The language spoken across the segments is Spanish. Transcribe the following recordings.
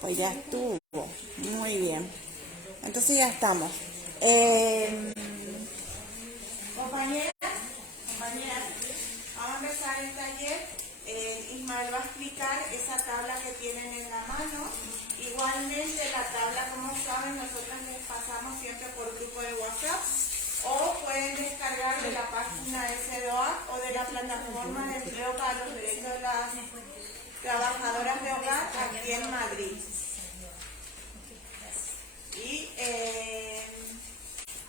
Pues ya estuvo. Muy bien. Entonces ya estamos. Compañeras, vamos a empezar el taller. Ismael va a explicar esa tabla que tienen en la mano. Igualmente la tabla, como saben, nosotros les pasamos siempre por grupo de WhatsApp o pueden descargar de la página SDOA o de la plataforma de empleo para los derechos de las trabajadoras de hogar aquí en Madrid. Y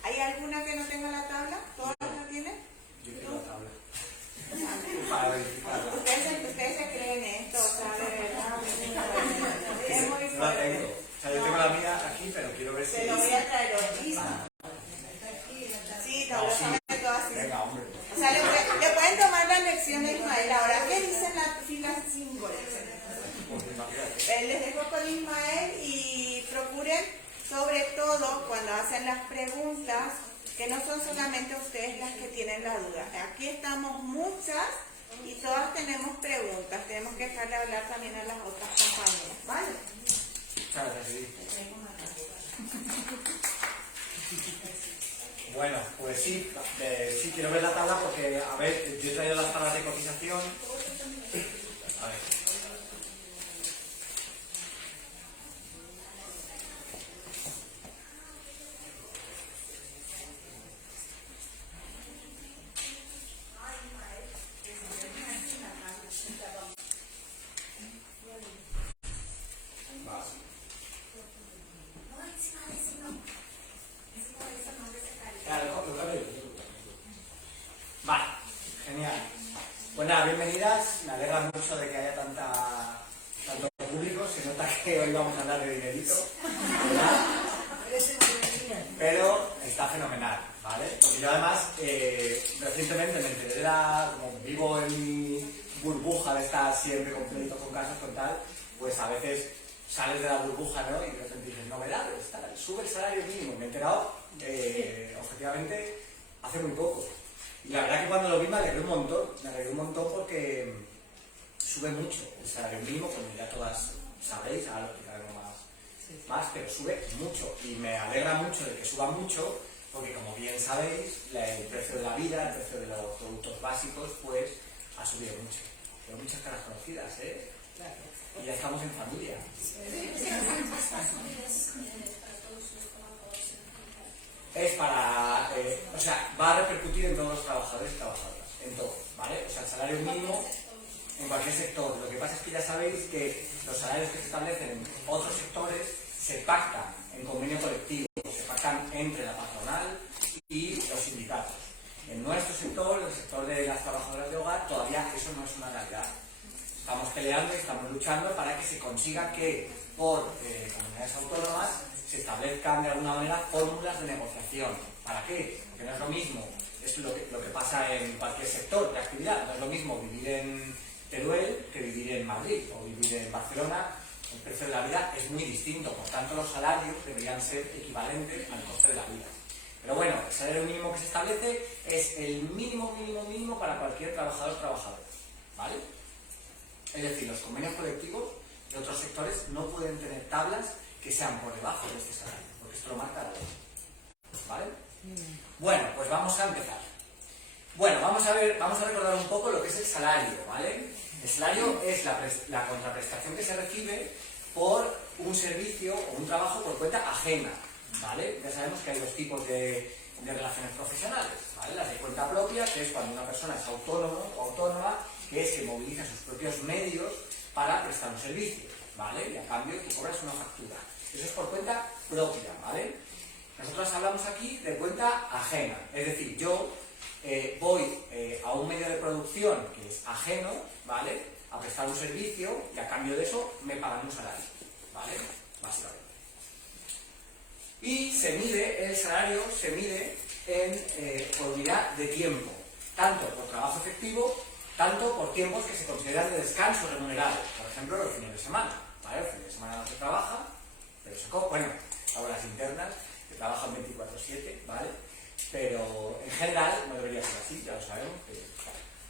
¿hay alguna que no tenga la tabla? ¿Todas la tienen? Yo tengo la tabla. Ustedes se creen esto, o sea, de verdad. Es muy No la tengo. fuerte. O sea, yo tengo la mía aquí, pero quiero ver si... Se lo voy a traer hoy. Sí, no, lo saben todo así. Venga, hombre. O sea, le pueden tomar la lección a Ismael. Ahora, ¿qué dicen las filas 5? Les dejo con Ismael y procuren, sobre todo cuando hacen las preguntas, que no son solamente ustedes las que tienen la duda. Aquí estamos muchas y todas tenemos preguntas. Tenemos que dejarle hablar también a las otras compañeras, ¿vale? Muchas gracias, Edith. Bueno, pues sí, sí quiero ver la tabla porque, a ver, yo he traído las tablas de cotización. A ver. Vale, genial. Pues nada, bienvenidas. Me alegra mucho de que haya tanto público. Se nota que hoy vamos a hablar de dinerito, ¿verdad? Pero está fenomenal, ¿vale? Porque yo además, recientemente me enteré como vivo en mi burbuja de estar siempre con créditos, con casos, con tal, pues a veces sales de la burbuja, ¿no? Y de repente dices, novedades, sube el salario mínimo. Me he enterado, objetivamente, hace muy poco. Y la verdad que cuando lo vi me alegré un montón porque sube mucho el salario mínimo, como ya todas sabéis, ahora lo explicaremos más, pero sube mucho. Y me alegra mucho de que suba mucho, porque como bien sabéis, el precio de la vida, el precio de los productos básicos, pues ha subido mucho. Pero muchas caras conocidas, ¿eh? Y ya estamos en familia. Es para, o sea, va a repercutir en todos los trabajadores y trabajadoras, en todo, ¿vale? O sea, el salario mínimo en cualquier sector. Lo que pasa es que ya sabéis que los salarios que se establecen en otros sectores se pactan en convenio colectivo, se pactan entre la patronal y los sindicatos. En nuestro sector, el sector de las trabajadoras de hogar, todavía eso no es una realidad. Estamos peleando y estamos luchando para que se consiga que por comunidades autónomas se establezcan de alguna manera fórmulas de negociación. ¿Para qué? Porque no es lo mismo, es lo que pasa en cualquier sector de actividad, no es lo mismo vivir en Teruel que vivir en Madrid o vivir en Barcelona. El precio de la vida es muy distinto, por tanto los salarios deberían ser equivalentes al coste de la vida. Pero bueno, el salario mínimo que se establece es el mínimo para cualquier trabajador o trabajadora, ¿vale? Es decir, los convenios colectivos de otros sectores no pueden tener tablas que sean por debajo de este salario, porque esto lo marca la ley, ¿vale? Bueno, pues vamos a empezar. Bueno, vamos a recordar un poco lo que es el salario, ¿vale? El salario es la contraprestación que se recibe por un servicio o un trabajo por cuenta ajena, ¿vale? Ya sabemos que hay dos tipos de relaciones profesionales, ¿vale? Las de cuenta propia, que es cuando una persona es autónomo o autónoma, que es que moviliza sus propios medios para prestar un servicio, ¿vale? Y a cambio tú cobras una factura. Eso es por cuenta propia, ¿vale? Nosotros hablamos aquí de cuenta ajena, es decir, yo voy a un medio de producción que es ajeno, ¿vale? A prestar un servicio y a cambio de eso me pagan un salario, ¿vale? Básicamente. Y el salario se mide por unidad de tiempo, tanto por trabajo efectivo, tanto por tiempos que se consideran de descanso remunerado, por ejemplo los fines de semana, ¿vale? Los fines de semana no se trabaja, pero se cobra, bueno, horas internas, se trabajan 24/7, ¿vale? Pero en general no debería ser así, ya lo sabemos, que el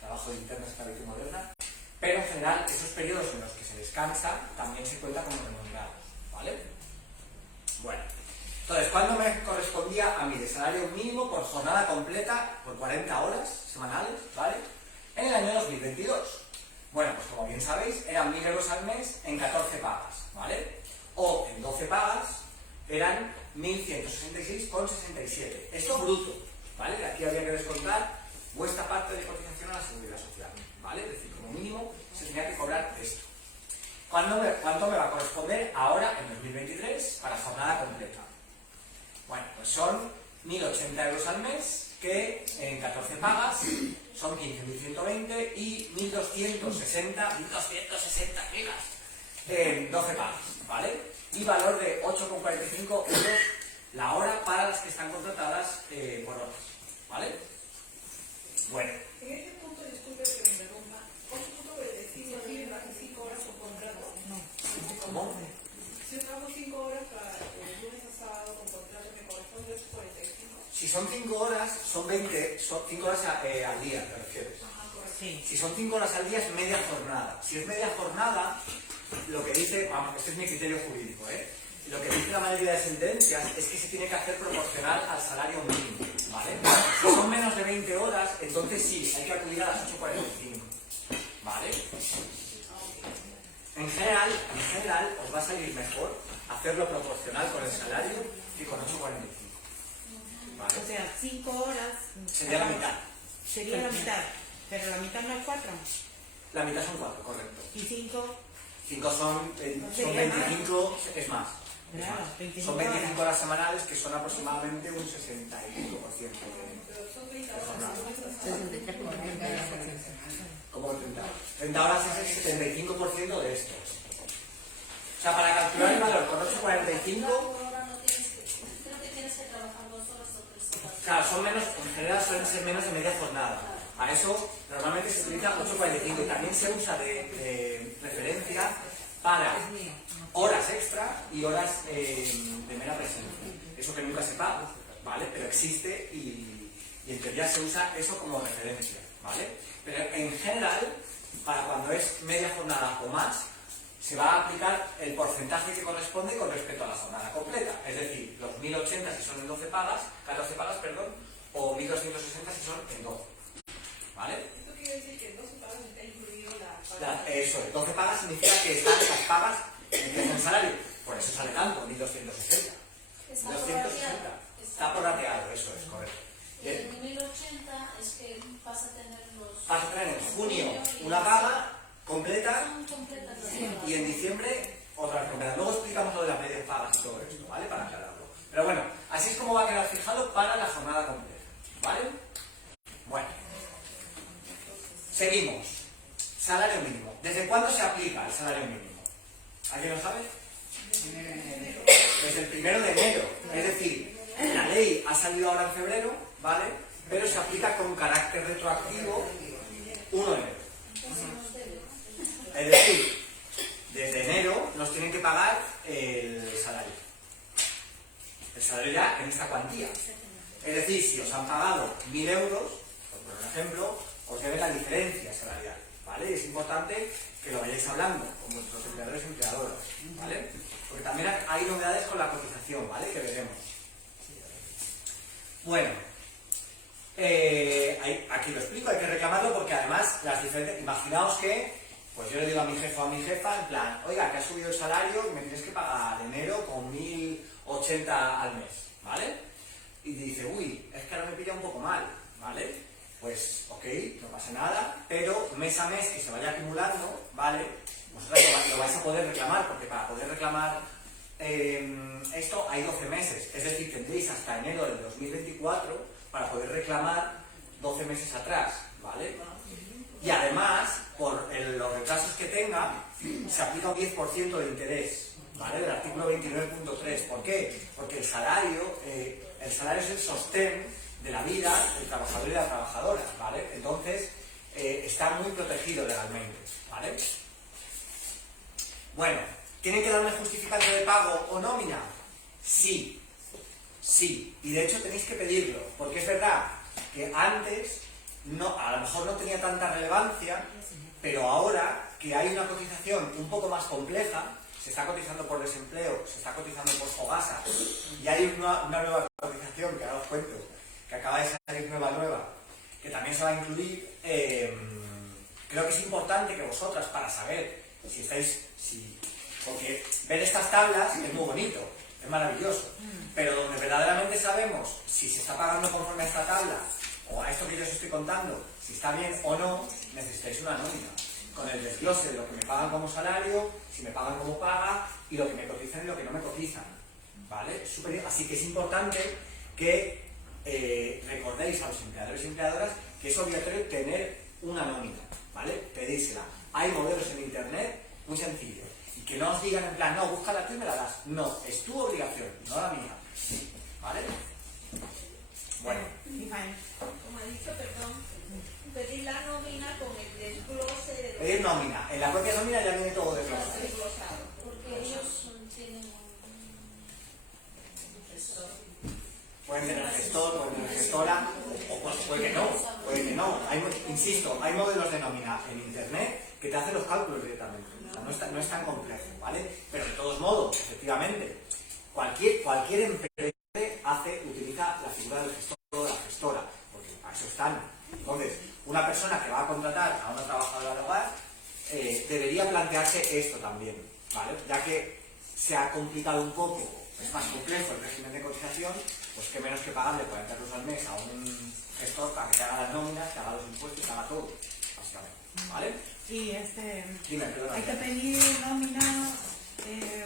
trabajo de interna es esclavitud moderna, pero en general esos periodos en los que se descansa también se cuentan como remunerados, ¿vale? Bueno, entonces, ¿cuándo me correspondía a mí de salario mínimo por jornada completa, por 40 horas semanales, ¿vale? En el año 2022. Bueno, pues como bien sabéis, eran 1.000 euros al mes en 14 pagas, ¿vale? O en 12 pagas eran 1.166,67. Esto bruto, ¿vale? De aquí habría que descontar vuestra parte de cotización a la Seguridad Social, ¿vale? Es decir, como mínimo se tenía que cobrar esto. ¿Cuánto me va a corresponder ahora en 2023 para jornada completa? Bueno, pues son 1.080 euros al mes, que en 14 pagas son 15.120 y 1.260 gigas en 12 pagas, ¿vale? Y valor de 8,45 euros la hora para las que están contratadas por horas, ¿vale? Bueno. En este punto, disculpe que me interrumpa, ¿cómo puedo decir que aquí las 5 horas son contrato? No. ¿Cómo? Si yo trabajo 5 horas para lunes a sábado con contrato, ¿me corresponde 45? Si son 5 horas, son 20, son 5 horas al día, ¿te refieres? Ajá, correcto. Sí. Si son 5 horas al día es media jornada. Si es media jornada, lo que dice, vamos, este es mi criterio jurídico, lo que dice la mayoría de sentencias es que se tiene que hacer proporcional al salario mínimo, ¿vale? Si son menos de 20 horas, entonces sí, hay que acudir a las 8,45, ¿vale? En general, os va a salir mejor hacerlo proporcional con el salario que con 8,45. ¿Vale? O sea, 5 horas. Sería la mitad. Sería la mitad. Pero la mitad no es 4. La mitad son 4, correcto. Y 5. 5 son 25, es más. Es Claro, más. 25 Son 25 horas semanales, que son aproximadamente un 65%. Pero son 30 horas. Como 30 horas. 30 horas es el 75% de esto. O sea, para calcular el valor con 8,45, claro, son menos, en general suelen ser menos de media jornada. A eso normalmente se utiliza 8,45 y también se usa de referencia para horas extra y horas de mera presencia. Eso que nunca se paga, ¿vale? Pero existe y en teoría se usa eso como referencia, ¿vale? Pero en general, para cuando es media jornada o más, se va a aplicar el porcentaje que corresponde con respecto a la jornada completa. Es decir, los 1.080 si son en 14 pagas, o 1.260 si son en 12. ¿Vale? Esto quiere decir que en 12 pagas está incluido la paga. Eso, 12 pagas significa que están las pagas en el salario. Por eso sale tanto, 1.260. 260. Está prorrateado, eso es, correcto. Y en 1080 es que vas a tener los... Vas a tener en junio una paga completa Son completas las y en diciembre otra vez completa. Luego explicamos lo de las medias pagas y todo esto, ¿vale? Para aclararlo. Pero bueno, así es como va a quedar fijado para la jornada completa, ¿vale? Bueno. Seguimos. Salario mínimo. ¿Desde cuándo se aplica el salario mínimo? ¿Alguien lo sabe? Desde el 1 de enero. Es decir, la ley ha salido ahora en febrero, ¿vale? Pero se aplica con carácter retroactivo 1 de enero. Es decir, desde enero nos tienen que pagar el salario. El salario ya en esta cuantía. Es decir, si os han pagado 1.000 euros, por ejemplo, os debe la diferencia salarial, ¿vale? Y es importante que lo vayáis hablando con vuestros empleadores y empleadoras, ¿vale? Porque también hay novedades con la cotización, ¿vale? Que veremos. Bueno, aquí lo explico, hay que reclamarlo porque además las diferentes... Imaginaos que, pues yo le digo a mi jefe o a mi jefa, en plan, oiga, que ha subido el salario y me tienes que pagar enero con 1.080 al mes, ¿vale? Y dice, uy, es que ahora me pilla un poco mal, ¿vale? Pues, ok, no pasa nada, pero mes a mes que se vaya acumulando, ¿vale? Vosotros lo vais a poder reclamar, porque para poder reclamar esto hay 12 meses, es decir, tendréis hasta enero del 2024 para poder reclamar 12 meses atrás, ¿vale? Y además, por los retrasos que tenga, se aplica un 10% de interés, ¿vale? Del artículo 29.3. ¿Por qué? Porque el salario es el sostén de la vida del trabajador y de la trabajadora, ¿vale? Entonces, está muy protegido legalmente, ¿vale? Bueno, ¿tienen que darme justificante de pago o nómina? Sí, sí, y de hecho tenéis que pedirlo, porque es verdad que antes a lo mejor no tenía tanta relevancia, pero ahora que hay una cotización un poco más compleja, se está cotizando por desempleo, se está cotizando por fogasa, y hay una nueva cotización que ahora os cuento, que acaba de salir nueva, que también se va a incluir. Creo que es importante que vosotras, para saber porque ver estas tablas es muy bonito, es maravilloso, pero donde verdaderamente sabemos si se está pagando conforme a esta tabla o a esto que yo os estoy contando, si está bien o no, necesitáis una nómina con el desglose de lo que me pagan como salario, si me pagan como paga, y lo que me cotizan y lo que no me cotizan, ¿vale? Así que es importante que recordéis a los empleadores y empleadoras que es obligatorio tener una nómina, ¿vale? Pedírsela. Hay modelos en internet muy sencillos, y que no os digan en plan, no, búscala tú y me la das. No, es tu obligación, no la mía, ¿vale? Bueno. Como ha dicho, perdón, pedir la nómina con el desglose de los Pedir nómina. En la propia nómina ya viene todo desglosado. desglosado. Porque ellos tienen un gestor. Pueden tener gestor, pueden tener gestora, o puede que no. Insisto, hay modelos de nómina en internet que te hacen los cálculos directamente. O sea, no es tan complejo, ¿vale? Pero de todos modos, efectivamente, cualquier empresa utiliza la figura del gestor o de la gestora, porque para eso están. Entonces, una persona que va a contratar a una trabajadora del hogar debería plantearse esto también, ¿vale? Ya que se ha complicado un poco, es más complejo el régimen de cotización, pues qué menos que pagarle 40 euros al mes a un gestor para que te haga las nóminas, que haga los impuestos, que haga todo, básicamente, ¿vale? Y Dime, perdona. hay que pedir nómina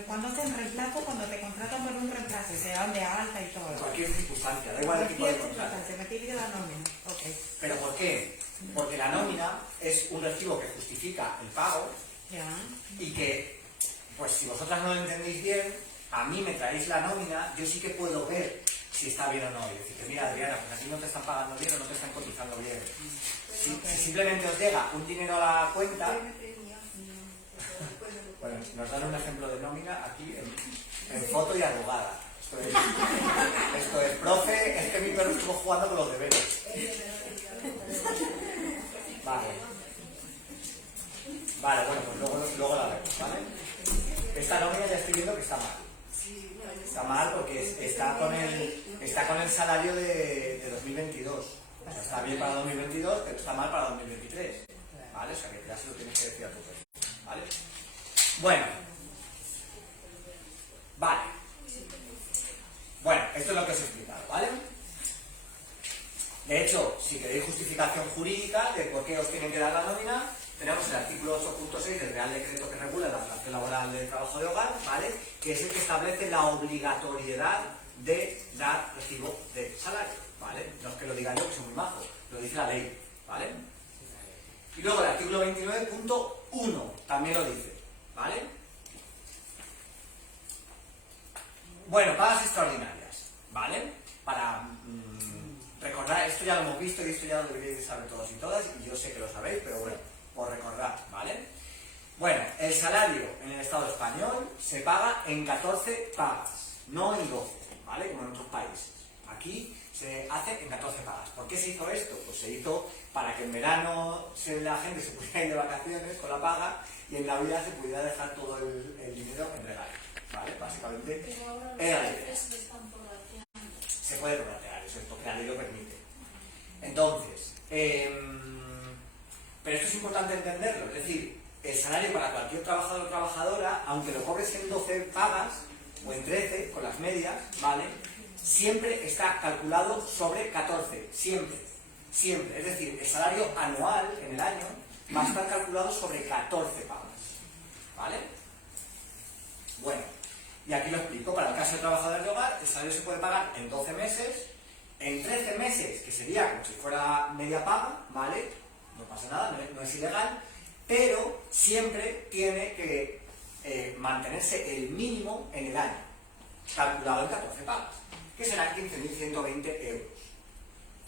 cuando hacen reemplazo, cuando te contratan por un reemplazo, se dan de alta y todo. En cualquier circunstancia, da igual el tipo de contrato. Se me pide la nómina. Ok. ¿Pero por qué? Porque la nómina es un recibo que justifica el pago Ya. y que, pues si vosotras no lo entendéis bien, a mí me traéis la nómina, yo sí que puedo ver si está bien o no. Y decir que mira, Adriana, pues aquí no te están pagando bien o no te están cotizando bien. Si simplemente os llega un dinero a la cuenta. Bueno, nos dan un ejemplo de nómina aquí en foto y arrugada. Esto es, profe, es que mi perro estuvo jugando con los deberes. Vale, bueno, pues luego la vemos, ¿vale? Esta nómina ya estoy viendo que está mal. Está mal porque está con el salario de 2022. O sea, está bien para 2022, pero está mal para 2023. ¿Vale? O sea, que ya se lo tienes que decir a tu jefe. ¿Vale? Bueno. Vale. Bueno, esto es lo que os he explicado, ¿vale? De hecho, si queréis justificación jurídica de por qué os tienen que dar la nómina, tenemos el artículo 8.6 del Real Decreto que regula la relación laboral del trabajo de hogar, ¿vale? Que es el que establece la obligatoriedad de dar recibo de salario, ¿vale? No es que lo diga yo, que soy muy majo, lo dice la ley, ¿vale? Y luego el artículo 29.1 también lo dice, ¿vale? Bueno, pagas extraordinarias, ¿vale? Para recordar, esto ya lo hemos visto y esto ya lo deberíais saber todos y todas, y yo sé que lo sabéis, pero bueno, por recordar, ¿vale? Bueno, el salario en el Estado español se paga en 14 pagas, no en 12, ¿vale? Como en otros países. Aquí se hace en 14 pagas. ¿Por qué se hizo esto? Pues se hizo para que en verano la gente se pudiera ir de vacaciones con la paga y en Navidad se pudiera dejar todo el dinero en regalo, ¿vale? Básicamente Pero ahora era la los idea. jefes están prorrateando. Se puede prorratear, eso es porque la ley lo permite. Entonces, pero esto es importante entenderlo, es decir, el salario para cualquier trabajador o trabajadora, aunque lo cobres en 12 pagas o en 13, con las medias, ¿vale? Siempre está calculado sobre 14, siempre. Es decir, el salario anual en el año va a estar calculado sobre 14 pagas, ¿vale? Bueno, y aquí lo explico. Para el caso de trabajadores de hogar, el salario se puede pagar en 12 meses, en 13 meses, que sería como si fuera media paga, ¿vale? No pasa nada, no es ilegal, pero siempre tiene que mantenerse el mínimo en el año, calculado en 14 pagas, que serán 15.120 euros.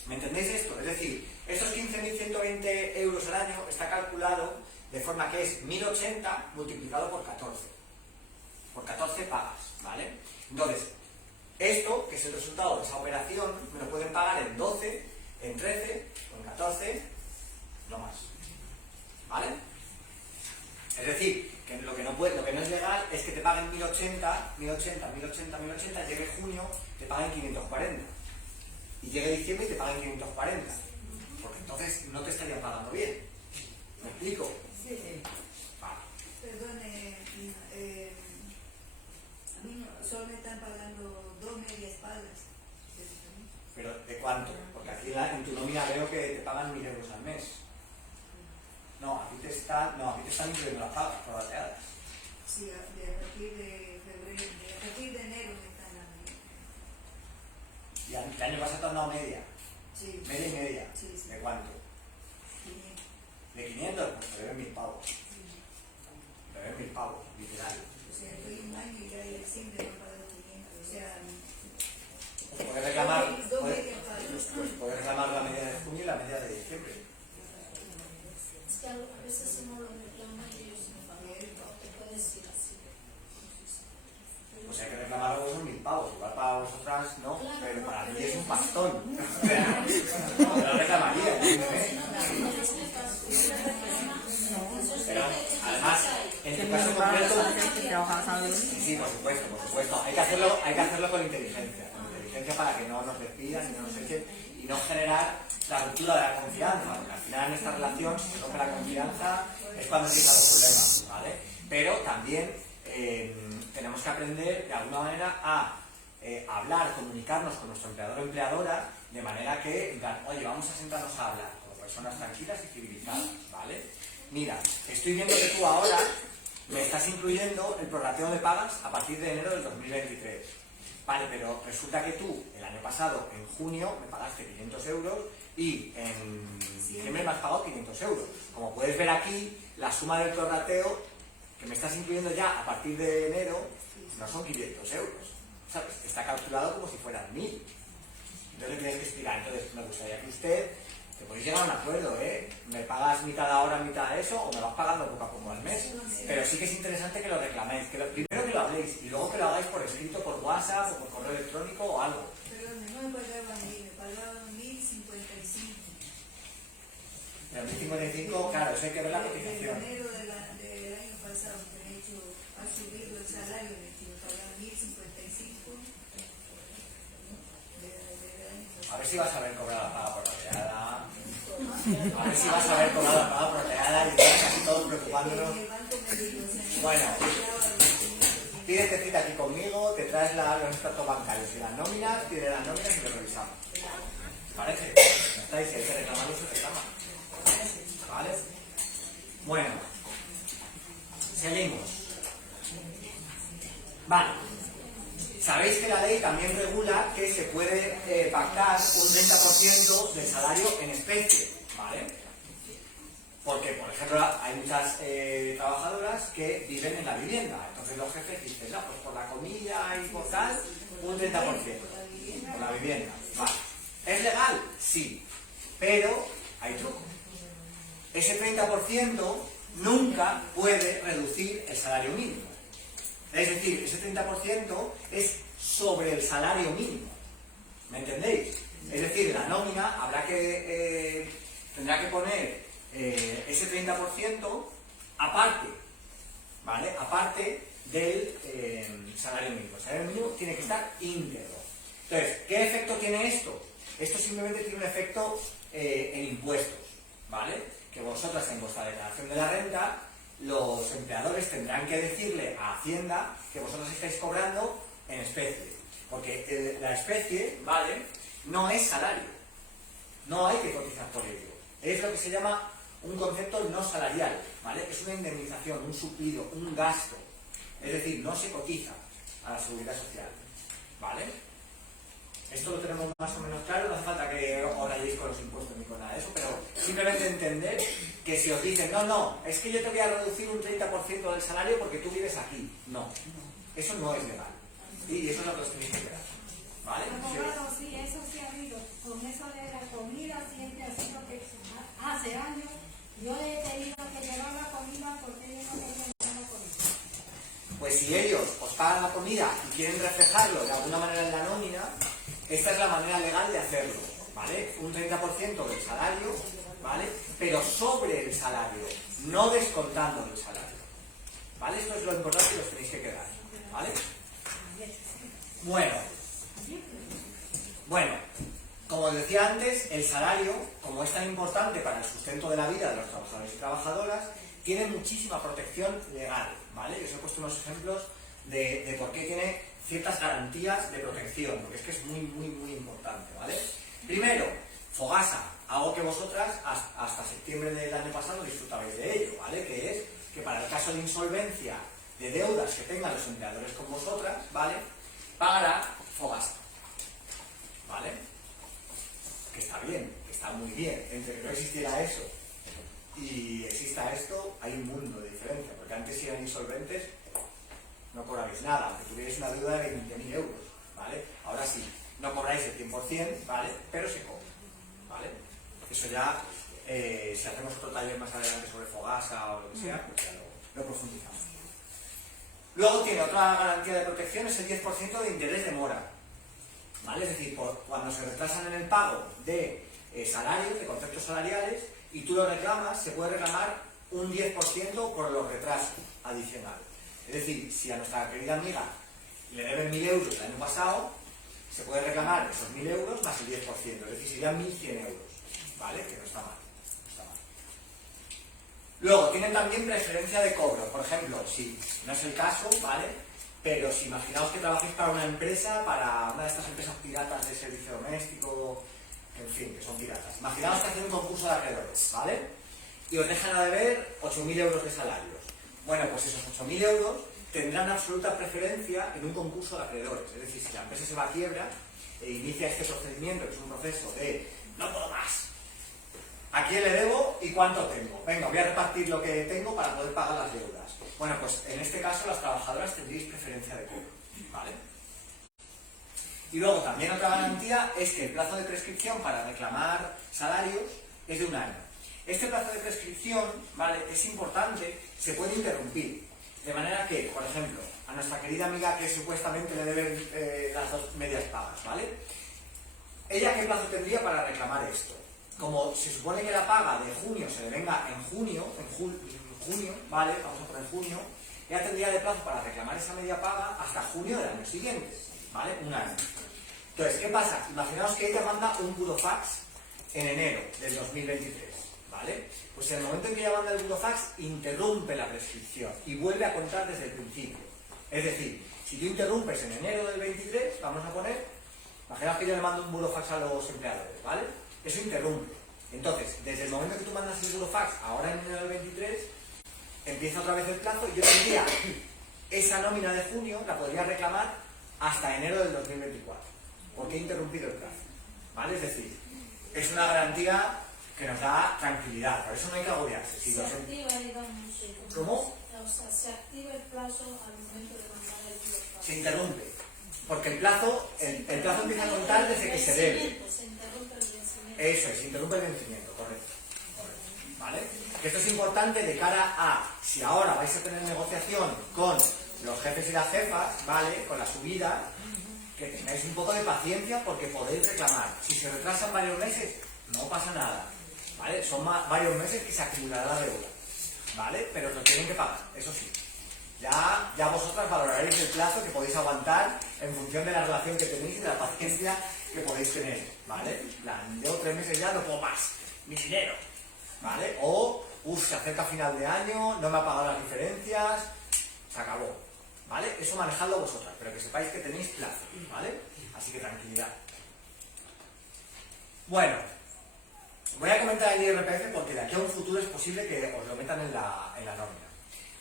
¿Me entendéis esto? Es decir, estos 15.120 euros al año está calculado de forma que es 1.080 multiplicado por 14. Por 14 pagas, ¿vale? Entonces, esto, que es el resultado de esa operación, me lo pueden pagar en 12, en 13 o en 14, no más. ¿Vale? Es decir, Que lo que no es legal es que te paguen 1080, llegue junio, te paguen 540. Y llegue diciembre y te paguen 540. Porque entonces no te estarían pagando bien. ¿Me explico? Sí, sí. Vale. Perdone, a mí solo me están pagando 2 medias pagas. ¿Pero de cuánto? Porque aquí en tu nómina veo que te pagan 1.000 euros al mes. No, aquí te están incluyendo las pagas prorrateadas. Sí, a partir de febrero, a partir de enero me están dando. Y el año pasado te han dado media. Sí. Media y media. Sí, sí. ¿De cuánto? 500. ¿De 500? Pues te deben 1.000 pavos. Te deben 1.000 pavos, literal. O sea, estoy un año y ya siempre me han pagado 500. O sea, Pues puedes reclamar, dos medias pagas. puedes reclamar la media de junio y la media de diciembre. Es que a veces si no lo reclaman ellos me pagan, o te puedes ir así. O sea que reclamar algo son 1.000 pavos. Igual para vosotras no, Claro, pero no, para pero mí es un es- pastón. O sea, no lo reclamaría, entiéndeme. Pero además, en tu caso concreto, sí, por supuesto. Hay que hacerlo con inteligencia. Con inteligencia para que no nos despidan y no nos echen y no generar la ruptura de la confianza. Porque al final en esta relación, si se rompe la confianza, es cuando empiezan los problemas, ¿vale? Pero también tenemos que aprender de alguna manera a hablar, comunicarnos con nuestro empleador o empleadora de manera que, en plan, oye, vamos a sentarnos a hablar como personas tranquilas y civilizadas, ¿vale? Mira, estoy viendo que tú ahora me estás incluyendo el prorrateo de pagas a partir de enero del 2023. Vale, pero resulta que tú, el año pasado, en junio, me pagaste 500 euros y en diciembre me has pagado 500 euros. Como puedes ver aquí, la suma del prorrateo que me estás incluyendo ya a partir de enero no son 500 euros. ¿Sabes? Está calculado como si fueran 1.000. Entonces tienes que explicar. Entonces me gustaría que usted, te podéis llegar a un acuerdo, ¿eh? Me pagas mitad ahora, mitad de eso, o me vas pagando poco a poco al mes. Pero sí que es interesante que lo reclaméis. Primero que lo habléis y luego que lo hagáis por escrito, por WhatsApp o por correo electrónico o algo. Perdón, no me pagaban 1.000, me pagaban 1.055. Pero 1.055, claro, eso hay que ver la En cotización. enero del año pasado, que de hecho ha subido el salario, me pagaban 1.055. A ver si vas a haber cobrado la paga prorrateada. A ver si vas a haber cobrado la paga prorrateada y están casi todos preocupándonos. Bueno, pídete cita aquí conmigo, te traes los extractos bancarios y las nóminas, tienes las nóminas y lo revisamos. ¿Te parece? Ya estáis, si hay que reclamarlo, se reclama. ¿Vale? Bueno, seguimos. Vale. Sabéis que la ley también regula que se puede pactar un 30% del salario en especie, ¿vale? Porque, por ejemplo, hay muchas trabajadoras que viven en la vivienda. Entonces los jefes dicen, no, pues por la comida y por tal, un 30%. Por la vivienda. Vale. ¿Es legal? Sí. Pero hay truco. Ese 30% nunca puede reducir el salario mínimo. Es decir, ese 30% es sobre el salario mínimo. ¿Me entendéis? Es decir, la nómina tendrá que poner ese 30% aparte, ¿vale? Aparte del salario mínimo. El salario mínimo tiene que estar íntegro. Entonces, ¿qué efecto tiene esto? Esto simplemente tiene un efecto en impuestos, ¿vale? Que vosotras en vuestra declaración de la renta, los empleadores tendrán que decirle a Hacienda que vosotros estáis cobrando en especie. Porque la especie, ¿vale?, no es salario. No hay que cotizar por ello. Es lo que se llama un concepto no salarial, ¿vale? Es una indemnización, un suplido, un gasto. Es decir, no se cotiza a la seguridad social, ¿vale? Esto lo tenemos más o menos claro, no hace falta que os rayéis con los impuestos ni con nada de eso, pero simplemente entender que si os dicen, no, es que yo te voy a reducir un 30% del salario porque tú vives aquí. No, eso no es legal. Y eso es lo que os tenéis que quedar, ¿vale? Abogado, sí, eso sí ha habido. Con eso de la comida siempre ha sido que hace años yo le he pedido que llevara la comida porque ellos no querían llevar la comida. Pues si ellos os pagan la comida y quieren reflejarlo de alguna manera en la nómina, esta es la manera legal de hacerlo, ¿vale? Un 30% del salario, ¿vale? Pero sobre el salario, no descontando del salario, ¿vale? Esto es lo importante que os tenéis que quedar, ¿vale? Bueno, como os decía antes, el salario, como es tan importante para el sustento de la vida de los trabajadores y trabajadoras, tiene muchísima protección legal, ¿vale? Os he puesto unos ejemplos de por qué tiene ciertas garantías de protección, porque es que es muy, muy, muy importante, ¿vale? Primero, Fogasa, algo que vosotras hasta septiembre del año pasado disfrutabais de ello, ¿vale? Que es que para el caso de insolvencia de deudas que tengan los empleadores con vosotras, ¿vale? Pagará Fogasa, ¿vale? Que está bien, que está muy bien. Entre que no existiera eso y exista esto, hay un mundo de diferencia, porque antes si eran insolventes no cobrabais nada, aunque tuvierais una deuda de 20.000 euros, ¿vale? Ahora sí, no cobráis el 100%, ¿vale? Pero se cobra, ¿vale? Eso ya, si hacemos otro taller más adelante sobre Fogasa o lo que sea, pues ya lo profundizamos. Luego tiene otra garantía de protección, es el 10% de interés de mora, ¿vale? Es decir, cuando se retrasan en el pago de salarios, de conceptos salariales, y tú lo reclamas, se puede reclamar un 10% por los retrasos adicionales. Es decir, si a nuestra querida amiga le deben 1.000 euros el año pasado, se puede reclamar esos 1.000 euros más el 10%, es decir, serían 1.100 euros, ¿vale? Que no está mal, no está mal. Luego, tienen también preferencia de cobro, por ejemplo, si no es el caso, ¿vale? Pero si imaginaos que trabajéis para una empresa, para una de estas empresas piratas de servicio doméstico, en fin, que son piratas. Imaginaos que hacen un concurso de acreedores, ¿vale? Y os dejan a deber 8.000 euros de salarios. Bueno, pues esos 8.000 euros tendrán absoluta preferencia en un concurso de acreedores. Es decir, si la empresa se va a quiebra e inicia este procedimiento, que es un proceso de no puedo más, ¿a quién le debo y cuánto tengo? Venga, voy a repartir lo que tengo para poder pagar las deudas. Bueno, pues en este caso las trabajadoras tendréis preferencia de cobro, ¿vale? Y luego también otra garantía es que el plazo de prescripción para reclamar salarios es de 1 año. Este plazo de prescripción, ¿vale?, es importante, se puede interrumpir. De manera que, por ejemplo, a nuestra querida amiga que supuestamente le deben las 2 medias pagas, ¿vale? ¿Ella qué plazo tendría para reclamar esto? Como se supone que la paga de junio se le venga en junio, ¿vale? Vamos a poner junio, ella tendría de plazo para reclamar esa media paga hasta junio del año siguiente, ¿vale? 1 año. Entonces, ¿qué pasa? Imaginaos que ella manda un burofax en enero del 2023, ¿vale? Pues en el momento en que ella manda el burofax, interrumpe la prescripción y vuelve a contar desde el principio. Es decir, si tú interrumpes en enero del 23, vamos a poner, imaginaos que yo le mando un burofax a los empleadores, ¿vale? Eso interrumpe. Entonces, desde el momento que tú mandas el burofax, ahora en enero del 23, empieza otra vez el plazo y yo tendría esa nómina de junio, la podría reclamar hasta enero del 2024. Porque he interrumpido el plazo, ¿vale? Es decir, es una garantía que nos da tranquilidad, por eso no hay que agobiarse. Si Se activa, digamos. ¿Cómo? O sea, se activa el plazo al momento de mandar el burofax. Se interrumpe, porque el plazo empieza a contar desde que se debe. Se interrumpe el vencimiento. Eso es, se interrumpe el vencimiento, correcto. ¿Vale? Esto es importante de cara a, si ahora vais a tener negociación con los jefes y las jefas, ¿vale?, con la subida, que tengáis un poco de paciencia porque podéis reclamar. Si se retrasan varios meses, no pasa nada, ¿vale? Son varios meses que se acumulará la deuda, ¿vale? Pero lo tienen que pagar, eso sí. Ya vosotras valoraréis el plazo que podéis aguantar en función de la relación que tenéis y de la paciencia que podéis tener, ¿vale? En plan, llevo 3 meses ya, no puedo más, mi dinero, ¿vale? O, se acerca final de año, no me ha pagado las diferencias, se acabó. ¿Vale? Eso manejadlo vosotras, pero que sepáis que tenéis plazo, ¿vale? Así que tranquilidad. Bueno, voy a comentar el IRPF porque de aquí a un futuro es posible que os lo metan en la nómina.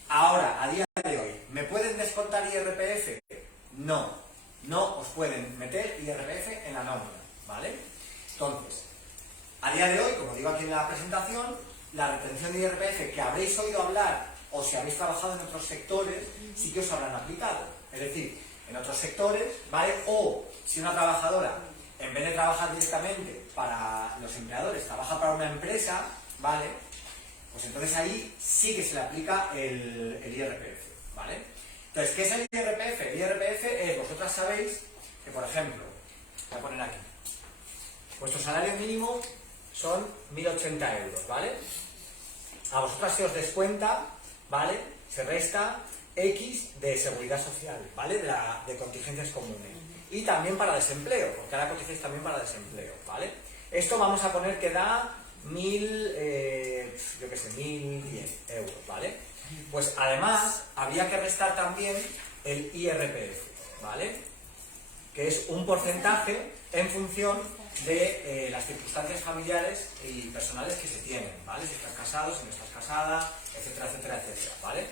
Ahora, a día de hoy, ¿me pueden descontar IRPF? No, no os pueden meter IRPF en la nómina, ¿vale? Entonces, a día de hoy, como digo aquí en la presentación, la retención de IRPF que habréis oído hablar o si habéis trabajado en otros sectores, sí que os habrán aplicado. Es decir, en otros sectores, ¿vale? O si una trabajadora, en vez de trabajar directamente para los empleadores, trabaja para una empresa, ¿vale? Pues entonces ahí sí que se le aplica el IRPF, ¿vale? Entonces, ¿qué es el IRPF? El IRPF es, vosotras sabéis que, por ejemplo, voy a poner aquí, vuestro salario mínimo son 1.080 euros, ¿vale? A vosotras se os descuenta, ¿vale?, se resta X de seguridad social, ¿vale? De contingencias comunes. Y también para desempleo, porque ahora cotizáis también para desempleo, ¿vale? Esto vamos a poner que da 1.110 euros, ¿vale? Pues además habría que restar también el IRPF, ¿vale? Que es un porcentaje en función de las circunstancias familiares y personales que se tienen, ¿vale? Si estás casado, si no estás casada, etcétera, etcétera, etcétera, ¿vale?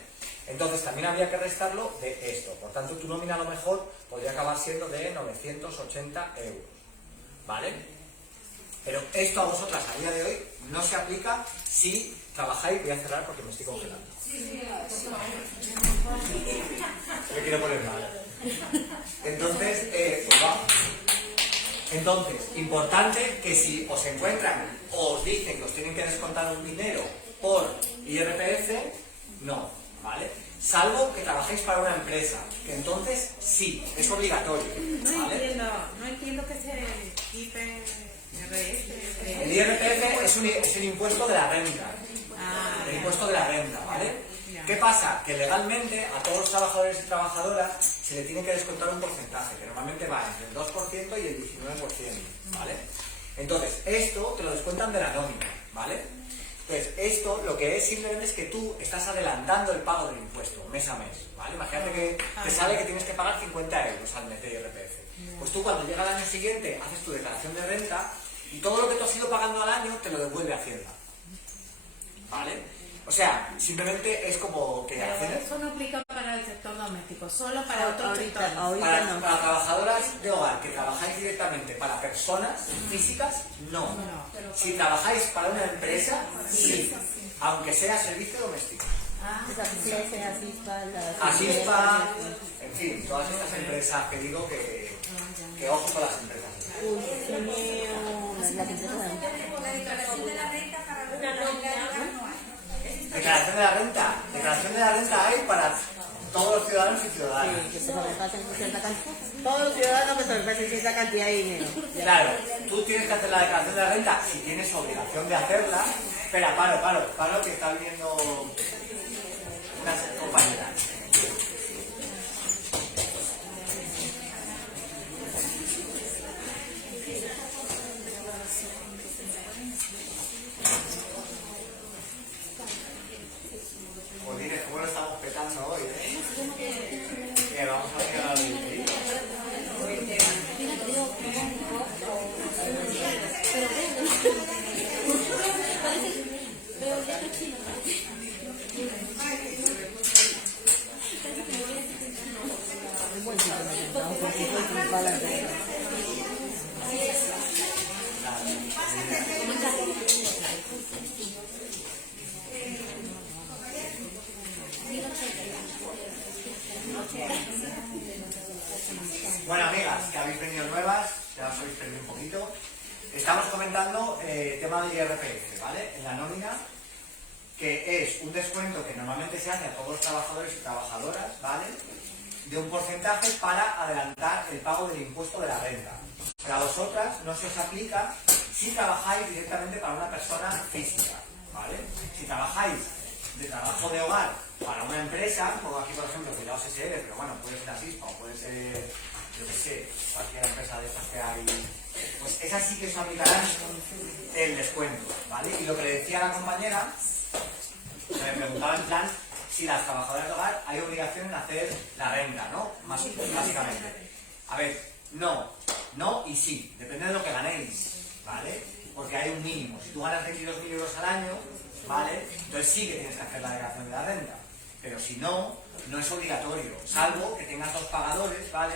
Entonces también habría que restarlo de esto, por tanto tu nómina a lo mejor podría acabar siendo de 980 euros, ¿vale? Pero esto a vosotras a día de hoy no se aplica si trabajáis, voy a cerrar porque me estoy congelando. Me quiero poner mal. Entonces, pues vamos. Entonces, importante que si os encuentran o os dicen que os tienen que descontar un dinero por IRPF, no, ¿vale? Salvo que trabajéis para una empresa, que entonces sí, es obligatorio, ¿vale? No entiendo qué es el IRPF. El IRPF es el impuesto de la renta. El impuesto de la renta, ¿vale? ¿Qué pasa? Que legalmente a todos los trabajadores y trabajadoras se le tiene que descontar un porcentaje, que normalmente va entre el 2% y el 19%, ¿vale? Entonces, esto te lo descuentan de la nómina, ¿vale? Entonces, esto lo que es simplemente es que tú estás adelantando el pago del impuesto mes a mes, ¿vale? Imagínate que te sale que tienes que pagar 50 euros al mes de IRPF. Pues tú cuando llega el año siguiente haces tu declaración de renta y todo lo que tú has ido pagando al año te lo devuelve Hacienda, ¿vale? O sea, simplemente es como que Hacienda... Eso no aplica para el sector doméstico, solo para otros sectores. Para trabajadoras de hogar que trabajáis directamente para personas físicas, no. Si trabajáis para una empresa, sí, aunque sea servicio doméstico. Asispa, en fin, todas estas empresas que digo que ojo con las empresas. Declaración de la renta para una nómina anual. Declaración de la renta. Declaración de la renta hay para todos los ciudadanos y ciudadanas. Todos los ciudadanos que sobrepasen cierta cantidad de dinero. Claro, tú tienes que hacer la declaración de la renta si tienes obligación de hacerla. Espera, paro, que está viniendo una compañera. Joder, ¿cómo lo estamos petando hoy, vamos a hacer la auditoría. Bueno, amigas, que habéis venido nuevas, ya os habéis perdido un poquito. Estamos comentando tema del IRPF, ¿vale? En la nómina, que es un descuento que normalmente se hace a todos los trabajadores y trabajadoras, ¿vale? De un porcentaje para adelantar el pago del impuesto de la renta. Pero a vosotras no se os aplica si trabajáis directamente para una persona física, ¿vale? Si trabajáis de trabajo de hogar para una empresa, como aquí por ejemplo Cuidados SL, pero bueno, puede ser Asispa o puede ser, yo qué sé, cualquier empresa de estas que hay, pues esas sí que os aplicarán el descuento, ¿vale? Y lo que le decía a la compañera, me preguntaba en plan si las trabajadoras de hogar hay obligación en hacer la renta, ¿no? Básicamente. A ver, no y sí, depende de lo que ganéis, ¿vale? Porque hay un mínimo. Si tú ganas 22.000 euros al año, ¿vale? Entonces sí que tienes que hacer la declaración de la renta. Pero si no, no es obligatorio, salvo que tengas dos pagadores, ¿vale?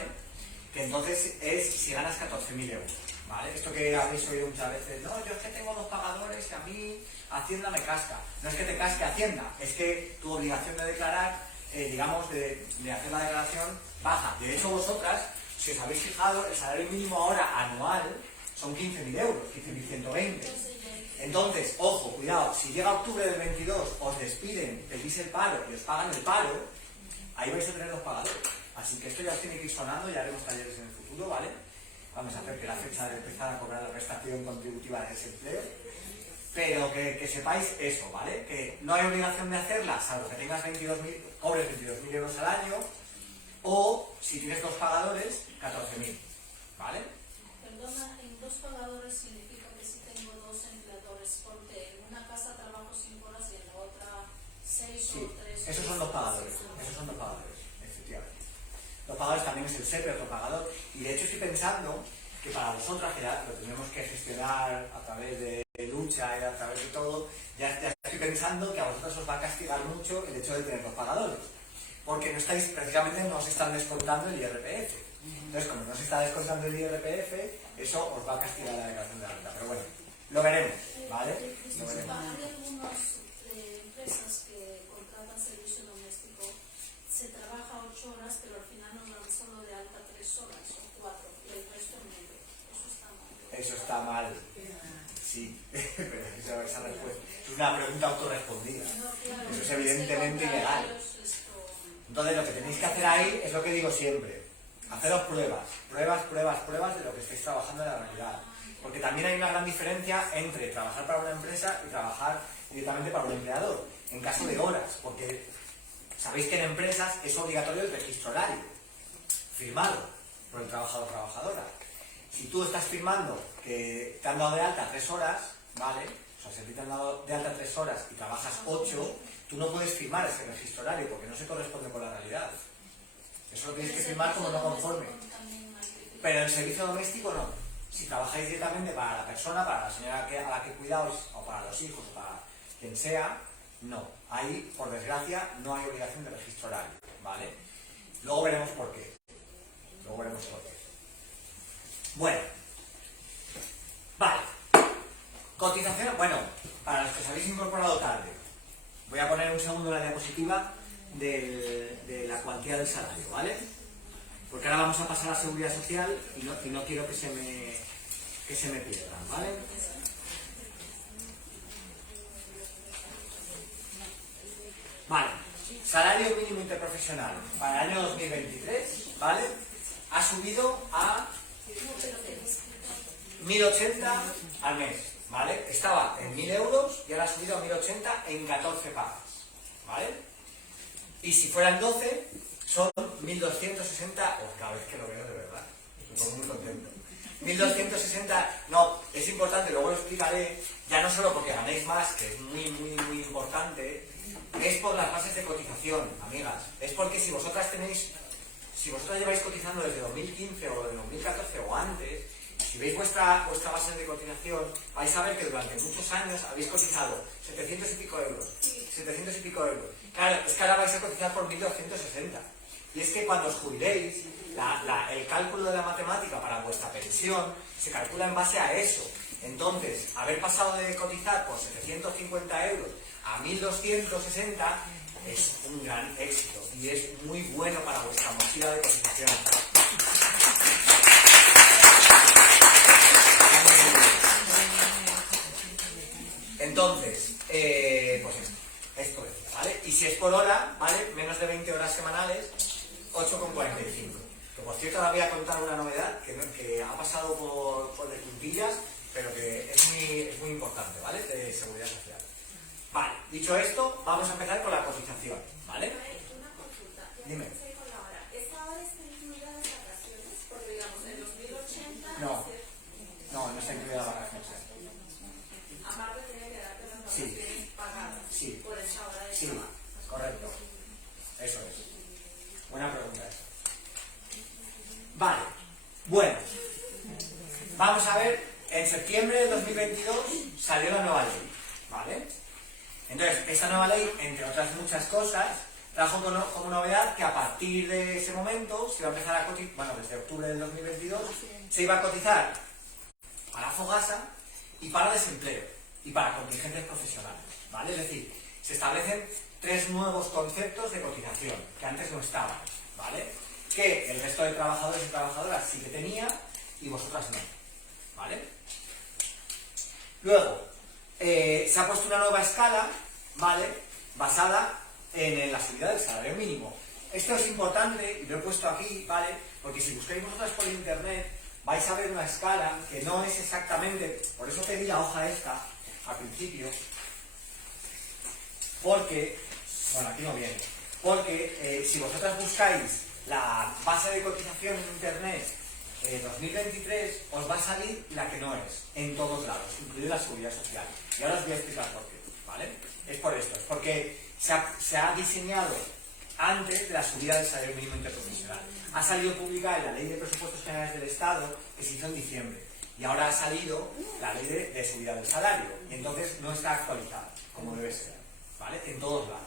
Que entonces es si ganas 14.000 euros, ¿vale? Esto que habéis oído muchas veces, no, yo es que tengo dos pagadores que a mí Hacienda me casca. No es que te casque Hacienda, es que tu obligación de declarar, digamos, de hacer la declaración baja. De hecho, vosotras, si os habéis fijado, el salario mínimo ahora anual son 15.000 euros, 15.120. Entonces, ojo, cuidado, si llega octubre del 22, os despiden, pedís el paro y os pagan el paro, ahí vais a tener dos pagadores. Así que esto ya os tiene que ir sonando, ya haremos talleres en el futuro, ¿vale? Cuando se acerque la fecha de empezar a cobrar la prestación contributiva de desempleo. pero que sepáis eso, ¿vale? Que no hay obligación de hacerla, salvo que tengas cobres 22.000 euros al año, o si tienes 2 pagadores, 14.000, ¿vale? Perdona, en 2 pagadores significa que si tengo 2 empleadores, porque en una casa trabajo 5 horas y en la otra 6 Sí, o 3. esos son 2 pagadores, efectivamente. Los pagadores también es el SEPE, otro pagador, y de hecho estoy pensando que para vosotras, que ya lo tenemos que gestionar a través de lucha y a través de todo, ya estoy pensando que a vosotros os va a castigar mucho el hecho de tener 2 pagadores, porque precisamente no os están descontando el IRPF. Entonces, como no se está descontando el IRPF, eso os va a castigar la declaración de la renta. Pero bueno, lo veremos, ¿vale? Lo veremos. Hay algunas empresas que contratan servicio doméstico, se trabaja 8 horas, pero al final nos dan solo de alta 3 horas o 4, y el resto en medio. Eso está mal. Eso está mal. Sí, pero esa respuesta es una pregunta autorrespondida. Eso es evidentemente ilegal. Entonces, lo que tenéis que hacer ahí es lo que digo siempre. Haceros pruebas de lo que estáis trabajando en la realidad. Porque también hay una gran diferencia entre trabajar para una empresa y trabajar directamente para un empleador. En caso de horas, porque sabéis que en empresas es obligatorio el registro horario, firmado por el trabajador o trabajadora. Si tú estás firmando que te han dado de alta 3 horas, ¿vale? O sea, si te han dado de alta 3 horas y trabajas 8, tú no puedes firmar ese registro horario porque no se corresponde con la realidad. Eso lo tienes que firmar como no conforme. Pero en el servicio doméstico no. Si trabajáis directamente para la persona, para la señora a la que cuidáis, o para los hijos, o para quien sea, no. Ahí, por desgracia, no hay obligación de registro horario, ¿vale? Luego veremos por qué. Bueno. Vale. Cotización, bueno, para los que os habéis incorporado tarde, voy a poner un segundo la diapositiva de la cuantía del salario, ¿vale? Porque ahora vamos a pasar a seguridad social y no quiero que se me pierdan, ¿vale? Vale, salario mínimo interprofesional para el año 2023, ¿vale? Ha subido a 1.080 al mes, ¿vale? Estaba en 1.000 euros y ahora ha subido a 1.080 en 14 pagas, ¿vale? Y si fueran 12, son 1.260, cada vez que lo veo de verdad, me pongo muy contento. 1.260, no, es importante, luego lo explicaré, ya no solo porque ganéis más, que es muy importante, es por las bases de cotización, amigas. Es porque si vosotras lleváis cotizando desde 2015 o desde 2014 o antes, si veis vuestra base de cotización, vais a ver que durante muchos años habéis cotizado 700 y pico euros. 700 y pico euros. Claro, es que ahora vais a cotizar por 1.260. Y es que cuando os jubiléis, el cálculo de la matemática para vuestra pensión se calcula en base a eso. Entonces, haber pasado de cotizar por 750 euros a 1.260 es un gran éxito y es muy bueno para vuestra mochila de cotización. Entonces, pues esto es, ¿vale? Y si es por hora, ¿vale? Menos de 20 horas semanales, 8,45. Que por cierto, ahora voy a contar una novedad que ha pasado por de puntillas, pero que es muy importante, ¿vale? De seguridad social. Vale, dicho esto, vamos a empezar con la cotización, ¿vale? Una consulta. Dime. ¿Esta hora está incluida las vacaciones? Porque digamos, en los 1.080... No está incluida la vacaciones. Aparte tiene que darte las Sí. vacaciones pagadas Sí. por esa hora de Sí, trabajo. correcto. Eso es. Buena pregunta esa. Vale, bueno. Vamos a ver, en septiembre de 2022 salió la nueva ley, ¿vale? Entonces, esta nueva ley, entre otras muchas cosas, trajo como novedad que a partir de ese momento se iba a empezar a cotizar, bueno, desde octubre del 2022, se iba a cotizar para Fogasa y para desempleo y para contingentes profesionales, ¿vale? Es decir, se establecen 3 nuevos conceptos de cotización que antes no estaban, ¿vale? Que el resto de trabajadores y trabajadoras sí que tenía y vosotras no, ¿vale? Luego, se ha puesto una nueva escala, ¿vale? Basada en la subida del salario mínimo. Esto es importante y lo he puesto aquí, ¿vale? Porque si buscáis vosotras por internet vais a ver una escala que no es exactamente, por eso pedí la hoja esta, al principio, porque, bueno, aquí no viene, porque si vosotras buscáis la base de cotización en internet 2023, os va a salir la que no es, en todos lados, incluida la seguridad social. Y ahora os voy a explicar por qué, ¿vale? Es por esto, es porque se ha diseñado antes de la subida del salario mínimo interprofesional. Ha salido publicada en la Ley de Presupuestos Generales del Estado, que se hizo en diciembre, y ahora ha salido la Ley de subida del salario, y entonces no está actualizada, como debe ser, ¿vale? En todos lados.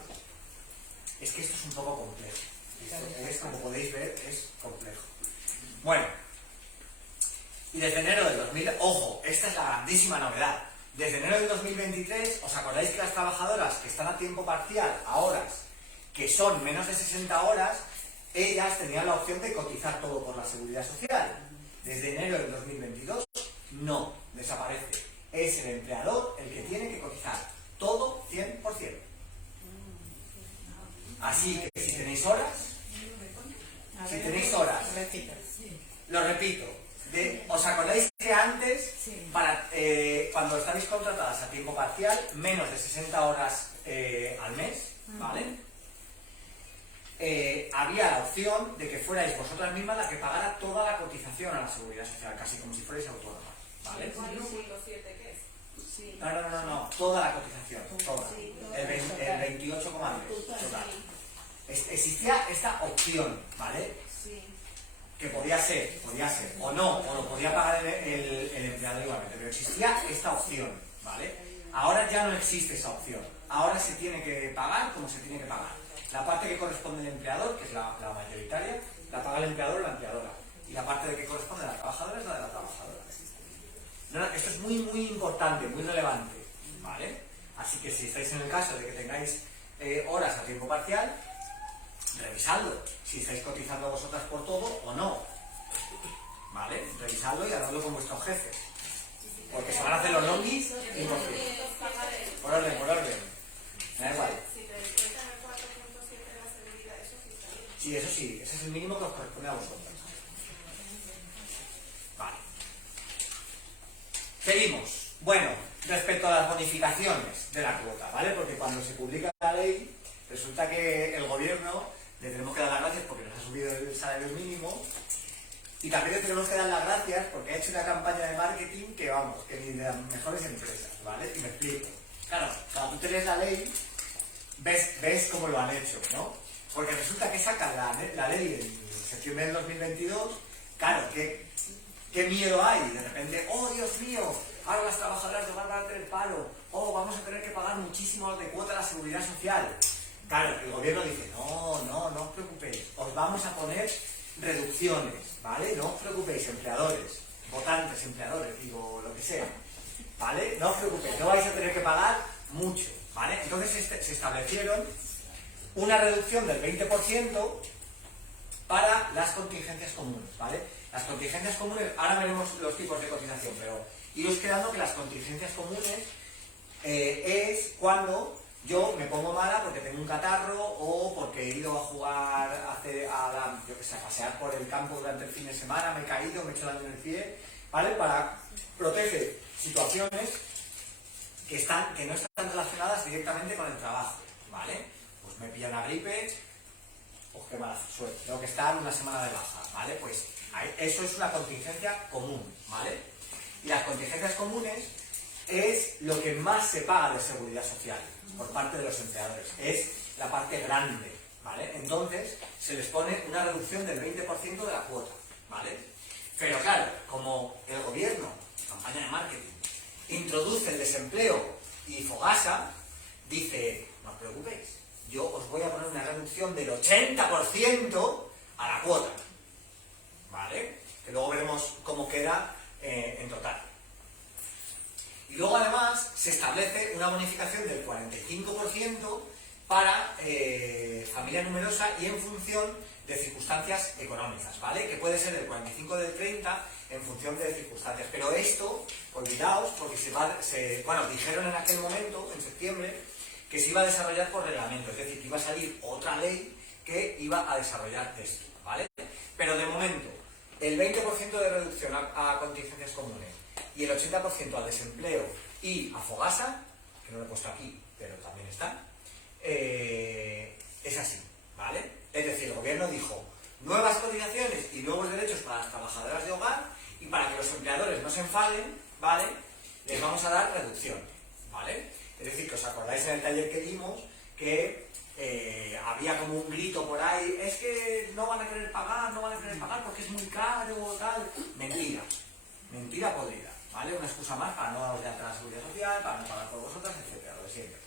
Es que esto es un poco complejo. Como podéis ver, es complejo. Bueno, y desde enero del 2000, ojo, esta es la grandísima novedad. Desde enero del 2023, ¿os acordáis que las trabajadoras que están a tiempo parcial, a horas, que son menos de 60 horas, ellas tenían la opción de cotizar todo por la seguridad social? Desde enero del 2022, no, desaparece. Es el empleador el que tiene que cotizar todo 100%. Así que si tenéis horas, lo repito, ¿os acordáis que antes, cuando estáis contratadas a tiempo parcial, menos de 60 horas al mes, ¿vale? Había la opción de que fuerais vosotras mismas la que pagara toda la cotización a la seguridad social, casi como si fuerais autónomas, ¿vale? No, toda la cotización, toda, el 28,10 total. Existía esta opción, ¿vale? Que podía ser, o no, o lo podía pagar el empleador igualmente, pero existía esta opción, ¿vale? Ahora ya no existe esa opción, ahora se tiene que pagar como se tiene que pagar. La parte que corresponde al empleador, que es la mayoritaria, la paga el empleador o la empleadora, y la parte de que corresponde a la trabajadora es la de la trabajadora. Esto es muy, muy importante, muy relevante, ¿vale? Así que si estáis en el caso de que tengáis horas a tiempo parcial, revisadlo, si estáis cotizando vosotras por todo o no, ¿vale? Revisadlo y habladlo con vuestros jefes, porque se van a hacer los longis imposible. Por orden, me da igual. Sí, eso sí, ese es el mínimo que os corresponde a vosotras. Vale. Seguimos. Bueno, respecto a las bonificaciones de la cuota, ¿vale? Porque cuando se publica la ley, resulta que el gobierno le tenemos que dar las gracias porque nos ha subido el salario mínimo, y también le tenemos que dar las gracias porque ha hecho una campaña de marketing que, vamos, que ni de las mejores empresas, ¿vale? Y me explico. Claro, cuando tú te lees la ley, ves cómo lo han hecho, ¿no? Porque resulta que sacan la ley en septiembre del 2022, claro, ¿qué miedo hay? De repente, ¡oh, Dios mío! Ahora las trabajadoras nos van a tener paro, ¡oh, vamos a tener que pagar muchísimo de cuota a la seguridad social! Claro, el gobierno dice, no os preocupéis, os vamos a poner reducciones, ¿vale? No os preocupéis, empleadores, votantes, empleadores, digo, lo que sea, ¿vale? No os preocupéis, no vais a tener que pagar mucho, ¿vale? Entonces se establecieron una reducción del 20% para las contingencias comunes, ¿vale? Las contingencias comunes, ahora veremos los tipos de cotización, pero iros quedando que las contingencias comunes es cuando yo me pongo mala porque tengo un catarro o porque he ido a jugar, a pasear por el campo durante el fin de semana, me he caído, me he hecho daño en el pie, ¿vale? Para proteger situaciones que no están relacionadas directamente con el trabajo, ¿vale? Pues me pilla una gripe, pues qué mala suerte, tengo que estar una semana de baja, ¿vale? Pues eso es una contingencia común, ¿vale? Y las contingencias comunes es lo que más se paga de seguridad social por parte de los empleadores, es la parte grande, ¿vale? Entonces se les pone una reducción del 20% de la cuota, ¿vale? Pero claro, como el gobierno, campaña de marketing, introduce el desempleo y Fogasa, dice, no os preocupéis, yo os voy a poner una reducción del 80% a la cuota, ¿vale? Que luego veremos cómo queda en total. Y luego además se establece una bonificación del 45% para familia numerosa y en función de circunstancias económicas, ¿vale? Que puede ser del 45 o del 30 en función de circunstancias. Pero esto, olvidaos, porque dijeron en aquel momento, en septiembre, que se iba a desarrollar por reglamento, es decir, que iba a salir otra ley que iba a desarrollar esto, ¿vale? Pero de momento, el 20% de reducción a contingencias comunes y el 80% al desempleo Y a Fogasa, que no lo he puesto aquí, pero también está, es así, ¿vale? Es decir, el gobierno dijo nuevas cotizaciones y nuevos derechos para las trabajadoras de hogar, y para que los empleadores no se enfaden, ¿vale?, les vamos a dar reducción, ¿vale? Es decir, que os acordáis en el taller que dimos que había como un grito por ahí, es que no van a querer pagar porque es muy caro o tal. Mentira, mentira podrida, ¿vale? Una excusa más para no daros de atrás la seguridad social, para no pagar por vosotras, etcétera, lo de siempre.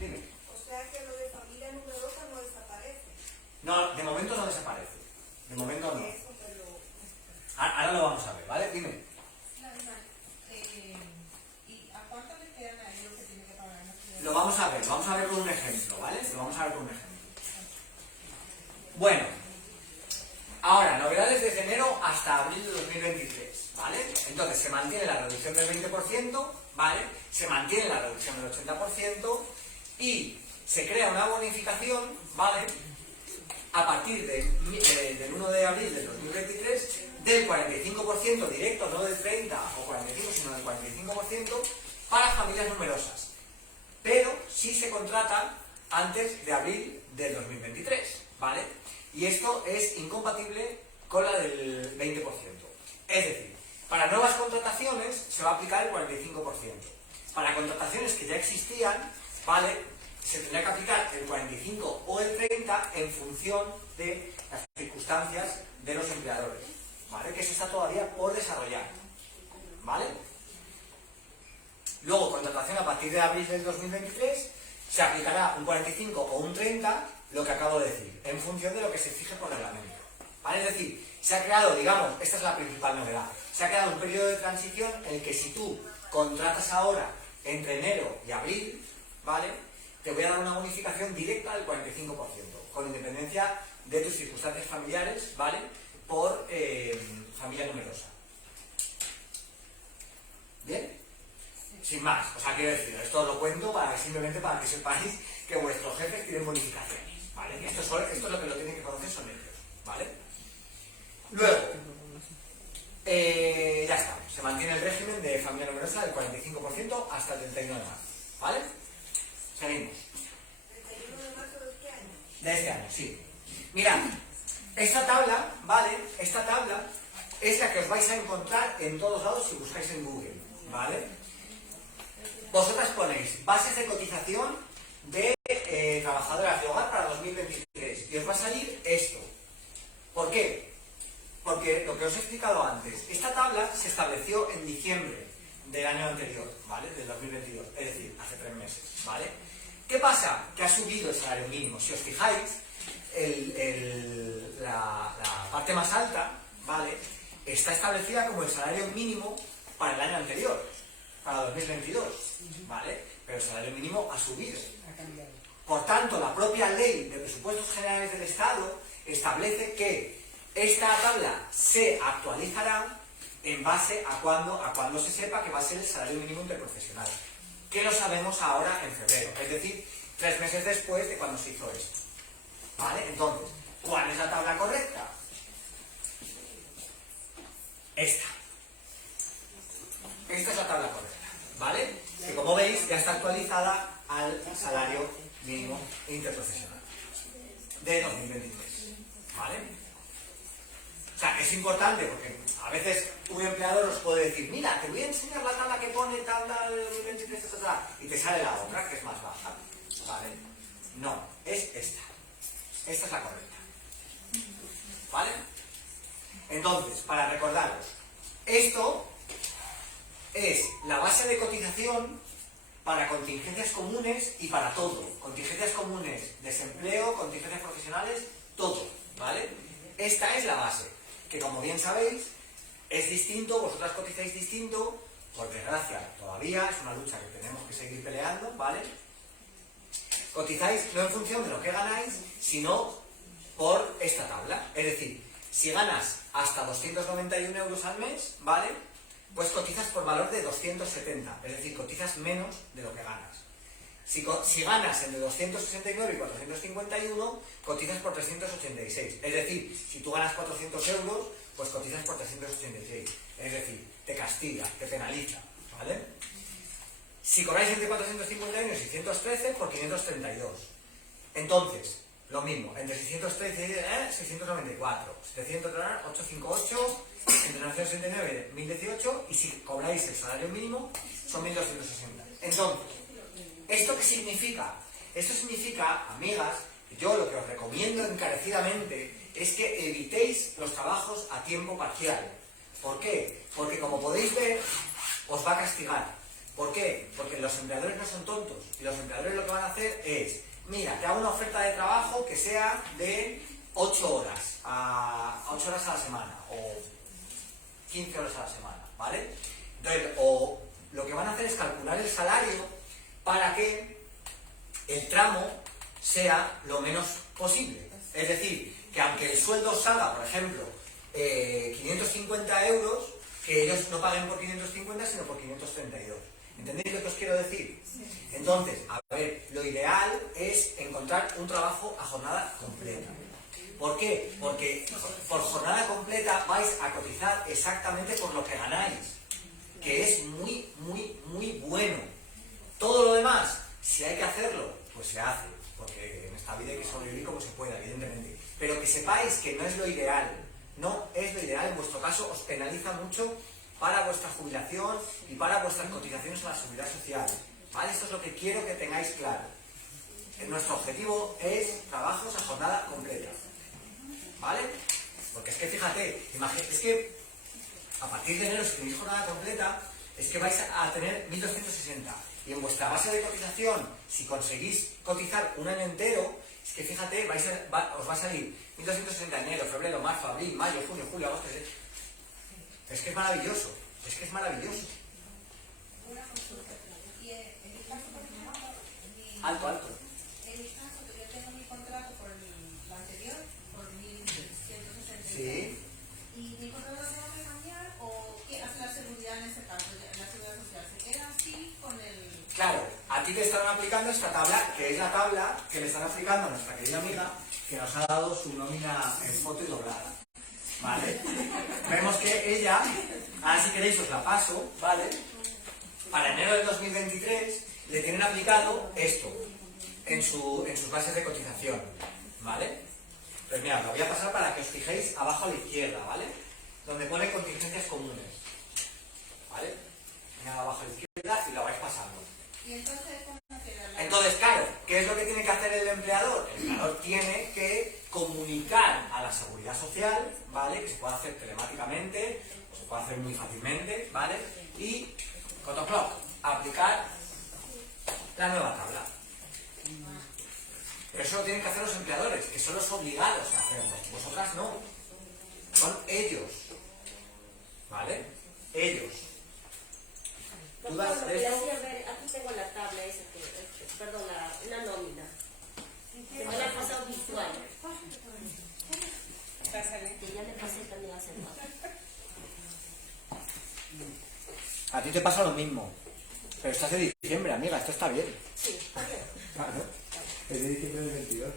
Dime. O sea que lo de familia numerosa no desaparece. No, de momento no desaparece. De momento no. Eso, pero... Ahora lo vamos a ver, ¿vale? Dime. ¿Y a cuánto le quedan a ellos que tiene que pagar? Lo vamos a ver con un ejemplo, ¿vale? Lo vamos a ver con un ejemplo. Bueno, ahora, novedades desde enero hasta abril de 2023, ¿vale? Entonces, se mantiene la reducción del 20%, ¿vale? Se mantiene la reducción del 80% y se crea una bonificación, ¿vale?, a partir del 1 de abril del 2023 del 45% directo, no del 30 o 45, sino del 45% para familias numerosas. Pero sí se contrata antes de abril del 2023, ¿vale? Y esto es incompatible con la del 20%. Es decir, para nuevas contrataciones se va a aplicar el 45%. Para contrataciones que ya existían, ¿vale?, se tendrá que aplicar el 45 o el 30 en función de las circunstancias de los empleadores, ¿vale? Que eso está todavía por desarrollar, ¿vale? Luego, contratación a partir de abril del 2023, se aplicará un 45 o un 30, lo que acabo de decir, en función de lo que se exige por reglamento, ¿vale? Es decir, se ha creado, digamos, esta es la principal novedad, se ha creado un periodo de transición en el que si tú contratas ahora entre enero y abril, ¿vale?, te voy a dar una bonificación directa del 45%, con independencia de tus circunstancias familiares, ¿vale?, por familia numerosa. ¿Bien? Sin más, o sea, quiero decir, esto os lo cuento simplemente para que sepáis que vuestros jefes tienen bonificaciones, ¿vale? Esto es lo que lo tienen que conocer son ellos, ¿vale? Luego, ya está, se mantiene el régimen de familia numerosa del 45% hasta el 31 de marzo, ¿vale? Seguimos. ¿31 de marzo de este año? De este año, sí. Mirad, esta tabla, ¿vale? Esta tabla es la que os vais a encontrar en todos lados si buscáis en Google, ¿vale? Vosotras ponéis bases de cotización de trabajadoras de hogar para 2023 y os va a salir esto. ¿Por qué? Porque lo que os he explicado antes, esta tabla se estableció en diciembre del año anterior, ¿vale? Del 2022, es decir, hace 3 meses, ¿vale? ¿Qué pasa? Que ha subido el salario mínimo. Si os fijáis, la parte más alta, ¿vale?, está establecida como el salario mínimo para el año anterior, para 2022, ¿vale? Pero el salario mínimo ha subido. Por tanto, la propia ley de presupuestos generales del Estado establece que esta tabla se actualizará en base a cuando se sepa que va a ser el salario mínimo interprofesional, que lo sabemos ahora en febrero, es decir, 3 meses después de cuando se hizo esto, ¿vale? Entonces, ¿cuál es la tabla correcta? Esta es la tabla correcta, ¿vale? Que como veis ya está actualizada al salario mínimo interprofesional de 2023, ¿vale? O sea, es importante porque a veces un empleador os puede decir, mira, te voy a enseñar la tabla que pone tabla de 2023, y te sale la otra, que es más baja, ¿vale? No, es esta. Esta es la correcta, ¿vale? Entonces, para recordaros, esto es la base de cotización para contingencias comunes y para todo. Contingencias comunes, desempleo, contingencias profesionales, todo, ¿vale? Esta es la base, que como bien sabéis, es distinto, vosotras cotizáis distinto, por desgracia todavía, es una lucha que tenemos que seguir peleando, ¿vale? Cotizáis no en función de lo que ganáis, sino por esta tabla. Es decir, si ganas hasta 291 euros al mes, ¿vale?, pues cotizas por valor de 270, es decir, cotizas menos de lo que ganas. Si ganas entre 269 y 451, cotizas por 386. Es decir, si tú ganas 400 euros, pues cotizas por 386. Es decir, te castiga, te penaliza, ¿vale? Si cobráis entre 451 y 613, por 532. Entonces, lo mismo, entre 613 y 694, 700, 858, entre 969 y 1018, y si cobráis el salario mínimo, son 1260. Entonces, ¿esto qué significa? Esto significa, amigas, yo lo que os recomiendo encarecidamente es que evitéis los trabajos a tiempo parcial. ¿Por qué? Porque como podéis ver, os va a castigar. ¿Por qué? Porque los empleadores no son tontos, y los empleadores lo que van a hacer es: mira, te hago una oferta de trabajo que sea de 8 horas a 8 horas a la semana, o 15 horas a la semana, ¿vale? Entonces, o lo que van a hacer es calcular el salario para que el tramo sea lo menos posible. Es decir, que aunque el sueldo salga, por ejemplo, 550 euros, que ellos no paguen por 550, sino por 532. ¿Entendéis lo que os quiero decir? Entonces, a ver, lo ideal es encontrar un trabajo a jornada completa. ¿Por qué? Porque por jornada completa vais a cotizar exactamente por lo que ganáis, que es muy, muy, muy bueno. Todo lo demás, si hay que hacerlo, pues se hace, porque en esta vida hay que sobrevivir como se pueda, evidentemente. Pero que sepáis que no es lo ideal, no es lo ideal. En vuestro caso os penaliza mucho para vuestra jubilación y para vuestras cotizaciones a la seguridad social, ¿vale? Esto es lo que quiero que tengáis claro. Nuestro objetivo es trabajos a jornada completa, ¿vale? Porque es que fíjate, es que a partir de enero, si tenéis jornada completa, es que vais a tener 1260. Y en vuestra base de cotización, si conseguís cotizar un año entero, es que fíjate, os va a salir 1260 enero, febrero, marzo, abril, mayo, junio, julio, agosto. Es que es maravilloso, es que es maravilloso. Una consulta. Y en mi caso, por ejemplo, Alto, alto. en mi caso, que yo tengo mi contrato por lo anterior, por 1160. Sí. ¿Y mi contrato se va a cambiar o qué hace la seguridad en ese caso, en la seguridad social? ¿Se queda así con el...? Claro, a ti te están aplicando esta tabla, que es la tabla que le están aplicando a nuestra querida amiga, que nos ha dado su nómina en foto y doblada. ¿Vale? Vemos que ella, ahora si queréis os la paso, ¿vale? Para enero del 2023 le tienen aplicado esto en sus bases de cotización, ¿vale? Pues mira, lo voy a pasar para que os fijéis abajo a la izquierda, ¿vale? Donde pone contingencias comunes, ¿vale? Mirad abajo a la izquierda y lo vais pasando. Y entonces, ¿cómo queda la...? Entonces, claro, ¿qué es lo que tiene que hacer el empleador? El empleador tiene que comunicar a la seguridad social, ¿vale? Que se puede hacer telemáticamente, se puede hacer muy fácilmente, ¿vale? Y, cotocloc, aplicar la nueva tabla. Pero eso lo tienen que hacer los empleadores, que son los obligados a hacerlo. Vosotras no. Son ellos. ¿Vale? Ellos. ¿Dudas de esto? Aquí tengo la tabla esa perdón, la nómina. Que me la he pasado visual. Que ya le pasé también hace rato. A ti te pasa lo mismo. Pero esto es de diciembre, amiga, esto está bien. Sí, está bien. Claro. Es de diciembre del 22.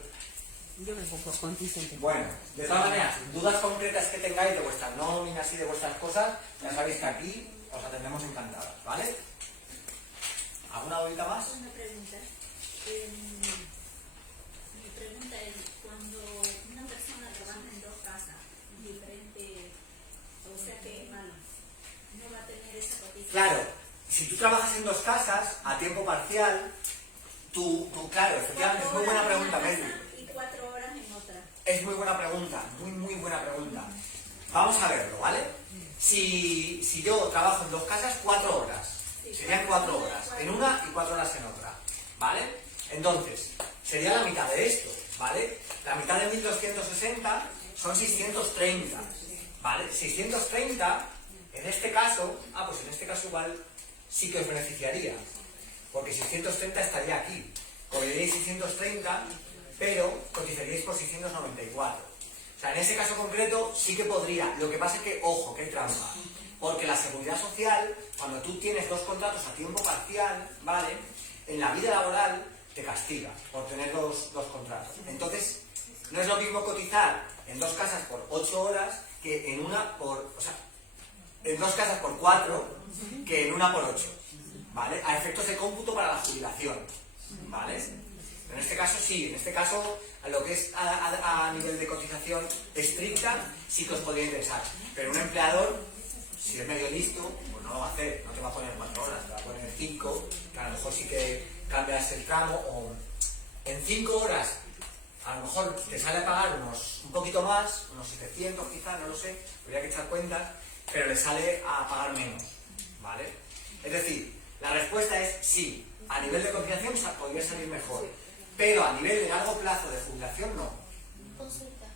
Yo me pongo contingente. Bueno, de todas maneras, dudas concretas que tengáis de vuestras nóminas y de vuestras cosas, ya sabéis que aquí os atendemos encantadas, ¿vale? ¿Alguna dudita más? Una pregunta. Mi pregunta es, cuando una persona trabaja en dos casas diferentes, o sea que no va a tener esa cotización. Claro, si tú trabajas en dos casas, a tiempo parcial, claro, efectivamente, es muy buena pregunta, Meli. Y 4 horas en otra. Es muy buena pregunta, muy buena pregunta. Vamos a verlo, ¿vale? Si yo trabajo en dos casas, 4 horas. Serían 4 horas en una y 4 horas en otra, ¿vale? Entonces, sería la mitad de esto, ¿vale? La mitad de 1260 son 630, ¿vale? 630, en este caso, pues en este caso igual sí que os beneficiaría, porque 630 estaría aquí. Cogeríais 630, pero cotizaríais por 694. O sea, en ese caso concreto sí que podría. Lo que pasa es que, ojo, que hay trampa. Porque la seguridad social, cuando tú tienes dos contratos a tiempo parcial, ¿vale? En la vida laboral te castiga por tener dos contratos. Entonces, no es lo mismo cotizar en dos casas por 8 horas que en una por... O sea, en dos casas por 4 que en una por 8. ¿vale? A efectos de cómputo para la jubilación, ¿vale? En este caso sí, en este caso a lo que es a nivel de cotización estricta sí que os podría interesar, pero un empleador, si es medio listo, pues no lo va a hacer, no te va a poner 4 horas, te va a poner 5, que a lo mejor sí que cambias el tramo, o en 5 horas a lo mejor te sale a pagar un poquito más, unos 700 quizás, no lo sé, habría que echar cuentas, pero le sale a pagar menos, ¿vale? Es decir, la respuesta es sí, a nivel de cotización podría salir mejor, pero a nivel de largo plazo de jubilación no. Consulta.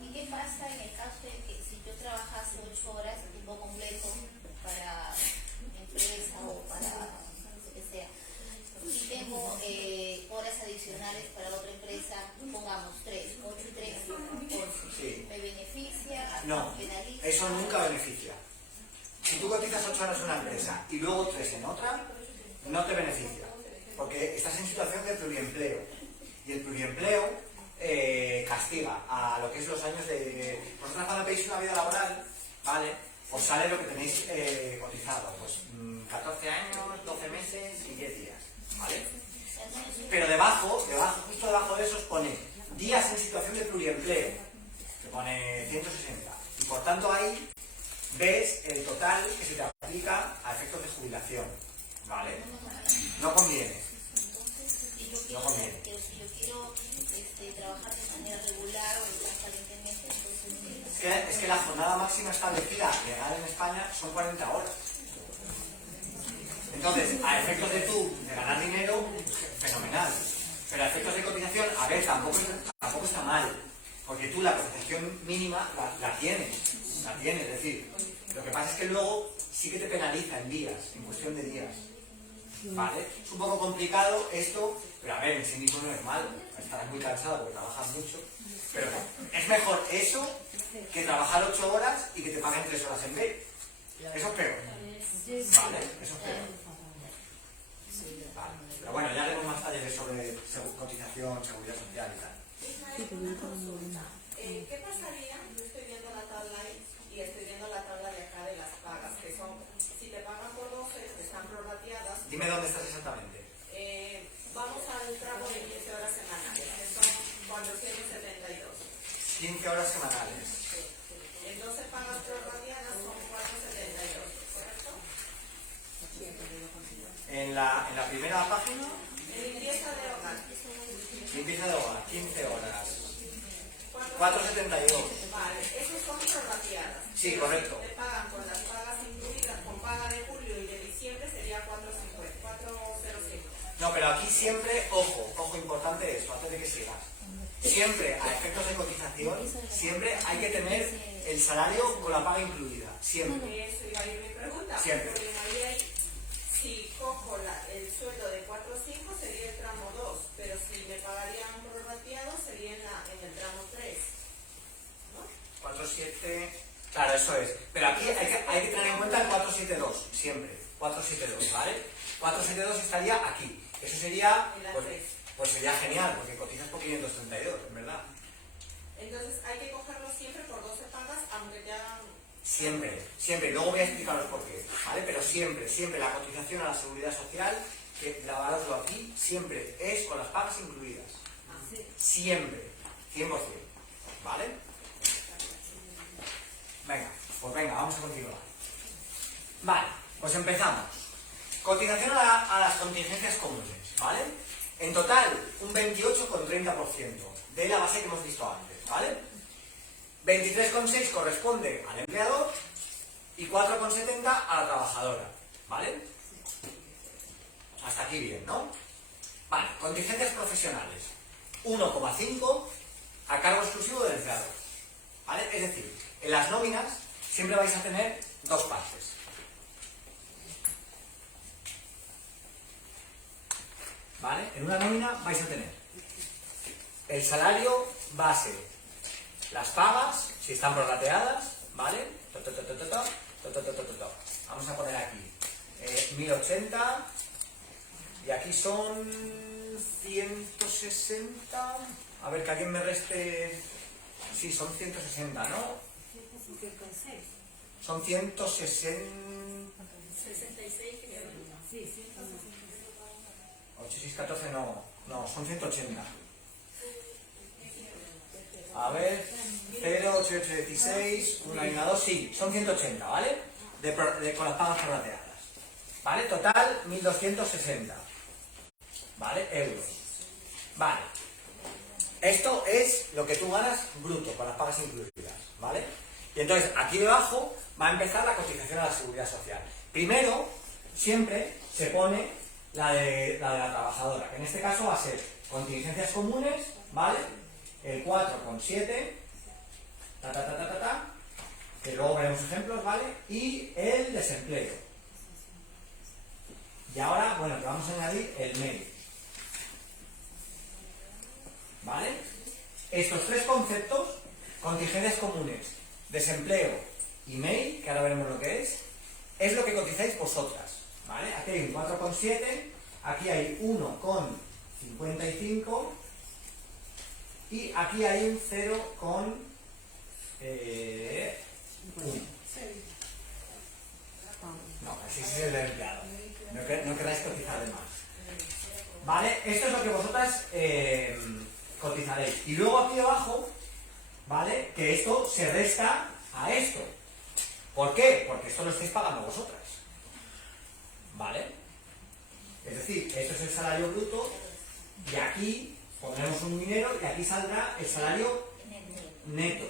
¿Y qué pasa en el caso de que si yo trabajase 8 horas de tiempo completo para mi empresa o para lo que sea, y tengo horas adicionales para otra empresa, pongamos 3, 8 y 3, 11? Sí. ¿Me beneficia? No, ¿Me penaliza? eso nunca beneficia. Si tú cotizas 8 horas en una empresa y luego 3 en otra, no te beneficia, porque estás en situación de pluriempleo. Y el pluriempleo castiga a lo que es los años de... Vosotras cuando pedís una vida laboral, ¿vale? Os sale lo que tenéis cotizado, pues 14 años, 12 meses y 10 días, ¿vale? Pero debajo, justo debajo de eso os pone días en situación de pluriempleo, que pone 160. Y por tanto ahí ves el total que se te aplica a efectos de jubilación, ¿vale? No conviene. Si yo No conviene. si yo quiero trabajar de manera regular o transparentemente, entonces... Es que la jornada máxima establecida legal en España son 40 horas. Entonces, a efectos de ganar dinero, fenomenal. Pero a efectos de cotización, a ver, tampoco está mal. Porque tú la cotización mínima la tienes. Es decir, lo que pasa es que luego sí que te penaliza en días, en cuestión de días. ¿Vale? Es un poco complicado esto, pero a ver, en sí mismo no es malo. Estarás muy cansado porque trabajas mucho. Pero es mejor eso que trabajar 8 horas y que te paguen 3 horas en vez. Eso es peor. ¿Vale? Eso es peor. Vale. Pero bueno, ya haremos más talleres sobre cotización, seguridad social y tal. Una consulta. ¿Qué pasaría? Yo estoy viendo la tabla ahí y estoy viendo la tabla de acá de las pagas, que son, si te pagan por 12, que están prorrateadas. Dime dónde estás exactamente. Vamos al tramo de 15 horas semanales, que son 472. 15 horas semanales. En 12 pagas prorrateadas son 472, ¿correcto? En la primera página, Limpieza de hogar. limpieza de hogar, 15 horas. 472. Vale, esos son prorrateadas. Sí, correcto. Te pagan con las pagas incluidas, con paga de julio y de diciembre sería 405. No, pero aquí siempre, ojo importante esto, antes de que sigas. Siempre, a efectos de cotización, siempre hay que tener el salario con la paga incluida. Siempre. Eso iba a ir mi pregunta. Siempre. Porque en la ley, si cojo el sueldo de 4.5 sería el tramo 2, pero si me pagarían prorrateado sería en el tramo 3. ¿No? 47. Claro, eso es. Pero aquí hay que tener en cuenta el 472, siempre. 472, ¿vale? 472 estaría aquí. Eso sería, pues sería genial, porque cotizas por 532, en verdad. Entonces hay que cogerlo siempre por 12 pagas, aunque te hagan... Siempre. Luego voy a explicaros por qué, ¿vale? Pero siempre la cotización a la seguridad social, que grabaroslo aquí, siempre es con las pagas incluidas. Siempre. 100%. ¿Vale? Venga, vamos a continuar. Vale, pues empezamos. Cotización a las contingencias comunes, ¿vale? En total, un 28,30% de la base que hemos visto antes, ¿vale? 23,6 corresponde al empleador y 4,70 a la trabajadora, ¿vale? Hasta aquí bien, ¿no? Vale, contingencias profesionales. 1,5 a cargo exclusivo del empleador, ¿vale? Es decir, en las nóminas siempre vais a tener dos partes. ¿Vale? En una nómina vais a tener el salario base, las pagas, si están prorrateadas, ¿vale? Vamos a poner aquí 1080 y aquí son 160. A ver, que alguien me reste. Sí, son 160, ¿no? Son 160... 66 creo. 8, 6, 14, no, son 180. A ver, 0, 8, 8, 16, 1 y 1, 2, sí, son 180, ¿vale? Con las pagas prorrateadas. ¿Vale? Total, 1.260. ¿Vale? Euros. Vale. Esto es lo que tú ganas bruto, con las pagas incluidas. ¿Vale? Y entonces, aquí debajo va a empezar la cotización a la Seguridad Social. Primero, siempre se pone la de la trabajadora, que en este caso va a ser contingencias comunes, ¿vale? El 4,7, que luego veremos ejemplos, ¿vale? Y el desempleo. Y ahora, bueno, que vamos a añadir el MEI. ¿Vale? Estos tres conceptos, contingencias comunes, desempleo y MEI, que ahora veremos lo que es lo que cotizáis vosotras. ¿Vale? Aquí hay un 4,7, aquí hay 1,55 y aquí hay un 0,1. No, así es el empleado. No queráis cotizar de más. ¿Vale? Esto es lo que vosotras cotizaréis. Y luego aquí debajo, ¿vale? Que esto se resta a esto. ¿Por qué? Porque esto lo estáis pagando vosotras. ¿Vale? Es decir, esto es el salario bruto y aquí pondremos un dinero y aquí saldrá el salario neto.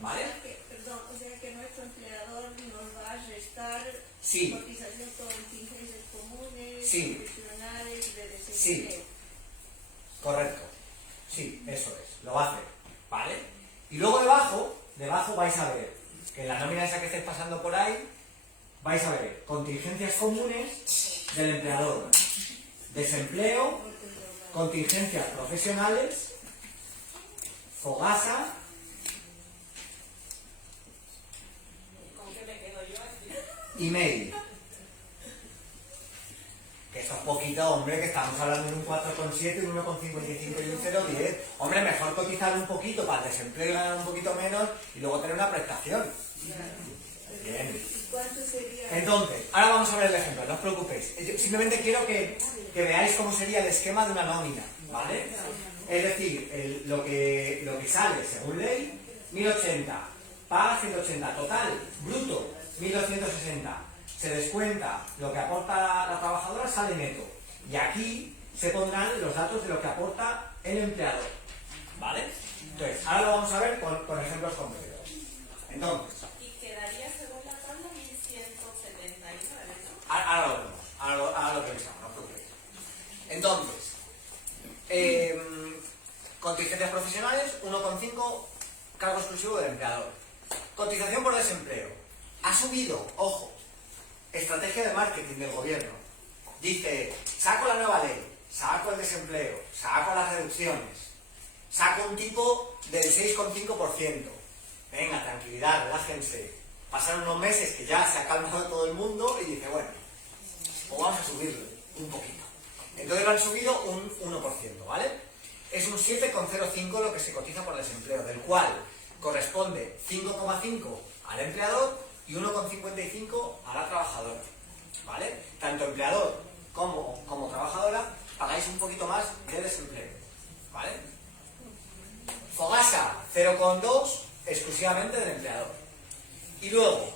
¿Vale? Perdón, o sea que nuestro empleador nos va a restar Sí. cotización con contingencias comunes, Sí. profesionales, de desempleo. Sí. Correcto. Sí, eso es. Lo va a hacer. ¿Vale? Y luego debajo vais a ver que en la nómina esa que estáis pasando por ahí vais a ver contingencias comunes del empleador, desempleo, contingencias profesionales, Fogasa, ¿Con qué me quedo yo aquí? y MEI. Que eso es poquito, hombre, que estamos hablando de un 4,7, un 1,55 y un 0,10. Hombre, mejor cotizar un poquito para el desempleo y ganar un poquito menos y luego tener una prestación. Bien. ¿Cuánto sería? Entonces, ahora vamos a ver el ejemplo, no os preocupéis. Yo simplemente quiero que veáis cómo sería el esquema de una nómina, ¿vale? Es decir, lo que sale según ley, 1080, paga 180, total, bruto, 1260. Se descuenta lo que aporta la trabajadora, sale neto. Y aquí se pondrán los datos de lo que aporta el empleador, ¿vale? Entonces, ahora lo vamos a ver con ejemplos concretos. Entonces, Y quedaría según la tabla 1179, ¿no? ahora lo vemos, ahora lo revisamos, no os preocupéis. Entonces, contingencias profesionales, 1,5, cargo exclusivo del empleador. Cotización por desempleo. Ha subido, ojo, estrategia de marketing del gobierno. Dice, saco la nueva ley, saco el desempleo, saco las reducciones, saco un tipo del 6,5%. Venga, tranquilidad, relájense. Pasaron unos meses que ya se ha calmado todo el mundo y dice, bueno, pues vamos a subirlo un poquito. Entonces lo han subido un 1%, ¿vale? Es un 7,05 lo que se cotiza por desempleo, del cual corresponde 5,5 al empleador y 1,55 a la trabajadora, ¿vale? Tanto empleador como trabajadora pagáis un poquito más de desempleo, ¿vale? Fogasa, 0,2 exclusivamente del empleador. Y luego,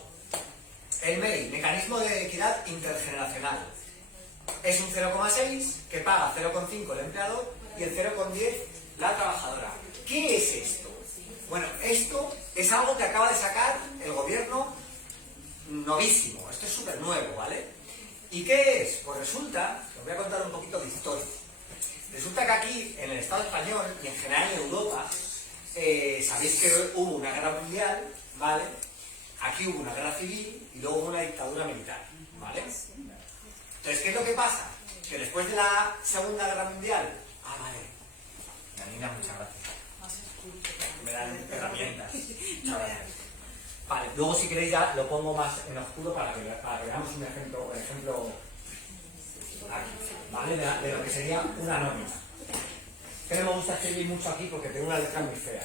el MEI, Mecanismo de Equidad Intergeneracional, es un 0,6 que paga 0,5 el empleador y el 0,10 la trabajadora. ¿Qué es esto? Bueno, esto es algo que acaba de sacar el gobierno novísimo, esto es súper nuevo, ¿vale? ¿Y qué es? Pues resulta, os voy a contar un poquito de historia. Resulta que aquí, en el Estado español y en general en Europa, sabéis que hubo una guerra mundial, ¿vale? Aquí hubo una guerra civil y luego hubo una dictadura militar, ¿vale? Entonces, ¿qué es lo que pasa? Que después de la Segunda Guerra Mundial... Ah, vale. Janina, muchas gracias. Me dan herramientas. Muchas gracias. Vale, luego si queréis ya lo pongo más en oscuro para que veamos un ejemplo aquí, ¿vale? De lo que sería una nómina. Que no me gusta escribir mucho aquí porque tengo una letra muy fea.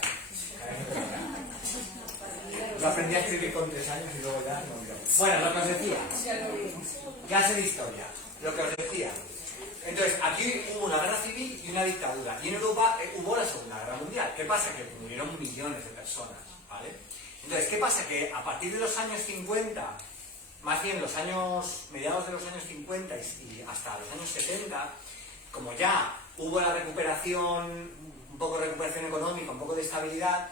Yo aprendí a escribir con 3 años y luego ya no olvidamos. Bueno, lo que os decía. Clase de historia. Lo que os decía. Entonces, aquí hubo una guerra civil y una dictadura. Y en Europa hubo la Segunda Guerra Mundial. ¿Qué pasa? Que murieron millones de personas, ¿vale? Entonces, ¿qué pasa? Que a partir de los años 50, más bien mediados de los años 50 y hasta los años 70, como ya hubo la recuperación, un poco de recuperación económica, un poco de estabilidad,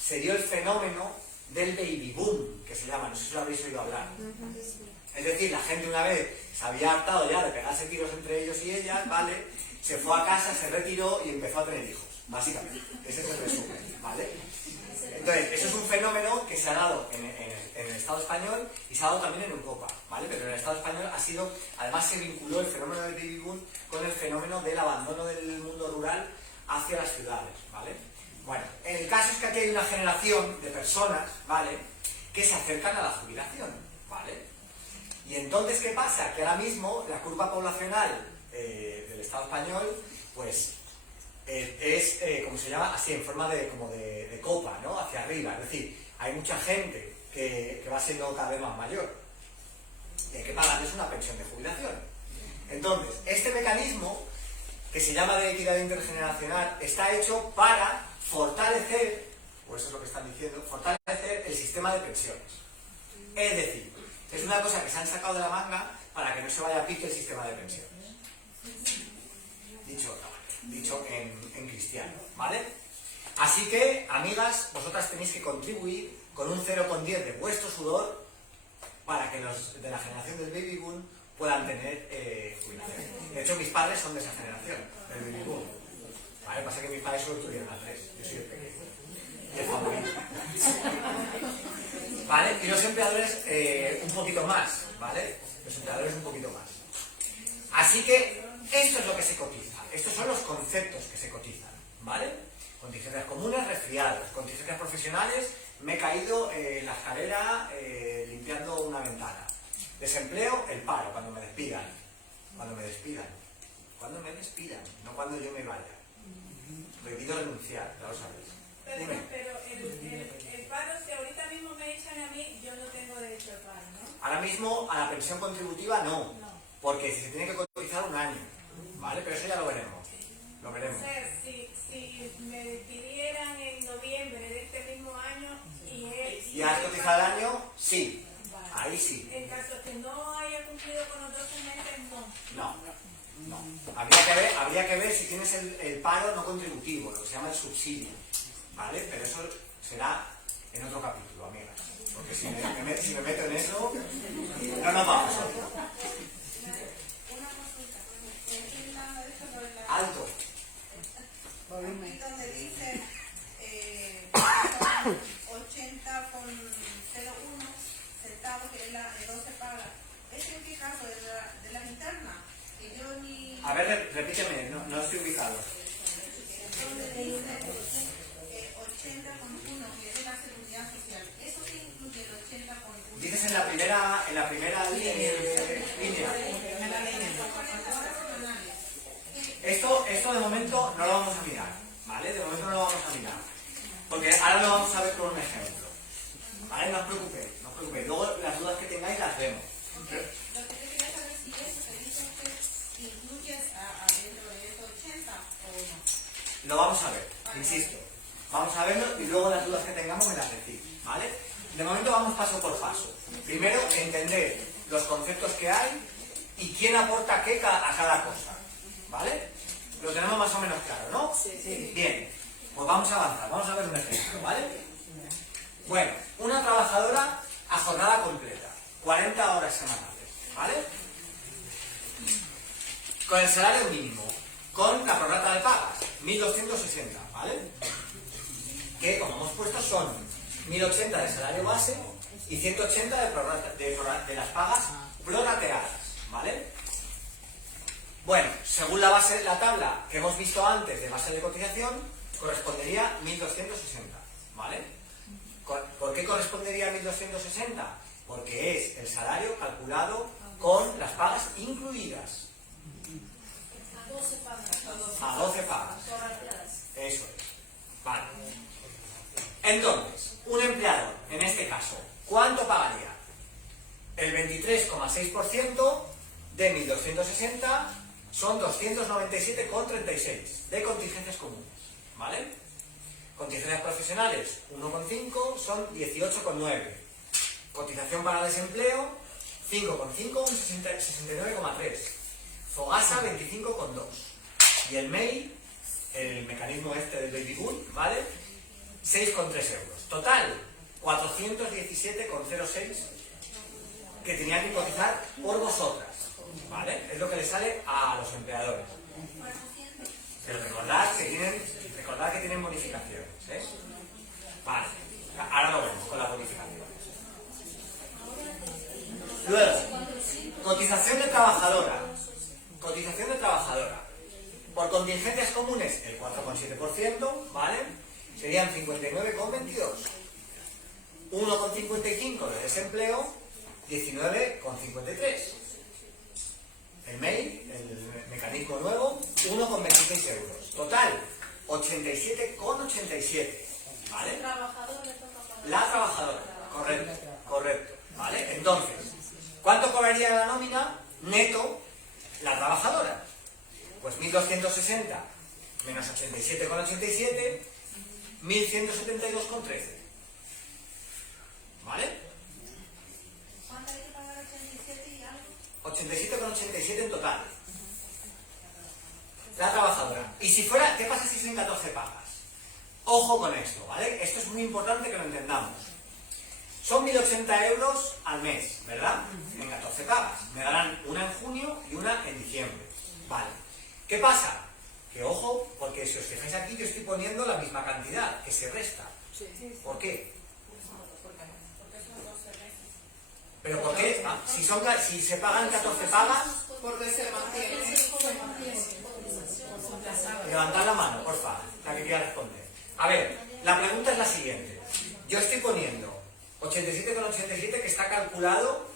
se dio el fenómeno del baby boom, que se llama, no sé si lo habréis oído hablar. Es decir, la gente una vez se había hartado ya de pegarse tiros entre ellos y ellas, ¿vale? Se fue a casa, se retiró y empezó a tener hijos, básicamente. Ese es el resumen, ¿vale? Entonces, eso es un fenómeno que se ha dado en el Estado español y se ha dado también en Europa, ¿vale? Pero en el Estado español ha sido, además se vinculó el fenómeno del baby boom con el fenómeno del abandono del mundo rural hacia las ciudades, ¿vale? Bueno, el caso es que aquí hay una generación de personas, ¿vale?, que se acercan a la jubilación, ¿vale? Y entonces, ¿qué pasa? Que ahora mismo la curva poblacional del Estado español, pues, es, como se llama, así, en forma de copa, ¿no?, hacia arriba. Es decir, hay mucha gente que va siendo cada vez más mayor y hay que pagarles una pensión de jubilación. Entonces, este mecanismo, que se llama de equidad intergeneracional, está hecho para fortalecer, o eso es lo que están diciendo, fortalecer el sistema de pensiones. Es decir, es una cosa que se han sacado de la manga para que no se vaya a pique el sistema de pensiones. Dicho en cristiano, ¿vale? Así que, amigas, vosotras tenéis que contribuir con un 0,10 de vuestro sudor para que los de la generación del baby boom puedan tener jubilación. De hecho, mis padres son de esa generación, del baby boom. ¿Vale? Pasa que mis padres solo tuvieron a 3, yo soy el pequeño, y el favorito. ¿Vale? Y los empleadores un poquito más, ¿vale? Los empleadores un poquito más. Así que esto es lo que se cotiza. Estos son los conceptos que se cotizan, ¿vale? Contingencias comunes, resfriados. Contingencias profesionales, me he caído en la escalera limpiando una ventana. Desempleo, el paro, cuando me despidan. Cuando me despidan. Cuando me despidan, no cuando yo me vaya. Prohibido renunciar, ya lo sabéis. Pero el paro, si ahorita mismo me echan a mí, yo no tengo derecho al paro, ¿no? Ahora mismo a la pensión contributiva no, porque se tiene que cotizar un año, ¿vale? Pero eso ya lo veremos. Lo veremos. O sea, si me despidieran en noviembre de este mismo año ¿Y has cotizado el año? Sí. Vale. Ahí sí. En caso que no haya cumplido con los 12 meses, no. No. Habría que ver si tienes el paro no contributivo, lo que se llama el subsidio, ¿vale? Pero eso será en otro capítulo, amigas. Porque si me meto en eso, no nos vamos a otro. Una consulta. Alto. Aquí donde dice 80,01 centavos, que es la de 12 pagas. ¿Es en qué caso? ¿De las internas? Que yo ni... A ver, repíteme, no estoy ubicado. Donde dice 80,1, que es de la seguridad social. ¿Eso qué incluye el 80,1? Dices en la primera línea. Esto de momento no lo vamos a mirar, ¿vale? De momento no lo vamos a mirar. Porque ahora lo vamos a ver con un ejemplo. ¿Vale? No os preocupéis. Luego las dudas que tengáis las vemos. Okay. Lo que te quería saber si eso que dice usted incluye dentro de esos 80 o no. Lo vamos a ver, insisto. Vamos a verlo y luego las dudas que tengamos me las decís, ¿vale? De momento vamos paso por paso. Primero, entender los conceptos que hay y quién aporta qué a cada cosa, ¿vale? Lo tenemos más o menos claro, ¿no? Sí. Bien, pues vamos a avanzar, vamos a ver un ejemplo, ¿vale? Bueno, una trabajadora a jornada completa, 40 horas semanales, ¿vale? Con el salario mínimo, con la prorrata de pagas, 1.260, ¿vale? Que, como hemos puesto, son 1.080 de salario base y 180 de las pagas prorrateadas, ¿vale? Bueno, según la tabla que hemos visto antes de base de cotización, correspondería 1.260, ¿vale? ¿Por qué correspondería a 1.260? Porque es el salario calculado con las pagas incluidas. A 12 pagas. A 12 pagas. Eso es. Vale. Entonces, un empleador, en este caso, 6% de 1.260 son 297,36 de contingencias comunes, ¿vale? Contingencias profesionales, 1,5 son 18,9. Cotización para desempleo, 5,5, un 69,3. Fogasa, 25,2. Y el MEI, el mecanismo este del baby boom, ¿vale? 6,3 euros. Total, 417,06 que tenían que cotizar por vosotras, ¿vale? Es lo que les sale a los empleadores. Pero recordad que tienen bonificaciones, ¿eh? Vale, ahora lo vemos con las bonificaciones. Luego, cotización de trabajadora. Cotización de trabajadora. Por contingencias comunes, el 4,7%, ¿vale? Serían 59,22. 1,55 de desempleo, 19,53. El MEI, el mecanismo nuevo, 1,26 euros. Total, 87,87. ¿Vale? El trabajador le toca pagar. La trabajadora, correcto. ¿Vale? Entonces, ¿cuánto cobraría la nómina neto la trabajadora? Pues 1.260 menos 87,87, 1.172,13. ¿Vale? ¿Cuánto hay que pagar? 87 y algo. 87,87 en total. La trabajadora. Y si fuera, ¿qué pasa si son 14 pagas? Ojo con esto, ¿vale? Esto es muy importante que lo entendamos. Son 1.080 euros al mes, ¿verdad? En 14 pagas. Me darán una en junio y una en diciembre. Vale. ¿Qué pasa? Que ojo, porque si os fijáis aquí yo estoy poniendo la misma cantidad, que se resta. ¿Por qué? ¿Pero por qué? Ah, si se pagan 14 pagas... Porque se mantiene. Levantad la mano, por favor, la que quiera responder. A ver, la pregunta es la siguiente. Yo estoy poniendo 87,87 que está calculado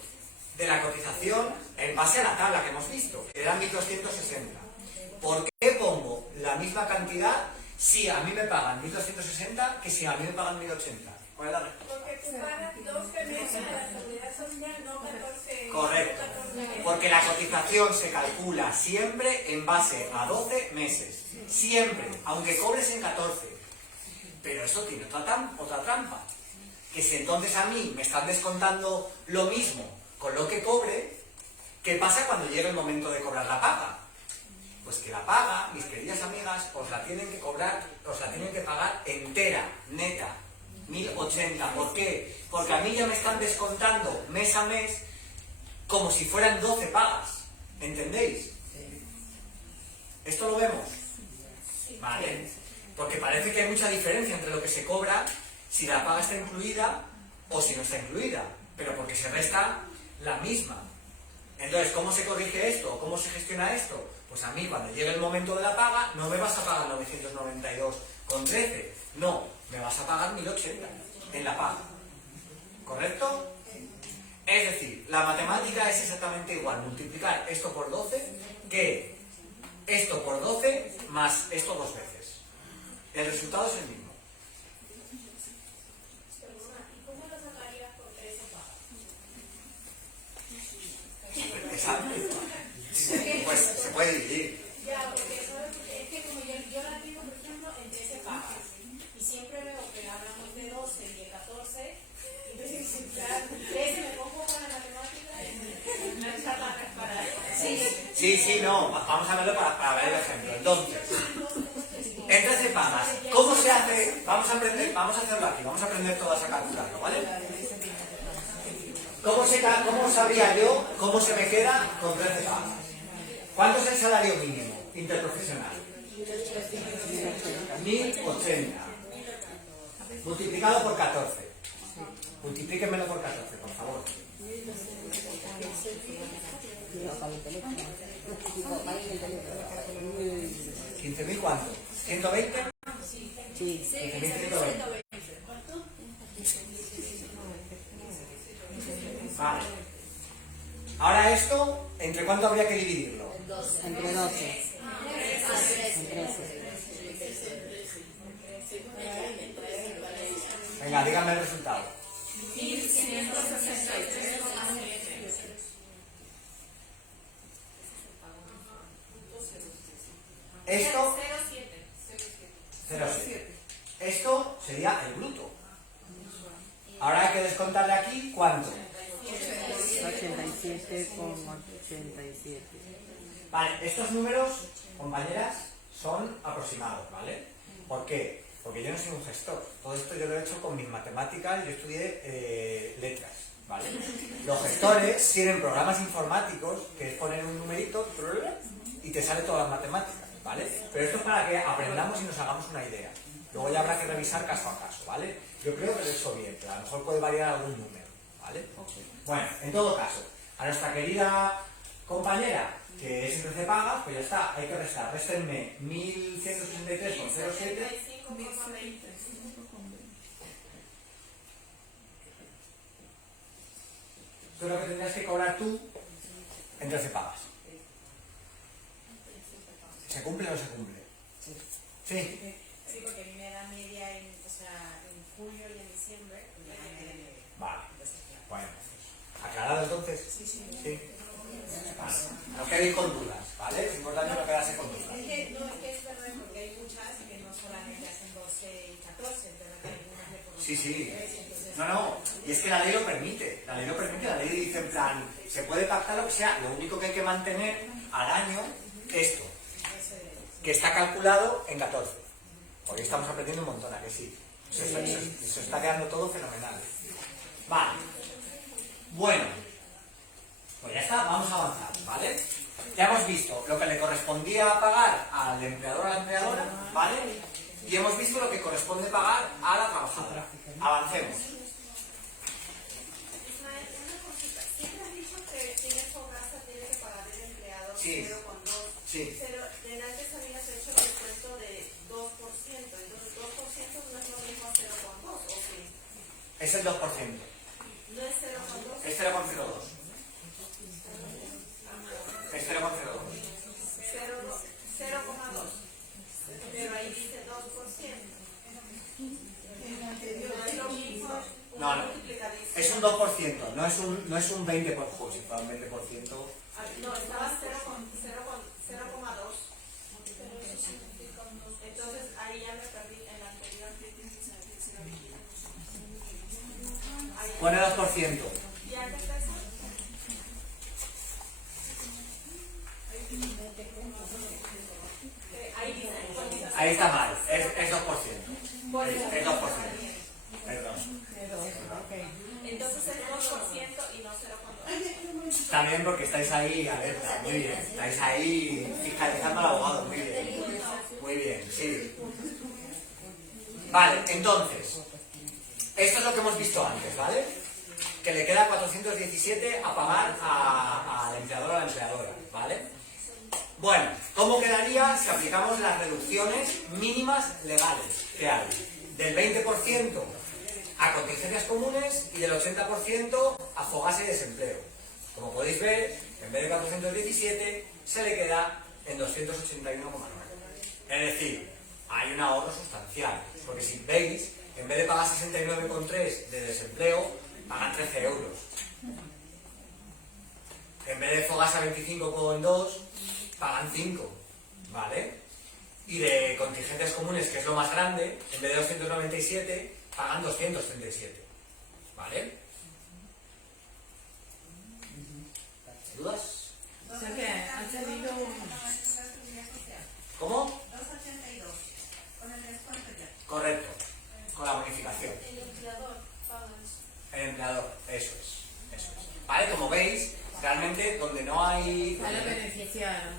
de la cotización en base a la tabla que hemos visto, que eran 1.260. ¿Por qué pongo la misma cantidad si a mí me pagan 1.260 que si a mí me pagan 1.080? ¿Cuál es la respuesta? Porque tú pagas 12 meses de la seguridad social, no 14. Correcto. Porque la cotización se calcula siempre en base a 12 meses. Siempre, aunque cobres en 14. Pero eso tiene otra trampa. Que si entonces a mí me están descontando lo mismo con lo que cobre, ¿qué pasa cuando llegue el momento de cobrar la paga? Pues que la paga, mis queridas amigas, os la tienen que cobrar, os la tienen que pagar entera, neta, 1.080. ¿Por qué? Porque a mí ya me están descontando mes a mes como si fueran 12 pagas. ¿Entendéis? ¿Esto lo vemos? Vale. Porque parece que hay mucha diferencia entre lo que se cobra si la paga está incluida o si no está incluida. Pero porque se resta la misma. Entonces, ¿cómo se corrige esto? ¿Cómo se gestiona esto? Pues a mí, cuando llegue el momento de la paga, no me vas a pagar 992,13. No, me vas a pagar 1.080 en la paga. ¿Correcto? Es decir, la matemática es exactamente igual. Multiplicar esto por 12 que esto por 12 más esto 2 veces. El resultado es el mismo. ¿Y cómo lo sacarías por 13 pagas? Exacto. Pues se puede dividir. Ya, porque ¿sabes? Es que como yo la digo, por ejemplo, en 13 pagas. Y siempre veo que hablamos de 12 y de 14. Entonces, si ya 13 me pongo con la matemática y no echarla para Sí, no. Vamos a verlo para ver el ejemplo. Entonces, en 13 pagas, ¿cómo se hace? Vamos a hacerlo aquí. Vamos a aprender todas a calcularlo, ¿vale? ¿Cómo sabría yo cómo se me queda con 13 pagas? ¿Cuánto es el salario mínimo interprofesional? 1.080. Multiplicado por 14. Multiplíquenmelo por 14, por favor. ¿15.000 cuánto? ¿120? Sí. 15.120. Vale. Ahora esto, ¿entre cuánto habría que dividirlo? Entre 12. Venga, díganme el resultado. Esto, 0,7. 0,7. Esto sería el bruto. Ahora hay que descontarle aquí, ¿cuánto? 87,87. Vale, estos números, compañeras, son aproximados, ¿vale? ¿Por qué? Porque yo no soy un gestor. Todo esto yo lo he hecho con mis matemáticas, yo estudié letras, ¿vale? Los gestores tienen programas informáticos que es poner un numerito y te sale todas las matemáticas, ¿vale? Pero esto es para que aprendamos y nos hagamos una idea. Luego ya habrá que revisar caso a caso, ¿vale? Yo creo que lo he hecho bien, pero a lo mejor puede variar algún número, ¿vale? Bueno, en todo caso, a nuestra querida compañera, que es en 13 pagas, pues ya está, hay que restar. Réstenme 1163,07. 75,20. Esto es lo que tendrías que cobrar tú en 13 pagas. ¿Se cumple o no se cumple? Sí. Sí, porque a mí me da media en julio y en diciembre. Vale. Bueno, ¿aclarado entonces? Sí. Vale. No quedéis con dudas, ¿vale? Es importante no quedarse con dudas. Es que es verdad, porque hay muchas que no solamente hacen 12 y 14, es verdad que algunas le ponen Sí. 13, entonces... No, y es que la ley lo permite. La ley dice en plan, se puede pactar lo que sea, lo único que hay que mantener al año esto, que está calculado en 14. Porque estamos aprendiendo un montón, ¿a que sí? Se está quedando todo fenomenal. Vale. Bueno, pues ya está, vamos a avanzar, ¿vale? Ya hemos visto lo que le correspondía pagar al empleador o a la empleadora, ¿vale? Y hemos visto lo que corresponde pagar a la trabajadora. Avancemos. Ismael, una cosita. Siempre has dicho que si es fogasa tiene que pagar el empleado Sí. 0,2. Sí. Pero de antes habías hecho el descuento de 2%. Entonces 2% no es lo mismo a 0,2, ¿o sí? Es el 2%. No es 0,2. Es 0,02. Es 0,02. 0,2. Pero ahí dice 2%. No es lo mismo. No. Es un 2%, no es un 20%. Joder, si fuera un 20%. No, estaba 0,2. Entonces ahí ya me perdí en la anterior. Pone 2%. ¿Y antes de eso? Ahí está mal, es 2%. Es 2%. Perdón. Entonces es 2% y no 0,2. Está bien porque estáis ahí alerta, muy bien. Estáis ahí fiscalizando al abogado, muy bien. Muy bien, sí. Vale, entonces, esto es lo que hemos visto antes, ¿vale? Que le queda 417 a pagar al empleador o a la empleadora, ¿vale? Bueno, ¿cómo quedaría si aplicamos las reducciones mínimas legales que hay? Del 20% a contingencias comunes y del 80% a fogasa y desempleo. Como podéis ver, en vez de 417 se le queda en 281,9. Es decir, hay un ahorro sustancial, porque si veis, en vez de pagar 69,3 de desempleo, pagan 13 euros. En vez de fogasa 25,2, pagan 5, ¿vale? Y de contingentes comunes, que es lo más grande, en vez de 297, pagan 237, ¿vale? ¿Dudas? O sea que han salido... ¿Cómo? 282, con el descuento ya. Correcto, con la bonificación. El empleador paga eso. El empleador, eso es. ¿Vale? Como veis, realmente donde no hay... A la beneficiaria.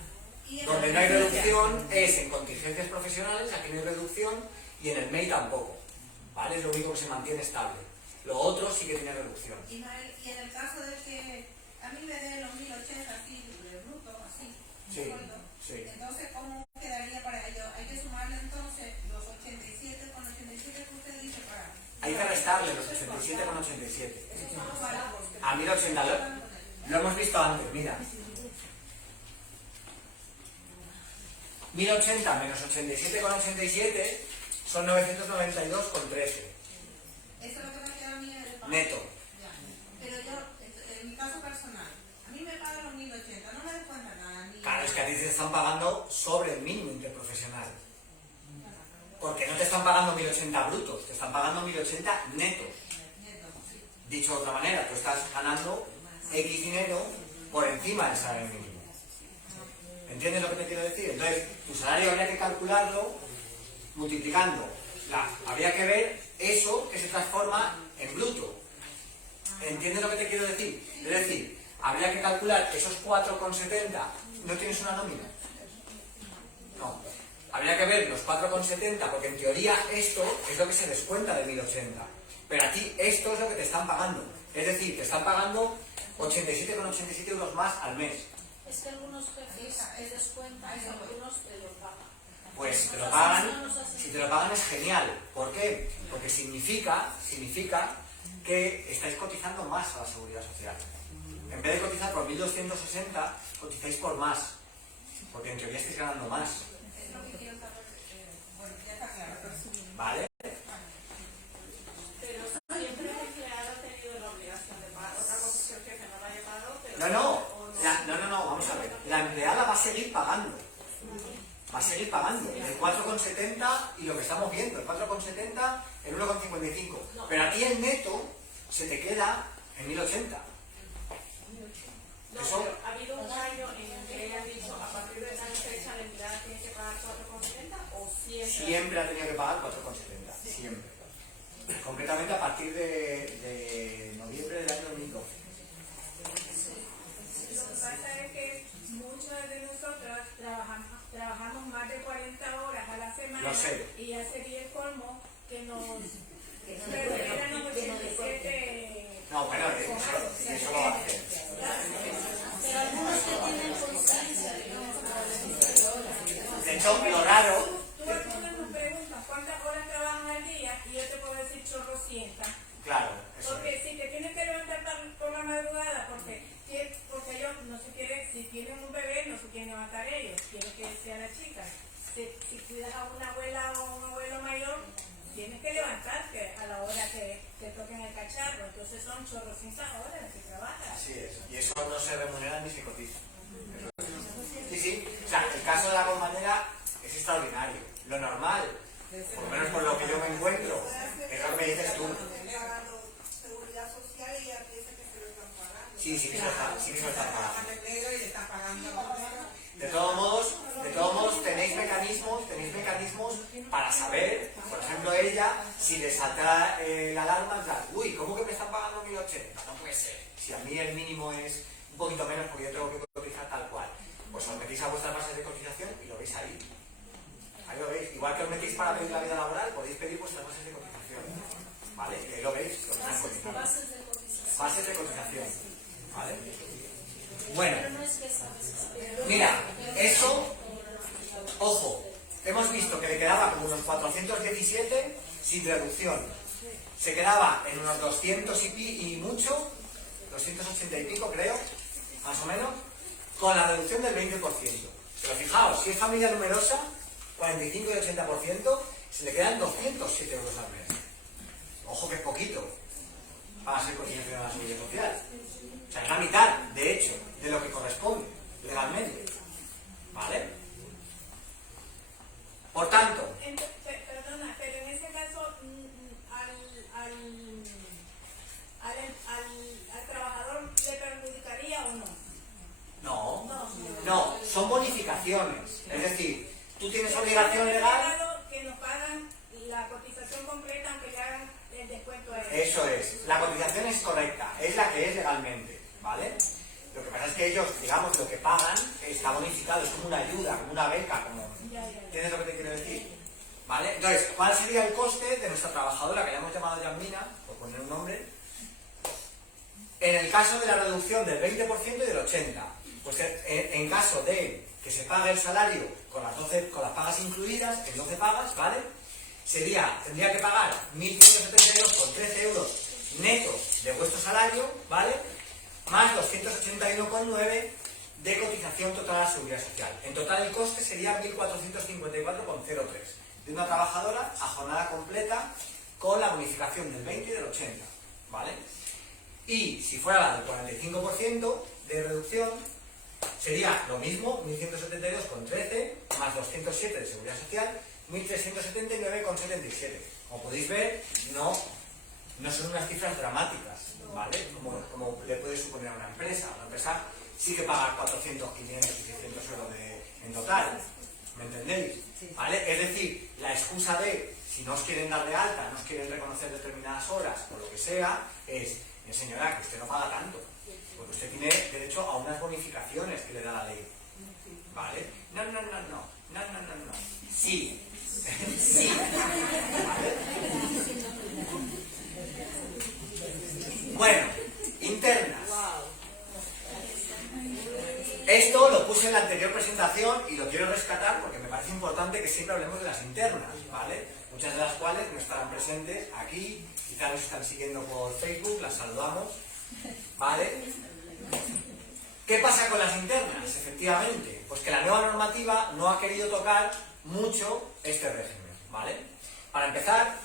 Donde no hay reducción es en contingencias profesionales, aquí no hay reducción, y en el MEI tampoco, ¿vale? Es lo único que se mantiene estable. Lo otro sí que tiene reducción. Ismael, y en el caso de que a mí me den los 1080 así, de bruto, así, Sí, sueldo, sí. entonces ¿cómo quedaría para ello? Hay que sumarle entonces los 87 con 87 que usted dice para... Hay que restarle los 87 con 87. Esos son los salarios. A 1080 lo hemos visto antes, mira. 1080 menos 87,87 son 992,13. Eso es lo que me queda a mí en el pago. Neto. Ya. Pero yo, en mi caso personal, a mí me pagan los 1080, no me descuentan nada, ni Claro, es que a ti te están pagando sobre el mínimo interprofesional. Porque no te están pagando 1080 brutos, te están pagando 1080 netos. Dicho de otra manera, tú estás ganando X dinero por encima del salario mínimo. ¿Entiendes lo que te quiero decir? Entonces, tu salario habría que calcularlo multiplicando. Habría que ver eso que se transforma en bruto. ¿Entiendes lo que te quiero decir? Es decir, habría que calcular esos 4,70. ¿No tienes una nómina? No. Habría que ver los 4,70 porque en teoría esto es lo que se descuenta de 1080. Pero a ti esto es lo que te están pagando. Es decir, te están pagando 87,87 euros más al mes. Es que algunos jefes te descuentan y algunos te lo pagan. Pues te lo pagan, si te lo pagan es genial. ¿Por qué? Porque significa que estáis cotizando más a la seguridad social. En vez de cotizar por 1.260, cotizáis por más. Porque en teoría estáis ganando más. Es lo que quiero saber. Bueno, ya está claro. ¿Vale? Pero siempre el empleado ha tenido la obligación de pagar. Otra cosa es que el jefe no la haya pagado, pero... No, vamos a ver. La empleada va a seguir pagando. Va a seguir pagando. El 4,70 y lo que estamos viendo, el 4,70, el 1,55. Pero a ti el neto se te queda en 1080. No, Eso... pero ha habido un año en el que hayan dicho a partir de tal fecha la empleada tiene que pagar 4,70 o siempre. Siempre ha tenido que pagar 4,70. Siempre. Concretamente a partir de noviembre del año 2012. Lo que pasa es que muchas de nosotras trabajamos más de 40 horas a la semana. Lo sé. Y ya sería el colmo que nos reduzieran los 87. No, bueno, eso lo va a hacer. Pero algunos que tienen conciencia de De hecho, lo raro... Tú algunas nos preguntas cuántas horas trabajan al día y yo te puedo decir chorrocientas. Claro, eso Porque es. si te tienes que levantar por la madrugada, porque ellos no se quieren, si tienen un bebé, no se quieren levantar ellos, tienen que ser la chica. Si cuidas a una abuela o un abuelo mayor, tienes que levantarte a la hora que te toquen el cacharro. Entonces son chorrocientas horas que trabajas. Así es. Y eso no se remunera ni se cotiza. Sí. O sea, el caso de la compañera es extraordinario. Lo normal, por lo menos por lo que yo me encuentro, es lo que me dices tú. Seguridad social y ya piensa que se lo están pagando. Sí que se lo están pagando. El negro y le está pagando. De todos modos, tenéis mecanismos para saber, por ejemplo, ella, si le salta la alarma, uy, ¿cómo que me están pagando 1080? No puede ser. Si a mí el mínimo es un poquito menos porque yo tengo que cotizar tal cual. Pues os metís a vuestras bases de cotización y lo veis ahí. Ahí lo veis. Igual que os metís para pedir la vida laboral, podéis pedir vuestras bases de cotización. ¿Vale? Y ahí lo veis. Lo que están cotizando. bases de cotización. Bases de cotización. ¿Vale? Bueno. Pero no es que sabes. Mira, eso, ojo, hemos visto que le quedaba como unos 417 sin reducción. Se quedaba en unos 200 y mucho, 280 y pico creo, más o menos, con la reducción del 20%. Pero fijaos, si es familia numerosa, 45 y 80%, se le quedan 207 euros al mes. Ojo que es poquito para ser cotización a la seguridad social. O sea, es la mitad, de hecho, de lo que corresponde legalmente. ¿Vale? Por tanto... Perdona, pero en ese caso, al trabajador le perjudicaría o no? No, son bonificaciones. Es decir, tú tienes obligación legal... Que nos pagan la cotización completa aunque le hagan el descuento a ellos. Eso es. La cotización es correcta, es la que es legalmente. ¿Vale? Lo que pasa es que ellos, digamos, lo que pagan está bonificado, es como una ayuda, como una beca, como... ¿Entiendes lo que te quiero decir? ¿Vale? Entonces, ¿cuál sería el coste de nuestra trabajadora, que le hemos llamado Yasmina, por poner un nombre, en el caso de la reducción del 20% y del 80%? Pues en caso de que se pague el salario con las pagas incluidas, en 12 pagas, ¿vale? Tendría que pagar 1.172 con 13 euros netos de vuestro salario, ¿vale? Más 281,9 de cotización total a la seguridad social. En total el coste sería 1.454,03 de una trabajadora a jornada completa con la bonificación del 20 y del 80, ¿vale? Y si fuera la del 45% de reducción, sería lo mismo, 1.172,13 más 207 de Seguridad Social, 1.379,77. Como podéis ver, no son unas cifras dramáticas, ¿vale? Como le puede suponer a una empresa. Una empresa sí que paga 400, 500 y 600 euros en total, ¿me entendéis? ¿Vale? Es decir, la excusa de si no os quieren dar de alta, no os quieren reconocer determinadas horas o lo que sea, es, señora, que usted no paga tanto, porque usted tiene derecho a unas bonificaciones que le da la ley, ¿vale? No. Sí. Sí. ¿Vale? Bueno, internas. Esto lo puse en la anterior presentación y lo quiero rescatar porque me parece importante que siempre hablemos de las internas, ¿vale? Muchas de las cuales no estarán presentes aquí, quizás nos están siguiendo por Facebook, las saludamos, ¿vale? ¿Qué pasa con las internas? Efectivamente, pues que la nueva normativa no ha querido tocar mucho este régimen, ¿vale? Para empezar,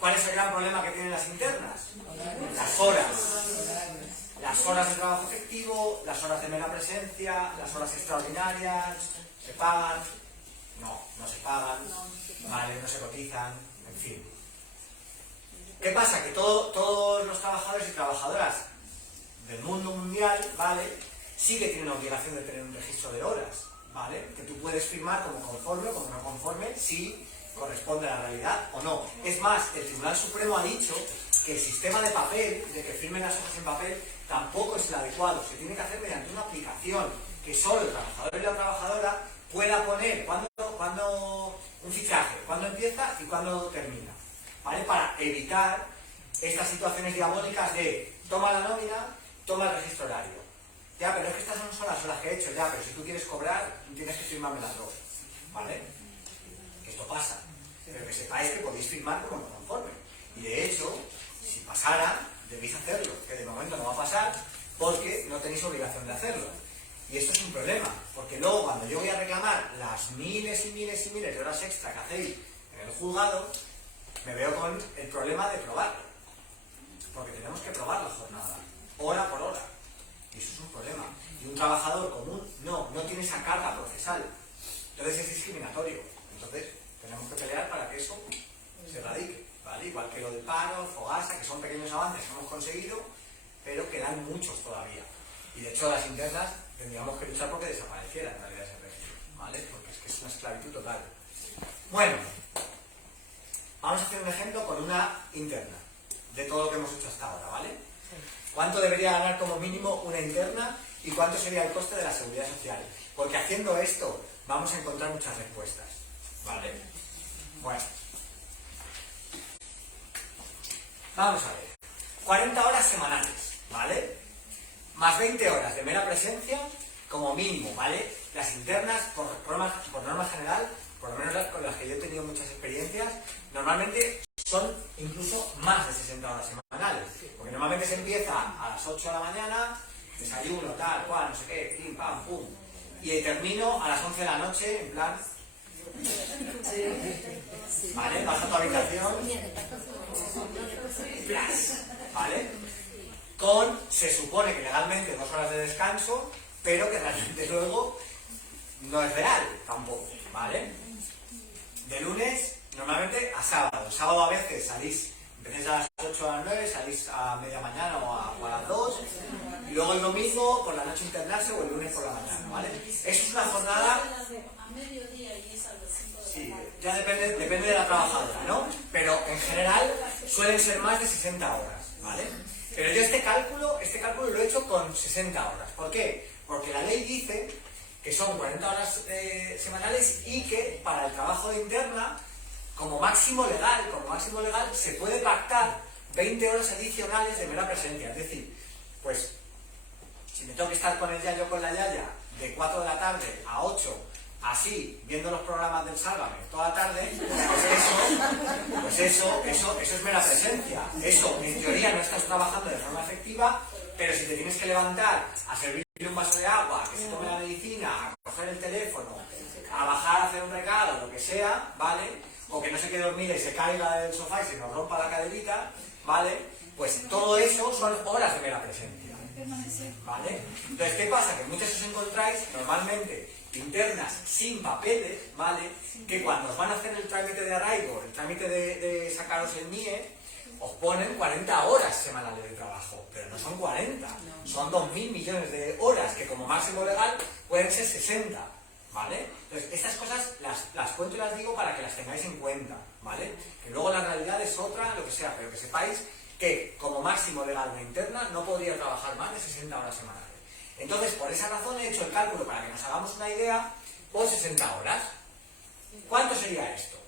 ¿cuál es el gran problema que tienen las internas? Las horas. Las horas de trabajo efectivo, las horas de mera presencia, las horas extraordinarias, ¿se pagan? No se pagan, ¿vale? No se cotizan, en fin. ¿Qué pasa? Que todos los trabajadores y trabajadoras del mundo mundial, ¿vale? Sí que tienen la obligación de tener un registro de horas, ¿vale? Que tú puedes firmar como conforme o como no conforme si corresponde a la realidad o no. Es más, el Tribunal Supremo ha dicho que el sistema de papel, de que firmen las hojas en papel, tampoco es el adecuado. Se tiene que hacer mediante una aplicación que solo el trabajador y la trabajadora pueda poner cuando un fichaje, cuándo empieza y cuándo termina, ¿vale? Para evitar estas situaciones diabólicas de toma la nómina, toma el registro horario. Ya, pero es que estas no son las horas que he hecho, ya, pero si tú quieres cobrar, tienes que firmarme las dos, ¿vale? Esto pasa, pero que sepáis que podéis firmar como no conforme. Y de hecho, si pasara, debéis hacerlo, que de momento no va a pasar porque no tenéis obligación de hacerlo. Y esto es un problema, porque luego cuando yo voy a reclamar las miles y miles y miles de horas extra que hacéis en el juzgado, me veo con el problema de probarlo. Porque tenemos que probar la jornada, hora por hora. Y eso es un problema. Y un trabajador común no tiene esa carga procesal. Entonces es discriminatorio. Entonces tenemos que pelear para que eso se erradique, ¿vale? Igual que lo del paro, Fogasa, que son pequeños avances que hemos conseguido, pero quedan muchos todavía. Y de hecho las internas tendríamos que luchar porque desapareciera en realidad ese régimen, ¿vale? Porque es que es una esclavitud total. Bueno, vamos a hacer un ejemplo con una interna de todo lo que hemos hecho hasta ahora, ¿vale? ¿Cuánto debería ganar como mínimo una interna y cuánto sería el coste de la seguridad social? Porque haciendo esto vamos a encontrar muchas respuestas, ¿vale? Bueno, vamos a ver. 40 horas semanales, ¿vale? Más 20 horas de mera presencia como mínimo, ¿vale? Las internas, por norma general, por lo menos con las que yo he tenido muchas experiencias, normalmente son incluso más de 60 horas semanales. Porque normalmente se empieza a las 8 de la mañana, desayuno, tal, cual, no sé qué, pim, pam, pum. Y termino a las 11 de la noche, en plan... ¿Vale? Vas a tu habitación... Flash, ¿vale? Se supone que legalmente 2 horas de descanso, pero que realmente luego no es real tampoco, ¿vale? De lunes normalmente a sábado. Sábado a veces salís, empecéis a las 8 o a las 9, salís a media mañana o a las 2, y luego el domingo por la noche internarse o el lunes por la mañana, ¿vale? Eso es una jornada... A mediodía y es a las 5 de la Sí, tarde. ya depende de la trabajadora, ¿no? Pero en general suelen ser más de 60 horas, ¿vale? Pero yo este cálculo lo he hecho con 60 horas. ¿Por qué? Porque la ley dice que son 40 horas semanales y que para el trabajo de interna, como máximo legal, se puede pactar 20 horas adicionales de mera presencia. Es decir, pues, si me tengo que estar con el yayo o con la yaya de 4 de la tarde a 8, así, viendo los programas del Sálvame toda la tarde, pues eso es mera presencia. Eso, en teoría, no estás trabajando de forma efectiva, pero si te tienes que levantar a servirle un vaso de agua, que se tome la medicina, a coger el teléfono, a bajar a hacer un recado, lo que sea, ¿vale? O que no se quede dormida y se caiga del sofá y se nos rompa la caderita, ¿vale? Pues todo eso son horas de mera presencia. ¿Vale? Entonces, ¿qué pasa? Que muchas os encontráis normalmente internas sin papeles, ¿vale? Que cuando os van a hacer el trámite de arraigo, el trámite de sacaros el NIE, os ponen 40 horas semanales de trabajo, pero no son 40, son 2.000 millones de horas, que como máximo legal pueden ser 60, ¿vale? Entonces, estas cosas las cuento y las digo para que las tengáis en cuenta, ¿vale? Que luego la realidad es otra, lo que sea, pero que sepáis que como máximo legal una interna no podría trabajar más de 60 horas semanales. Entonces, por esa razón he hecho el cálculo para que nos hagamos una idea por 60 horas. ¿Cuánto sería esto?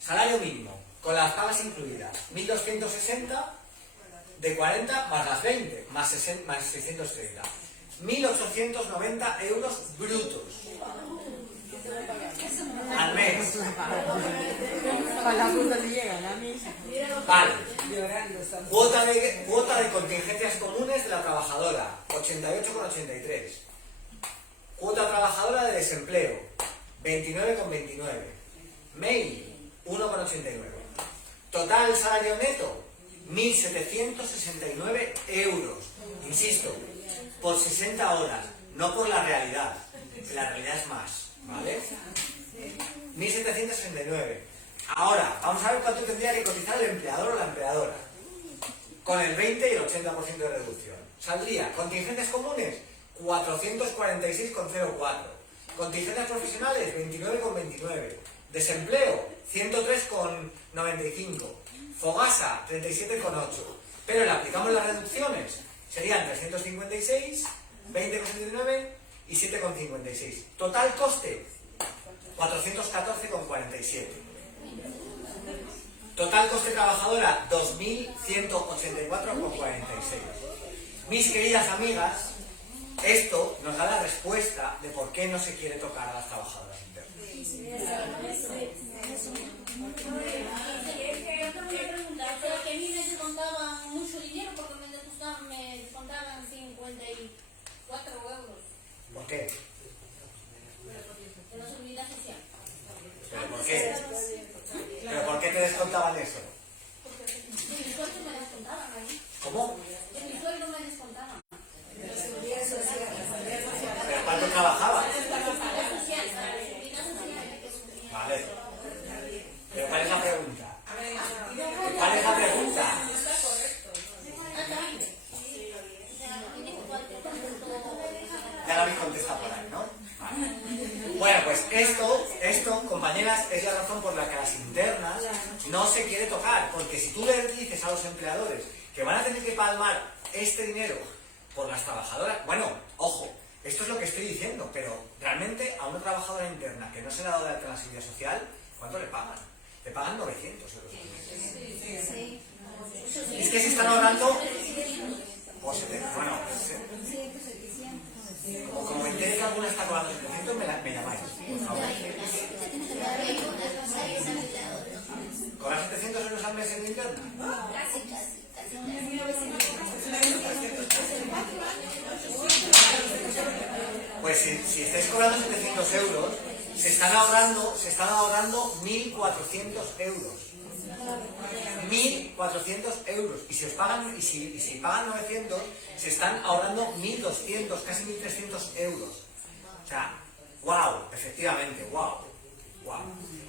Salario mínimo, con las pagas incluidas, 1.260 de 40 más las 20, más 630. 1.890 euros brutos al mes. Para la puta le llegan a mí. Vale. Cuota de contingencias comunes de la trabajadora, 88,83. Cuota trabajadora de desempleo, 29,29. Mail, 1,89. Total salario neto, 1.769 euros. Insisto, por 60 horas, no por la realidad. La realidad es más, ¿vale? 1.769. Ahora, vamos a ver cuánto tendría que cotizar el empleador o la empleadora. Con el 20 y el 80% de reducción. Saldría contingentes comunes, 446,04. Contingentes profesionales, 29,29. Desempleo, 103,95. Fogasa, 37,8. Pero le aplicamos las reducciones. Serían 356, 20,79 y 7,56. Total coste, 414,47. Total coste trabajadora, 2.184,46. Mis queridas amigas, esto nos da la respuesta de por qué no se quiere tocar a las trabajadoras internas. Pero que a mí me descontaban mucho dinero porque me descontaban 54 euros ¿Por qué? de la seguridad social. ¿Pero por qué? ¿Pero por qué te descontaban eso? De mi sueldo me descontaban ahí. ¿Cómo? De mi sueldo me descontaban. ¿Pero cuánto trabajabas? Vale. ¿Pero cuál es la pregunta? ¿Cuál es la pregunta? Ya la habéis contestado por ahí, ¿no? Vale. Bueno, pues esto, compañeras, es la razón por la que las internas no se quiere tocar. Porque si tú le dices a los empleadores que van a tener que palmar este dinero por las trabajadoras, bueno, ojo, esto es lo que estoy diciendo, pero realmente a una trabajadora interna que no se le ha dado de alta en la seguridad social, ¿cuánto le pagan? Le pagan 900 euros al mes. Es que se están ahorrando... Pues, bueno, como me entere que alguna está cobrando 700, me llamáis, por favor. ¿Cobras 700 euros al mes en interna? Pues si estáis cobrando 700 euros, se están ahorrando 1.400 euros. 1.400 euros. Y si pagan 900, se están ahorrando 1.200, casi 1.300 euros. O sea, wow, efectivamente, wow.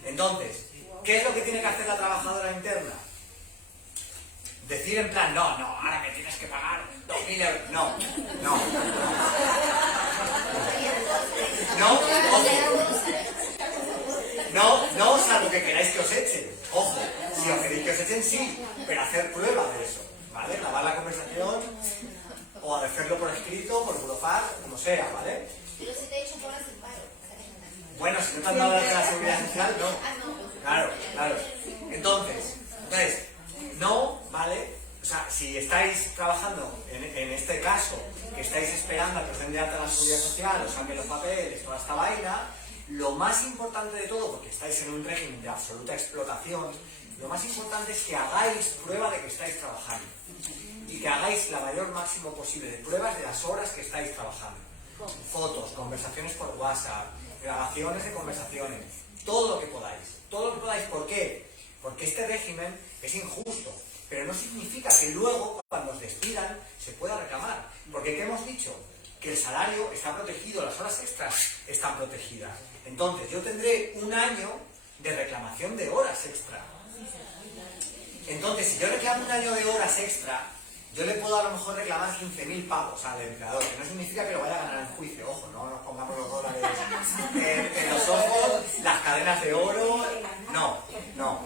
Entonces, ¿qué es lo que tiene que hacer la trabajadora interna? Decir en plan, no, ahora me tienes que pagar 2.000 euros. No, salvo que queráis que os echen. Ojo, si os queréis que os echen, sí, pero hacer prueba de eso, ¿vale? Grabar la conversación o hacerlo por escrito, por Burofax, como sea, ¿vale? Pero si te he hecho por hacer paro. Bueno, si no te han dado la seguridad social, no. Claro. Entonces, no, ¿vale? O sea, si estáis trabajando en este caso, que estáis esperando a que os den de alta la seguridad social, os saquen los papeles, toda esta vaina, lo más importante de todo, porque estáis en un régimen de absoluta explotación, lo más importante es que hagáis prueba de que estáis trabajando y que hagáis la mayor máximo posible de pruebas de las horas que estáis trabajando. Fotos, conversaciones por WhatsApp, grabaciones de conversaciones, todo lo que podáis. ¿Por qué? Porque este régimen es injusto, pero no significa que luego, cuando os despidan, se pueda reclamar. Porque ¿qué hemos dicho? Que el salario está protegido, las horas extras están protegidas. Entonces, yo tendré un año de reclamación de horas extra. Entonces, si yo reclamo un año de horas extra, yo le puedo a lo mejor reclamar 15.000 pavos al empleador, que no significa que lo vaya a ganar en juicio. Ojo, no nos pongamos los dólares en los ojos, las cadenas de oro, no.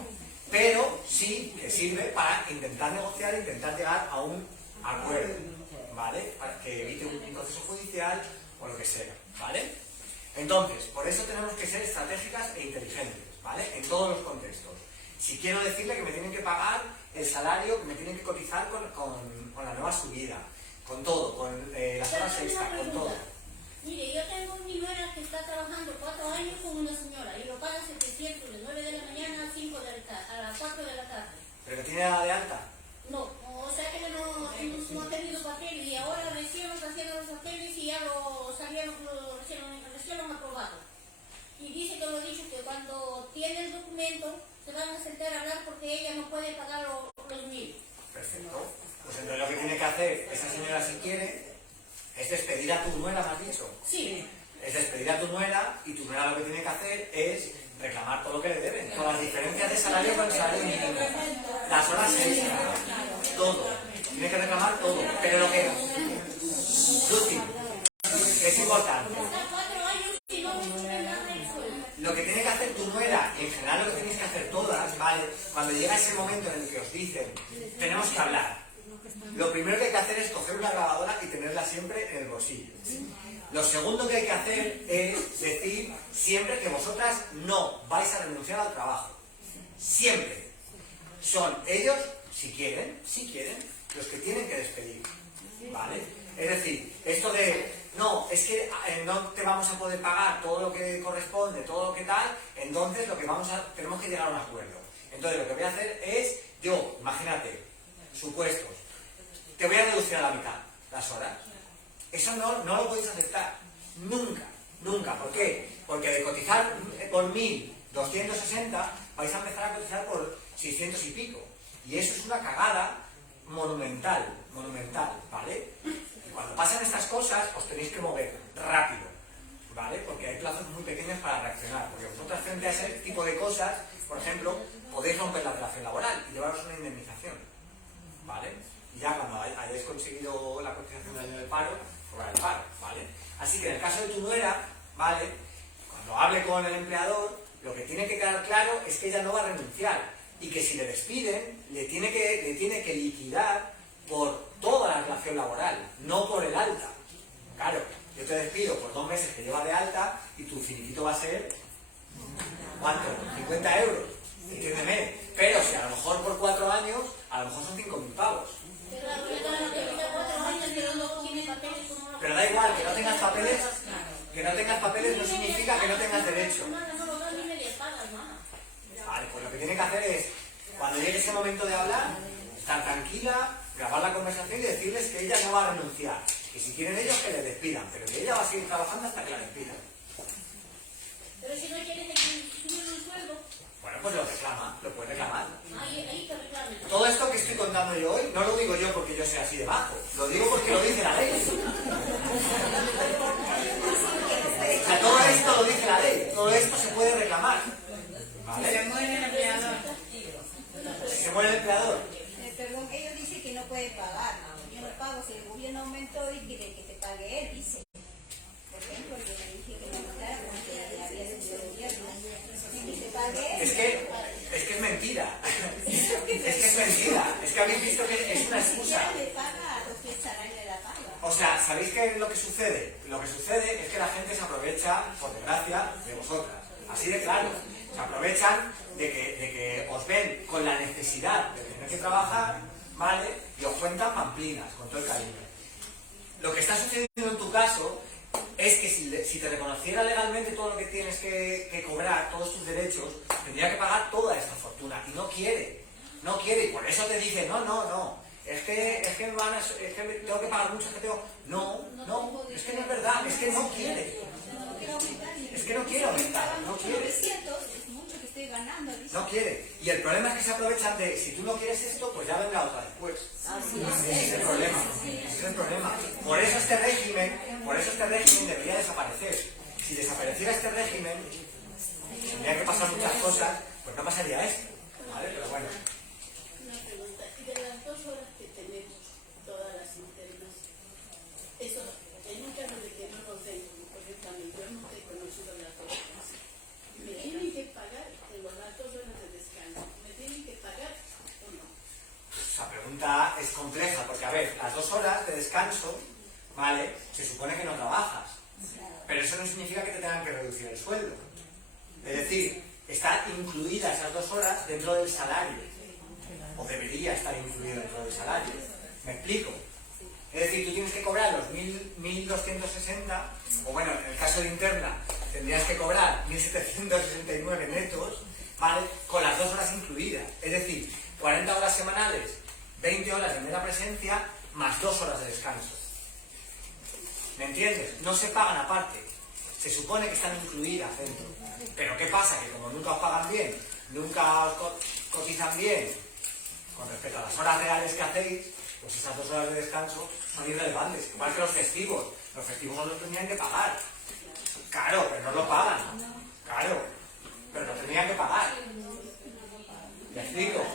Pero sí que sirve para intentar negociar, intentar llegar a un acuerdo, ¿vale? Para que evite un proceso judicial o lo que sea, ¿vale? Entonces, por eso tenemos que ser estratégicas e inteligentes, ¿vale? En todos los contextos. Si quiero decirle que me tienen que pagar el salario, que me tienen que cotizar con la nueva subida, con todo, con las horas extra, con todo. Mire, yo tengo mi nuera que está trabajando 4 años con una señora y lo paga 700 de 9 de la mañana a 5 de la tarde, a las 4 de la tarde. ¿Pero tiene la de alta? No, o sea que no ha tenido papel y ahora recién nos haciendo los papeles y ya recién lo han aprobado. Y dice que lo ha dicho que cuando tiene el documento se van a sentar a hablar porque ella no puede pagar los 1.000. Perfecto. Pues entonces lo que tiene que hacer esa señora, si quiere, es despedir a tu nuera, ¿me has dicho? Sí. Es despedir a tu nuera, y tu nuera lo que tiene que hacer es reclamar todo lo que le deben, todas las diferencias de salario con el salario mínimo, las horas extra, todo. Tiene que reclamar todo. Pero lo que... Lucy, es importante. Lo que tiene que hacer tu nuera, y en general lo que tenéis que hacer todas, ¿vale? Cuando llega ese momento en el que os dicen, tenemos que hablar, lo primero que hay que hacer es coger una grabadora y tenerla siempre en el bolsillo. Lo segundo que hay que hacer es decir siempre que vosotras no vais a renunciar al trabajo. Siempre. Son ellos, si quieren, los que tienen que despedir. ¿Vale? Es decir, esto de, no, es que no te vamos a poder pagar todo lo que corresponde, todo lo que tal, entonces lo que tenemos que llegar a un acuerdo. Entonces lo que voy a hacer es, yo, imagínate, supuestos, te voy a reducir a la mitad las horas. Eso no lo podéis aceptar. Nunca. ¿Por qué? Porque de cotizar por 1.260 vais a empezar a cotizar por 600 y pico. Y eso es una cagada monumental, ¿vale? Y cuando pasan estas cosas os tenéis que mover rápido, ¿vale? Porque hay plazos muy pequeños para reaccionar. Porque vosotras frente a ese tipo de cosas, por ejemplo, podéis romper la relación laboral y llevaros una indemnización, ¿vale? Y ya cuando hayáis conseguido la cotización del año del paro, cobrar el paro, ¿vale? Así que en el caso de tu nuera, ¿vale? Cuando hable con el empleador, lo que tiene que quedar claro es que ella no va a renunciar y que si le despiden, le tiene que liquidar por toda la relación laboral, no por el alta. Claro, yo te despido por 2 meses que llevas de alta y tu finiquito va a ser, ¿cuánto? 50 euros, entiéndeme. Pero si a lo mejor por 4 años, a lo mejor son 5.000 pavos. Pero da igual, que no tengas papeles no significa que no tengas derecho. Vale, pues lo que tiene que hacer es, cuando llegue ese momento de hablar, estar tranquila, grabar la conversación y decirles que ella no va a renunciar. Que si quieren ellos que le despidan, pero que ella va a seguir trabajando hasta que la despidan. Pero si no quieres subir un sueldo. Bueno, pues lo puedes reclamar. Ahí te reclaman. Todo esto que estoy contando yo hoy, no lo digo yo porque yo sea así de bajo, lo digo porque lo dice la ley. O sea, todo esto lo dice la ley, todo esto se puede reclamar. ¿Vale? Si se muere el empleador. Si se muere el empleador. Perdón, ellos dicen que no puede pagar. Yo no pago, si el gobierno aumentó y quiere que te pague él, dice. Por ejemplo, yo le dije que no pagara porque ya había sido el gobierno. Y que te pague él. Es que es mentira. Es mentira. Es que habéis visto que es una excusa. O sea, ¿sabéis qué es lo que sucede? Lo que sucede es que la gente se aprovecha, por desgracia, de vosotras. Así de claro. Se aprovechan de que os ven con la necesidad de tener que trabajar, ¿vale? Y os cuentan pamplinas, con todo el cariño. Lo que está sucediendo en tu caso es que si te reconociera legalmente todo lo que tienes que cobrar, todos tus derechos, tendría que pagar toda esta fortuna. Y no quiere, y por eso te dice, no. Es que tengo que pagar mucho, No, es que no es verdad, es que no quiere. Es que no quiere aumentar, no quiere. Es cierto, es mucho que estoy ganando. ganando, dice. No quiere. Y el problema es que se aprovechan de, si tú no quieres esto, pues ya vendrá otra después. Ese es el problema. Ese es el problema. Por eso este régimen debería desaparecer. Si desapareciera este régimen, tendría que pasar muchas cosas, pues no pasaría esto. ¿Vale? Pero bueno. Una pregunta. De las 2 horas que tenemos todas las internas, eso, en un caso de que no nos den, por ejemplo, a mí, yo no he conocido las 2 horas. ¿Me tienen que pagar en las 2 horas de descanso? ¿Me tienen que pagar o no? Esa pregunta es compleja, porque a ver, las 2 horas de descanso, ¿vale? Se supone que no trabajas. Pero eso no significa que te tengan que reducir el sueldo. Es decir, está incluida esas 2 horas dentro del salario. O debería estar incluido dentro del salario. ¿Me explico? Es decir, tú tienes que cobrar los 1.260, o bueno, en el caso de interna, tendrías que cobrar 1.769 netos, ¿vale? Con las 2 horas incluidas. Es decir, 40 horas semanales, 20 horas de mera presencia, más 2 horas de descanso. ¿Me entiendes? No se pagan aparte. Se supone que están incluidas dentro. Pero ¿qué pasa? Que como nunca os pagan bien, nunca os cotizan bien, con respecto a las horas reales que hacéis, pues esas 2 horas de descanso son irrelevantes. Igual que los festivos. Los festivos no los tendrían que pagar. Claro, pero no lo pagan. Claro, pero lo tendrían que pagar. ¿Me explico?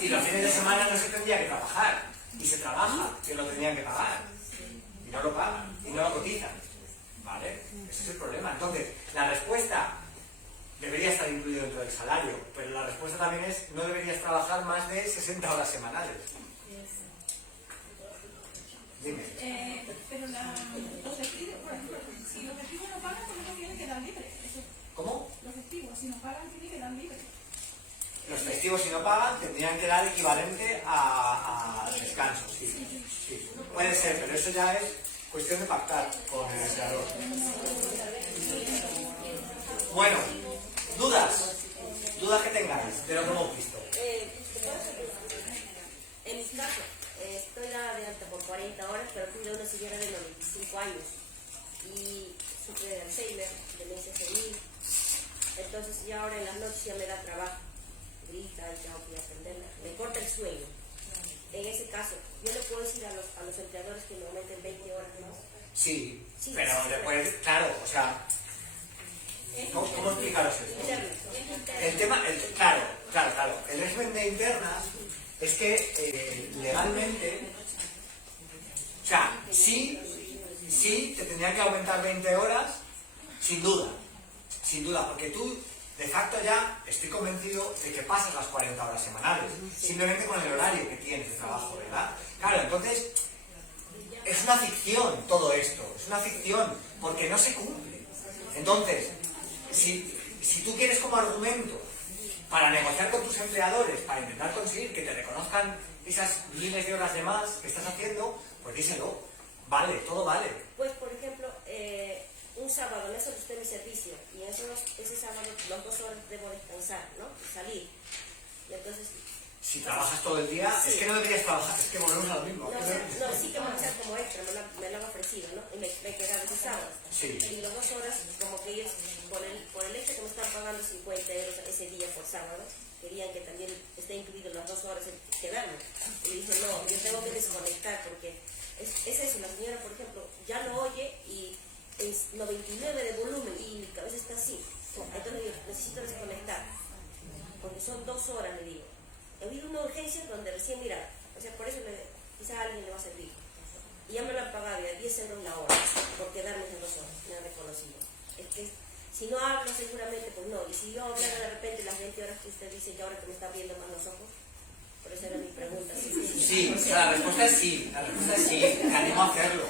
Y los fines de semana no se tendría que trabajar. Y se trabaja, que lo tendrían que pagar. Y no lo pagan, y no lo cotizan. ¿Vale? Ese es el problema. Entonces, la respuesta debería estar incluido dentro del salario, pero la respuesta también es, no deberías trabajar más de 60 horas semanales. Dime. Pero los festivos, por ejemplo, si los festivos no pagan, ¿por qué no tienen que dar libre? ¿Cómo? Los festivos, si no pagan, tienen que dar libre. Los festivos, si no pagan, tendrían que dar equivalente a descanso, sí. Sí. Puede ser, pero eso ya es cuestión de pactar con el empleador. Bueno, dudas que tengáis de lo que hemos visto. En mi caso, estoy dada de alta por 40 horas, pero fui de una señora de 95 años y sufre de Alzheimer, demencia senil. Entonces ya ahora en las noches ya me da trabajo, grita y tengo que atenderla, me corta el sueño. En ese caso, yo le puedo decir a los empleadores que me aumenten 20 horas más. Sí, pero después, claro, o sea, ¿cómo explicaros esto? El tema, claro, el régimen de internas es que legalmente, o sea, sí te tendrían que aumentar 20 horas, sin duda, porque tú, de facto ya, estoy convencido de que pasas las 40 horas semanales, simplemente con el horario que tienes de trabajo, ¿verdad? Claro, entonces, es una ficción todo esto, es una ficción, porque no se cumple. Entonces, si tú quieres como argumento para negociar con tus empleadores, para intentar conseguir que te reconozcan esas miles de horas de más que estás haciendo, pues díselo, vale, todo vale. Pues, por ejemplo, un sábado me solicité mi servicio y ese sábado las 2 horas debo descansar, ¿no? Y salir. Y entonces... Si trabajas todo el día, sí. Es que no deberías trabajar, es que volvemos a lo mismo. No, sí que marchar como extra, me lo han ofrecido, ¿no? Y me quedaba ese sábado. Sí. Y las 2 horas, como que ellos, por el hecho que me están pagando 50 euros ese día por sábado, querían que también esté incluido las 2 horas en quedarme. Y le dije, no, yo tengo que desconectar porque es eso, la señora, por ejemplo, ya lo oye y es 99 de volumen y mi cabeza está así. Entonces yo necesito desconectar, porque son 2 horas, le digo. He habido una urgencia donde recién, mira, o sea, por eso quizá a alguien le va a servir. Y ya me lo han pagado ya 10 euros la hora por quedarme esas 2 horas, me han reconocido. Es que si no hablo seguramente, pues no. Y si yo hablara de repente las 20 horas que usted dice, ya ahora que me está abriendo más los ojos, por eso era mi pregunta. Sí, o sea, la respuesta es sí, te animo a hacerlo,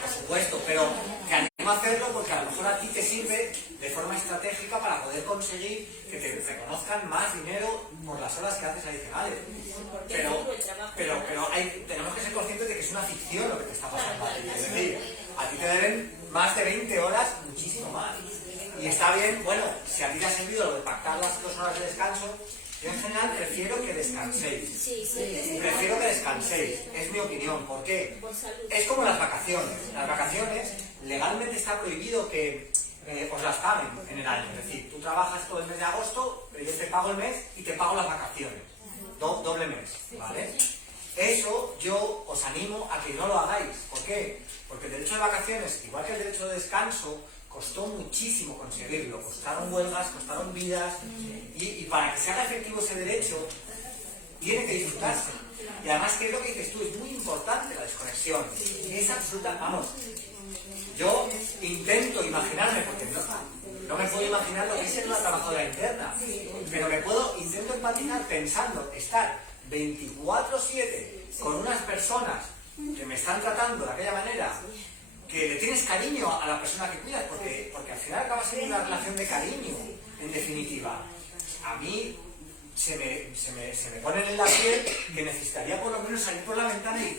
por supuesto, pero te animo a hacerlo porque a lo mejor a ti te sirve de forma estratégica para poder conseguir que te reconozcan más dinero por las horas que haces adicionales. Pero tenemos que ser conscientes de que es una ficción lo que te está pasando a ti. Es decir, a ti te deben más de 20 horas, muchísimo más. Y está bien, bueno, si a ti te ha servido lo de pactar las 2 horas de descanso, yo en general prefiero que descanséis. Prefiero que descanséis, es mi opinión. ¿Por qué? Es como las vacaciones. Las vacaciones, legalmente está prohibido que os las paguen en el año. Es decir, tú trabajas todo el mes de agosto, pero yo te pago el mes y te pago las vacaciones. Doble mes, ¿vale? Eso yo os animo a que no lo hagáis. ¿Por qué? Porque el derecho de vacaciones, igual que el derecho de descanso, costó muchísimo conseguirlo. Costaron huelgas, costaron vidas, y para que se haga efectivo ese derecho, tiene que disfrutarse. Y además, ¿qué es lo que dices tú? Es muy importante la desconexión. Es absoluta, vamos, yo intento imaginarme, porque no me puedo imaginar lo que es ser una trabajadora interna, pero intento empatizar pensando estar 24/7 con unas personas que me están tratando de aquella manera, que le tienes cariño a la persona que cuidas, porque al final acaba siendo una relación de cariño, en definitiva. A mí se me ponen en la piel que necesitaría por lo menos salir por la ventana y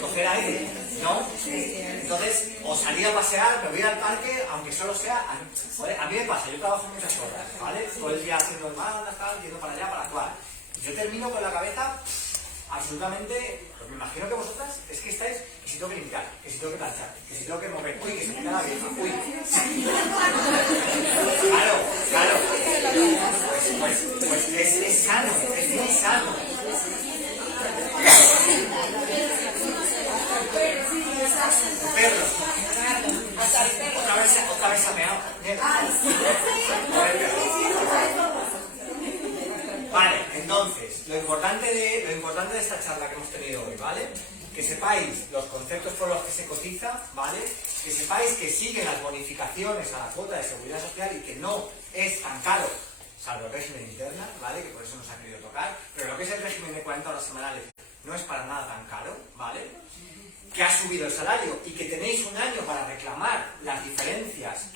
coger aire, ¿no? Entonces, o salir a pasear, me voy al parque, aunque solo sea... A mí me pasa, yo trabajo muchas horas, ¿vale? Todo el día haciendo hermanas, yendo para allá, para actuar. Yo termino con la cabeza absolutamente... Pues me imagino que vosotras es que estáis... Que si tengo que limpiar, que si tengo que planchar, que si tengo que mover... Uy, que se me queda la vieja, uy... Claro. Pues es sano, es muy sano. Perros. Otra vez se ha meado. Vale, entonces, lo importante de esta charla que hemos tenido hoy, ¿vale? Que sepáis los conceptos por los que se cotiza, ¿vale? Que sepáis que siguen las bonificaciones a la cuota de seguridad social y que no es tan caro, salvo el régimen interna, ¿vale? Que por eso nos ha querido tocar, pero lo que es el régimen de 40 horas semanales no es para nada tan caro, ¿vale? Que ha subido el salario y que tenéis un año para reclamar las diferencias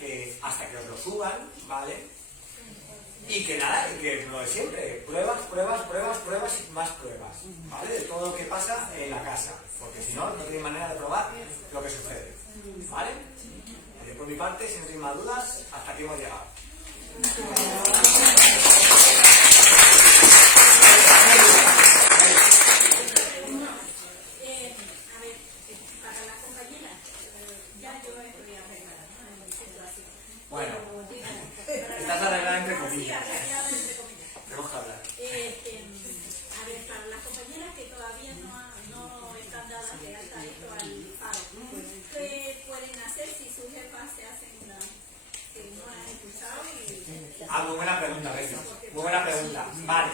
hasta que os lo suban, ¿vale? Y que nada, y que lo de siempre, pruebas y más pruebas, ¿vale? De todo lo que pasa en la casa, porque si no, no tenéis manera de probar lo que sucede, ¿vale? Yo por mi parte, si no tenéis más dudas, hasta aquí hemos llegado. Bueno, estás arreglada entre comillas. Tenemos que hablar. A ver, para las compañeras que todavía no están dadas de alta esto al paro, ¿qué pueden hacer si sus jefas se hacen que no han expulsado? Muy buena pregunta, Becky. Muy buena pregunta. Vale.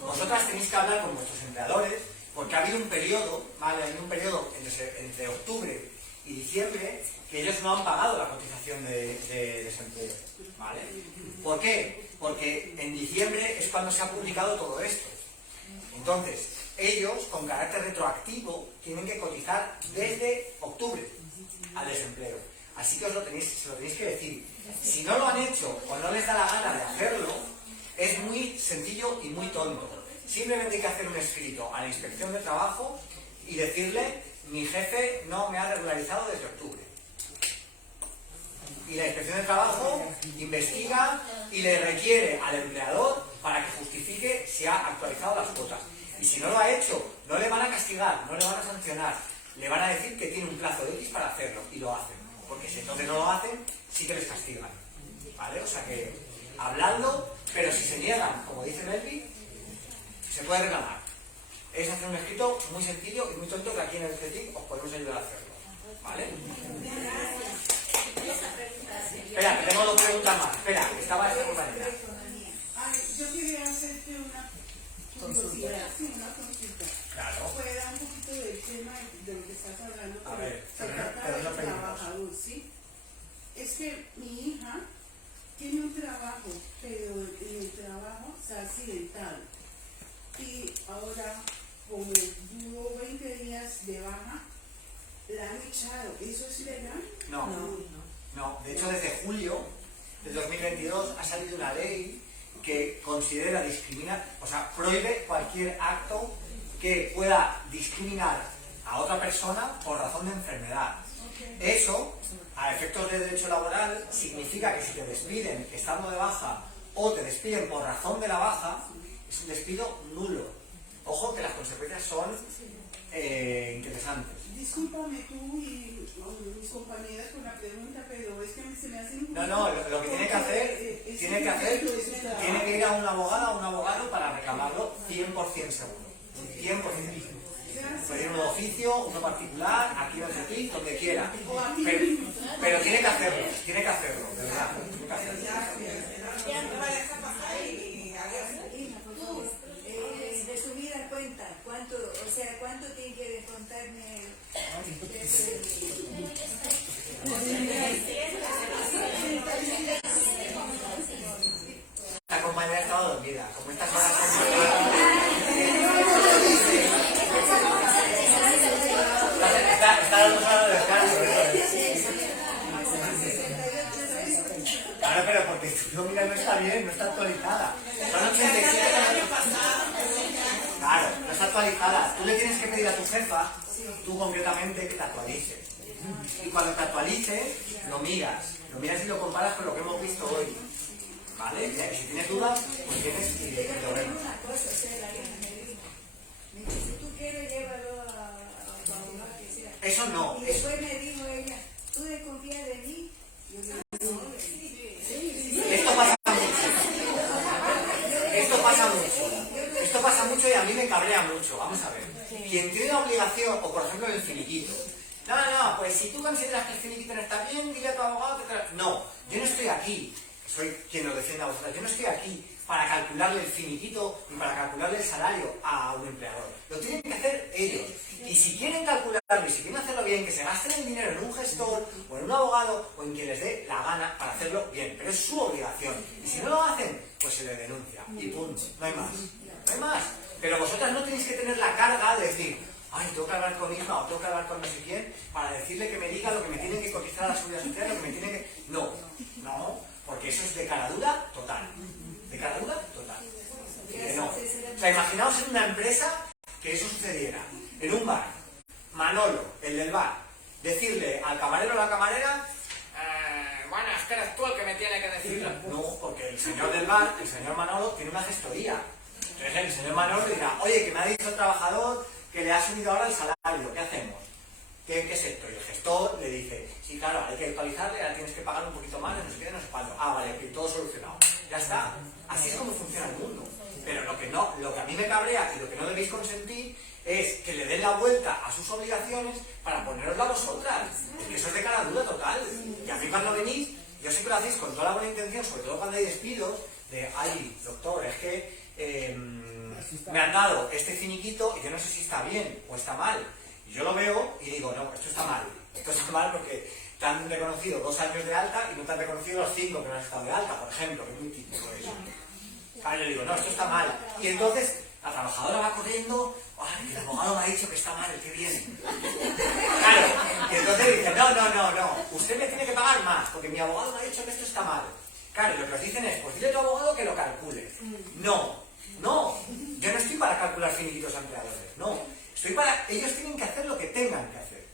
Vosotras tenéis que hablar con vuestros empleadores porque ha habido un periodo, ¿vale? Ha habido un periodo entre octubre y diciembre que ellos no han pagado la cotización de desempleo, ¿vale? ¿Por qué? Porque en diciembre es cuando se ha publicado todo esto. Entonces, ellos, con carácter retroactivo, tienen que cotizar desde octubre al desempleo. Así que se lo tenéis que decir. Si no lo han hecho o no les da la gana de hacerlo, es muy sencillo y muy tonto. Simplemente hay que hacer un escrito a la Inspección de Trabajo y decirle: mi jefe no me ha regularizado desde octubre. Y la Inspección de Trabajo investiga y le requiere al empleador para que justifique si ha actualizado las cuotas. Y si no lo ha hecho, no le van a castigar, no le van a sancionar. Le van a decir que tiene un plazo de X para hacerlo y lo hacen. Porque si entonces no lo hacen, sí que les castigan. ¿Vale? O sea que, hablando, pero si se niegan, como dice Melvi, se puede reclamar. Es hacer un escrito muy sencillo y muy tonto que aquí en el CETIC os podemos ayudar a hacerlo. ¿Vale? Espera, que tengo dos preguntas más. Espera, que estaba esta compañera. Yo quería hacerte una curiosidad, una consulta. Claro. Fuera un poquito del tema de lo que estás hablando, A ver, se trata del trabajador, ¿sí? Es que mi hija tiene un trabajo, pero el trabajo se ha accidentado. Y ahora, como duró 20 días de baja, la han echado. ¿Eso es legal? No. De hecho, desde julio del 2022 ha salido una ley que considera discriminar, o sea, prohíbe cualquier acto que pueda discriminar a otra persona por razón de enfermedad. Eso, a efectos de derecho laboral, significa que si te despiden estando de baja o te despiden por razón de la baja, es un despido nulo. Ojo que las consecuencias son interesantes. Discúlpame tú y mis compañeras con la pregunta, pero es que se me hace un... No, lo que tiene que hacer, tiene que ir a un abogado, a un abogado para reclamarlo 100% seguro. 100%. Pedir un oficio, uno particular, aquí o aquí, donde quiera. Pero tiene que hacerlo, de verdad. Tiene que hacerlo. Ya no vayas a pasar y Tú, resumida cuenta, ¿cuánto tiene que descontarme? La compañera estaba dormida, como estas horas está dando de descanso. Claro, pero porque tu nómina no está bien, no está actualizada. Son 87. Claro, no está actualizada. Tú le tienes que pedir a tu jefa, tú concretamente, que te actualice. Y cuando te actualice, lo miras y lo comparas con lo que hemos visto hoy. ¿Vale? Y si tienes dudas, pues tienes y lo vemos. Una cosa, me dice, si tú quieres, llévalo a tu abogado que sea. Eso no. Y después me dijo ella, ¿tú desconfías de mí? Yo le digo, no. Esto pasa mucho y a mí me cabrea mucho. Vamos a ver. Quien tiene la obligación, o por ejemplo el finiquito. No, pues si tú consideras que el finiquito no está bien, dile a tu abogado que... No, yo no estoy aquí. Soy quien lo defiende a vosotros. Yo no estoy aquí para calcularle el finiquito ni para calcularle el salario a un empleador. Lo tienen que hacer ellos. Y si quieren calcularlo y si quieren hacerlo bien, que se gasten el dinero en un gestor o en un abogado o en quien les dé la gana para hacerlo bien. Pero es su obligación. Y si no lo hacen, pues se les denuncia. Y punto. No hay más. No hay más. Pero vosotras no tenéis que tener la carga de decir, ay, tengo que hablar con Isma o tengo que hablar con no sé quién para decirle que me diga lo que me tienen que cotizar a la seguridad social, lo que me tienen que... No. Porque eso es de caradura total. De caradura total. No. O sea, imaginaos en una empresa que eso sucediera. En un bar, Manolo, el del bar, decirle al camarero o la camarera, bueno, es que eres tú el que me tiene que decirlo. No, porque el señor del bar, el señor Manolo, tiene una gestoría. Entonces el señor Manolo dirá, oye, que me ha dicho el trabajador que le ha subido ahora el salario, ¿qué hacemos? ¿Qué es esto? Y el gestor le dice, sí, claro, hay que actualizarle, ahora tienes que pagar un poquito más, no sé qué, no sé cuánto. Ah, vale, que todo solucionado. Ya está. Así es como funciona el mundo. Pero lo que a mí me cabrea y lo que no debéis consentir es que le den la vuelta a sus obligaciones para ponerosla a vosotras. Es que eso es de cara dura total. Y a mí cuando venís, yo sé que lo hacéis con toda la buena intención, sobre todo cuando hay despidos, de, ay, doctor, es que me han dado este finiquito y yo no sé si está bien o está mal. Y yo lo veo y digo, no, esto está mal. Esto está mal porque te han reconocido 2 años de alta y no te han reconocido los 5 que no has estado de alta, por ejemplo, que es muy típico eso. Claro, yo digo, no, esto está mal. Y entonces la trabajadora va corriendo, ay, el abogado me ha dicho que está mal, qué bien. Claro, y entonces dice, no, usted me tiene que pagar más, porque mi abogado me ha dicho que esto está mal. Claro, lo que os dicen es, pues dile a tu abogado que lo calcule. No, yo no estoy para calcular finiquitos a empleadores, no. Ellos tienen que hacer lo que tengan que hacer.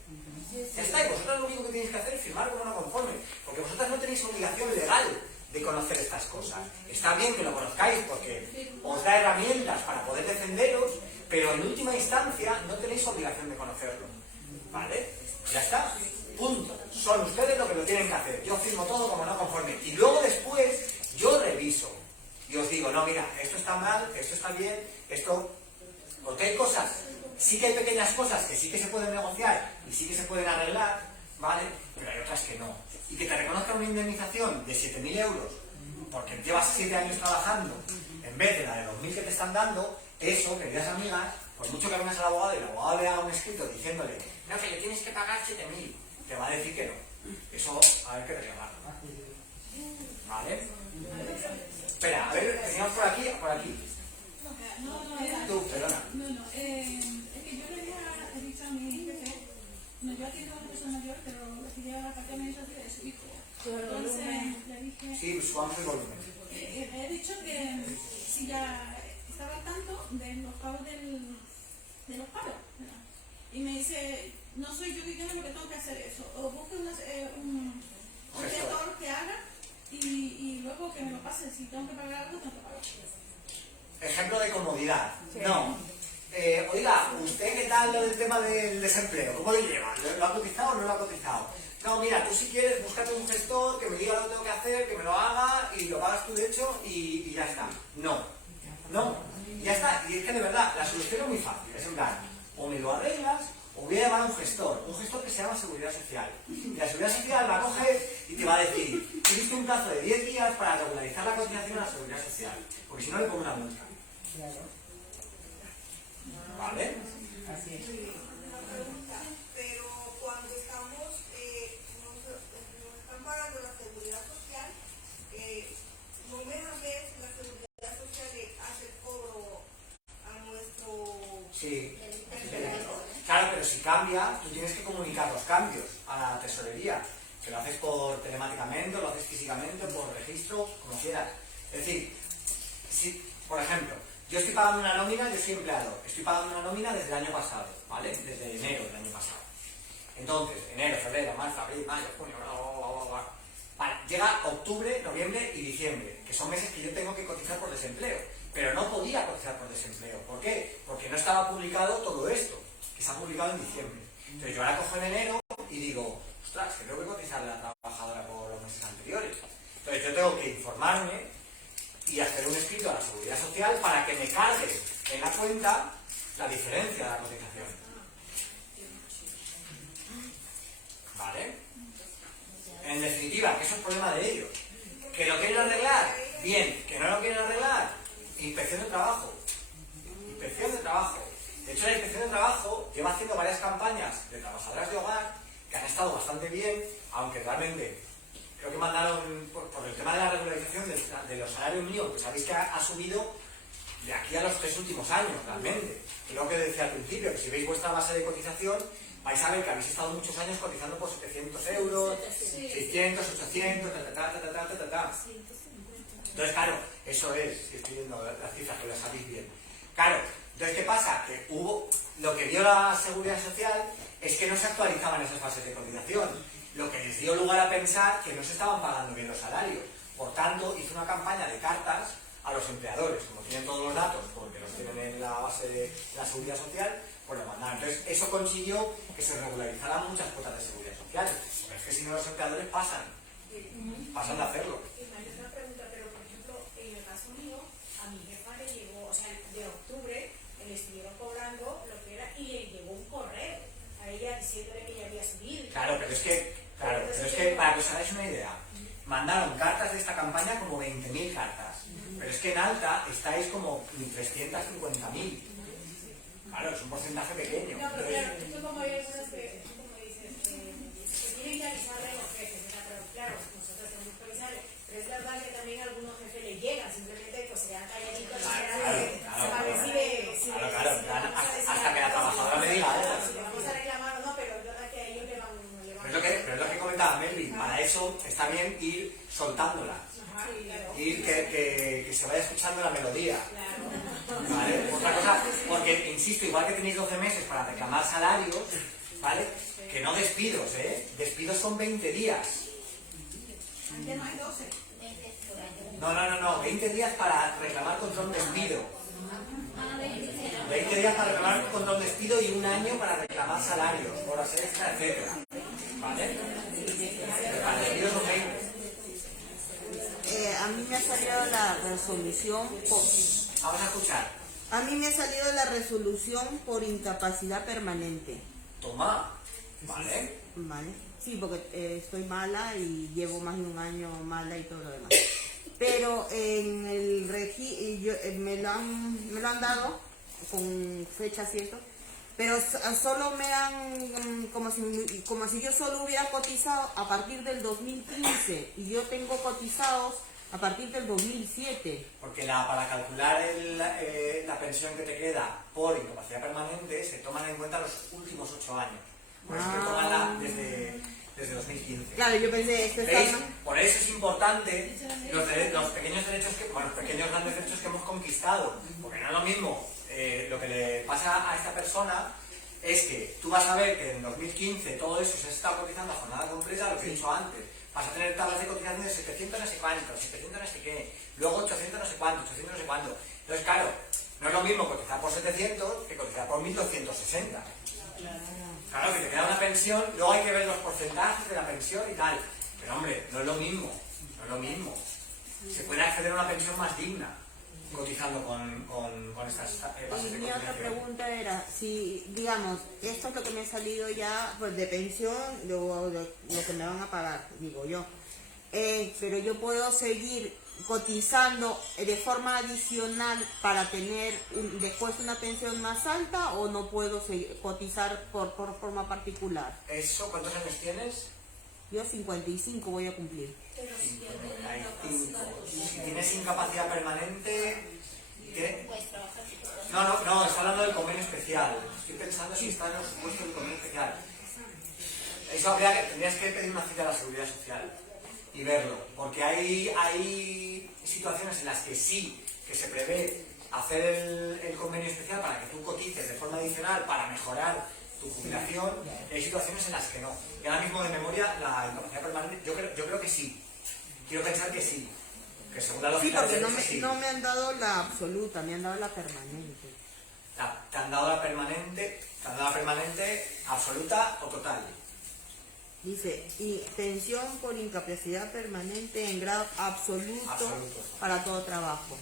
Ya está, y vosotros lo único que tenéis que hacer es firmar como no conforme, porque vosotras no tenéis obligación legal de conocer estas cosas. Está bien que lo conozcáis porque os da herramientas para poder defenderos, pero en última instancia no tenéis obligación de conocerlo. ¿Vale? Ya está. Punto. Son ustedes los que lo tienen que hacer. Yo firmo todo como no conforme. Y luego después yo reviso. Y os digo, no, mira, esto está mal, esto está bien, esto... Porque hay cosas, sí que hay pequeñas cosas que sí que se pueden negociar y sí que se pueden arreglar, ¿vale? Pero hay otras que no. Y que te reconozcan una indemnización de 7.000 euros porque llevas 7 años trabajando en vez de la de 2.000 que te están dando, eso, queridas amigas, por mucho que vengas al abogado y el abogado le haga un escrito diciéndole, no, que le tienes que pagar 7.000, te va a decir que no. Eso a ver qué reclamarlo. ¿Vale? Espera, a ver, teníamos por aquí o por aquí. Tú, perdona. Es que yo le había dicho a mi jefe, yo atiendo a una persona mayor, pero le quería la parte administrativa de su hijo. Entonces le dije... Sí, pues subamos el volumen. He dicho que si ya estaba al tanto de los pagos de los pagos, ¿verdad? Y me dice, no soy yo que lo que tengo que hacer eso, o busque un gestor que haga y luego que me lo pase, si tengo que pagar algo, tengo que pagar. Ejemplo de comodidad. Sí. No. oiga, ¿usted qué tal lo del tema del desempleo? ¿Cómo lo lleva? ¿Lo ha cotizado o no lo ha cotizado? No, mira, tú si quieres, búscate un gestor que me diga lo que tengo que hacer, que me lo haga y lo pagas tú de hecho y ya está. No, ya está. Y es que de verdad, la solución es muy fácil. Es en plan, o me lo arreglas o voy a llamar a un gestor que se llama Seguridad Social. Y la Seguridad Social va a coger y te va a decir, tienes un plazo de 10 días para regularizar la cotización a la Seguridad Social, porque si no le pongo una multa. ¿Vale? Así es. Una pregunta, pero cuando estamos, nos están pagando la seguridad social, mes a mes la seguridad social le hace el cobro a nuestro... Sí. Claro, pero si cambia, tú tienes que comunicar los cambios a la tesorería, que lo haces por telemáticamente, o lo haces físicamente, por registro, como quieras. Es decir, si, por ejemplo, yo estoy pagando una nómina, yo soy empleado, estoy pagando una nómina desde el año pasado, ¿vale? Desde enero del año pasado. Entonces, enero, febrero, marzo, abril, mayo, junio, vale, llega octubre, noviembre y diciembre, que son meses que yo tengo que cotizar por desempleo, pero no podía cotizar por desempleo. ¿Por qué? Porque no estaba publicado todo esto, que se ha publicado en diciembre. Entonces yo ahora cojo en enero y digo, ostras, que tengo que cotizarle a la trabajadora por los meses anteriores. Entonces yo tengo que informarme y hacer un escrito a la Seguridad Social para que me cargue en la cuenta la diferencia de la cotización. ¿Vale? En definitiva, que eso es problema de ellos. ¿Que lo quieren arreglar? Bien. ¿Que no lo quieren arreglar? Inspección de trabajo. Inspección de trabajo. De hecho, la Inspección de Trabajo lleva haciendo varias campañas de trabajadoras de hogar que han estado bastante bien, aunque realmente creo que mandaron, por el tema de la regularización de los salarios mínimos, pues sabéis que ha subido de aquí a los 3 últimos años, realmente. Creo que decía al principio, que si veis vuestra base de cotización, vais a ver que habéis estado muchos años cotizando por 700 euros, 600, 800, Entonces, claro, eso es, si estoy viendo las cifras, que las sabéis bien. Claro, entonces, ¿qué pasa? Que lo que vio la Seguridad Social es que no se actualizaban esas bases de cotización, lo que les dio lugar a pensar que no se estaban pagando bien los salarios. Por tanto, hizo una campaña de cartas a los empleadores, como tienen todos los datos, porque los tienen en la base de la Seguridad Social, pues lo mandaron. Entonces, eso consiguió que se regularizaran muchas cuotas de Seguridad Social, pero es que si no los empleadores pasan de hacerlo. Una pregunta, pero por ejemplo, en el caso mío, a mi jefa le llegó, o sea, de octubre, le estuvieron cobrando lo que era y le llegó un correo a ella diciéndole que ya había subido. Claro, pero es que para que os hagáis una idea, mandaron cartas de esta campaña como 20.000 cartas, pero es que en alta estáis como 350.000. Claro, es un porcentaje pequeño. No, pero claro, esto como hay algunas que, como dices, que tienen que avisarle a los jefes, ¿verdad? Pero claro, nosotros tenemos que avisarle, pero es verdad que también a algunos jefes les llegan, simplemente pues se quedan calladitos, a ver si hasta que la trabajadora me diga algo. Si le vamos a reclamar o no, pero es verdad que a ellos le van pero es lo que comentaba Melvin, para eso está bien ir soltándola. Ir que se vaya escuchando la melodía. ¿Vale? Otra cosa, porque insisto, igual que tenéis 12 meses para reclamar salarios, ¿vale? Que no despidos, ¿eh? Despidos son 20 días. Antes no hay 12. No, 20 días para reclamar contra un despido. 20 días para reclamar contra un despido y un año para reclamar salarios, horas extra, etc. ¿Vale? Para despidos son 20. A mí me ha salido la resolución por... Vamos a escuchar. A mí me ha salido la resolución por incapacidad permanente. Toma. ¿Vale? Vale. Sí, porque estoy mala y llevo más de un año mala y todo lo demás. Pero en el me lo han dado con fechas y esto, pero solo me han, como si yo solo hubiera cotizado a partir del 2015 y yo tengo cotizados a partir del 2007. Porque para calcular la pensión que te queda por incapacidad permanente se toman en cuenta los últimos 8 años. Por eso te toman desde 2015. Claro, yo pensé, ¿Veis? Por eso es importante los pequeños derechos, pequeños grandes derechos que hemos conquistado. Porque no es lo mismo lo que le pasa a esta persona, es que tú vas a ver que en 2015 todo eso se está cotizando a jornada completa, lo que he dicho antes. Vas a tener tablas de cotización de 700 no sé cuánto, 700 no sé qué, luego 800 no sé cuánto, 800 no sé cuánto. Entonces, claro, no es lo lo mismo cotizar por 700 que cotizar por 1260. Claro, que te queda una pensión, luego hay que ver los porcentajes de la pensión y tal. Pero hombre, no es lo mismo, no es lo mismo. Se puede acceder a una pensión más digna cotizando con estas bases Y de mi otra cotización. pregunta era, si, digamos, esto es lo que me ha salido ya pues, de pensión, lo que me van a pagar, digo yo. Pero yo puedo seguir cotizando de forma adicional para tener después una pensión más alta, o no puedo cotizar por forma particular. ¿Eso cuántos años tienes? Yo 55 voy a cumplir. 55. Si tienes incapacidad permanente... Puedes trabajar. No, está hablando del convenio especial. Estoy pensando si está en los supuestos del convenio especial. Eso tendrías que pedir una cita a la Seguridad Social y verlo, porque hay situaciones en las que sí, que se prevé hacer el convenio especial para que tú cotices de forma adicional para mejorar tu jubilación, y hay situaciones en las que no. Y ahora mismo de memoria, la incapacidad permanente, yo creo que sí. Quiero pensar que sí. Que según la Sí, lógica porque del no derecho, sí. no me han dado la absoluta, me han dado la permanente. ¿Te han dado la permanente absoluta o total? Dice, y pensión por incapacidad permanente en grado absoluto, Absoluto. para todo trabajo.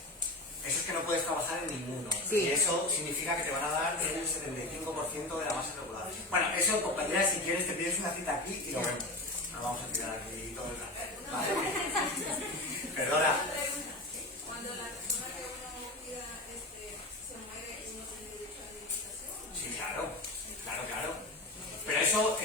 Eso es que no puedes trabajar en ninguno. Sí. Y eso significa que te van a dar el 75% de la base regular. Bueno, eso, compañeras, si quieres te pides una cita aquí y lo vemos. No vamos a tirar aquí todo el rato. Vale. Perdona. Cuando la persona que uno cuida se muere, uno tiene derecho a indemnización. Sí, claro. Pero eso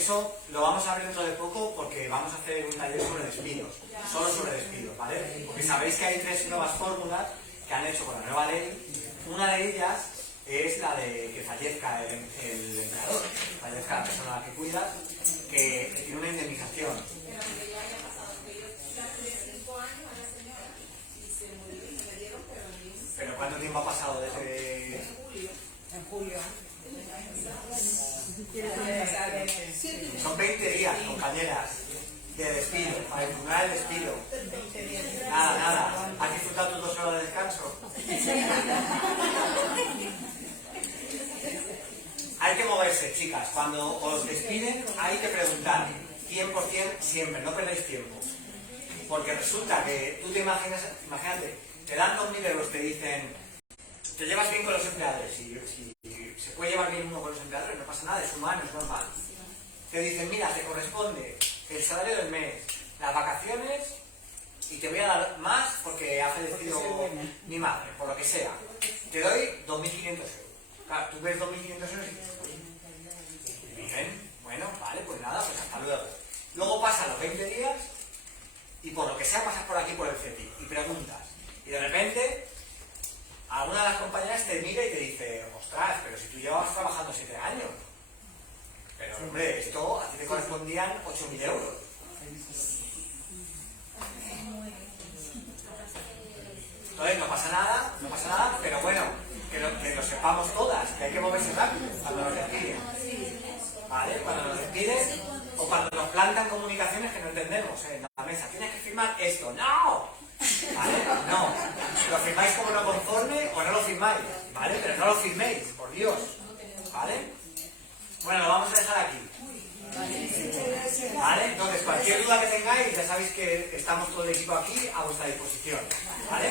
lo vamos a ver dentro de poco, porque vamos a hacer un taller sobre despidos. Solo sobre despidos, ¿vale? Porque sabéis que hay 3 nuevas fórmulas que han hecho con la nueva ley. Una de ellas es la de que fallezca el empleador, que fallezca la persona a la que cuida, que tiene una indemnización. Pero aunque ya haya pasado, porque yo ya hace 5 años a la señora y se murió y me dieron, pero en ¿Pero cuánto tiempo ha pasado desde...? julio. En julio. Son 20 días, compañeras, de despido, para impugnar el despido. Nada. ¿Has disfrutado tus 2 horas de descanso? Hay que moverse, chicas. Cuando os despiden hay que preguntar 100% siempre, no perdáis tiempo. Porque resulta que tú te imagínate, te dan 2.000 euros, te dicen, te llevas bien con los empleadores, y se puede llevar bien uno con los empleadores, no pasa nada, es humano, es normal. Te dicen, mira, te corresponde el salario del mes, las vacaciones, y te voy a dar más porque ha fallecido mi madre, por lo que sea. Te doy 2.500 euros. Claro, tú ves 2.500 euros y bien, bueno, vale, pues nada, pues hasta luego. Luego pasan los 20 días y por lo que sea pasas por aquí por el CETI y preguntas. Y de repente, alguna de las compañeras te mira y te dice, ostras, pero si tú llevabas trabajando 7 años. Pero hombre, esto a ti te correspondían 8.000 euros. Entonces no pasa nada, pero bueno, que lo sepamos todas, que hay que moverse rápido cuando nos despiden. ¿Vale? Cuando nos despiden o cuando nos plantan comunicaciones que no entendemos en la mesa. Tienes que firmar esto. ¡No! ¿Vale? No. Lo firmáis como no conforme o no lo firmáis. ¿Vale? Pero no lo firméis, por Dios. ¿Vale? Bueno, lo vamos a dejar aquí. ¿Vale? Entonces, cualquier duda que tengáis, ya sabéis que estamos todo el equipo aquí a vuestra disposición. ¿Vale?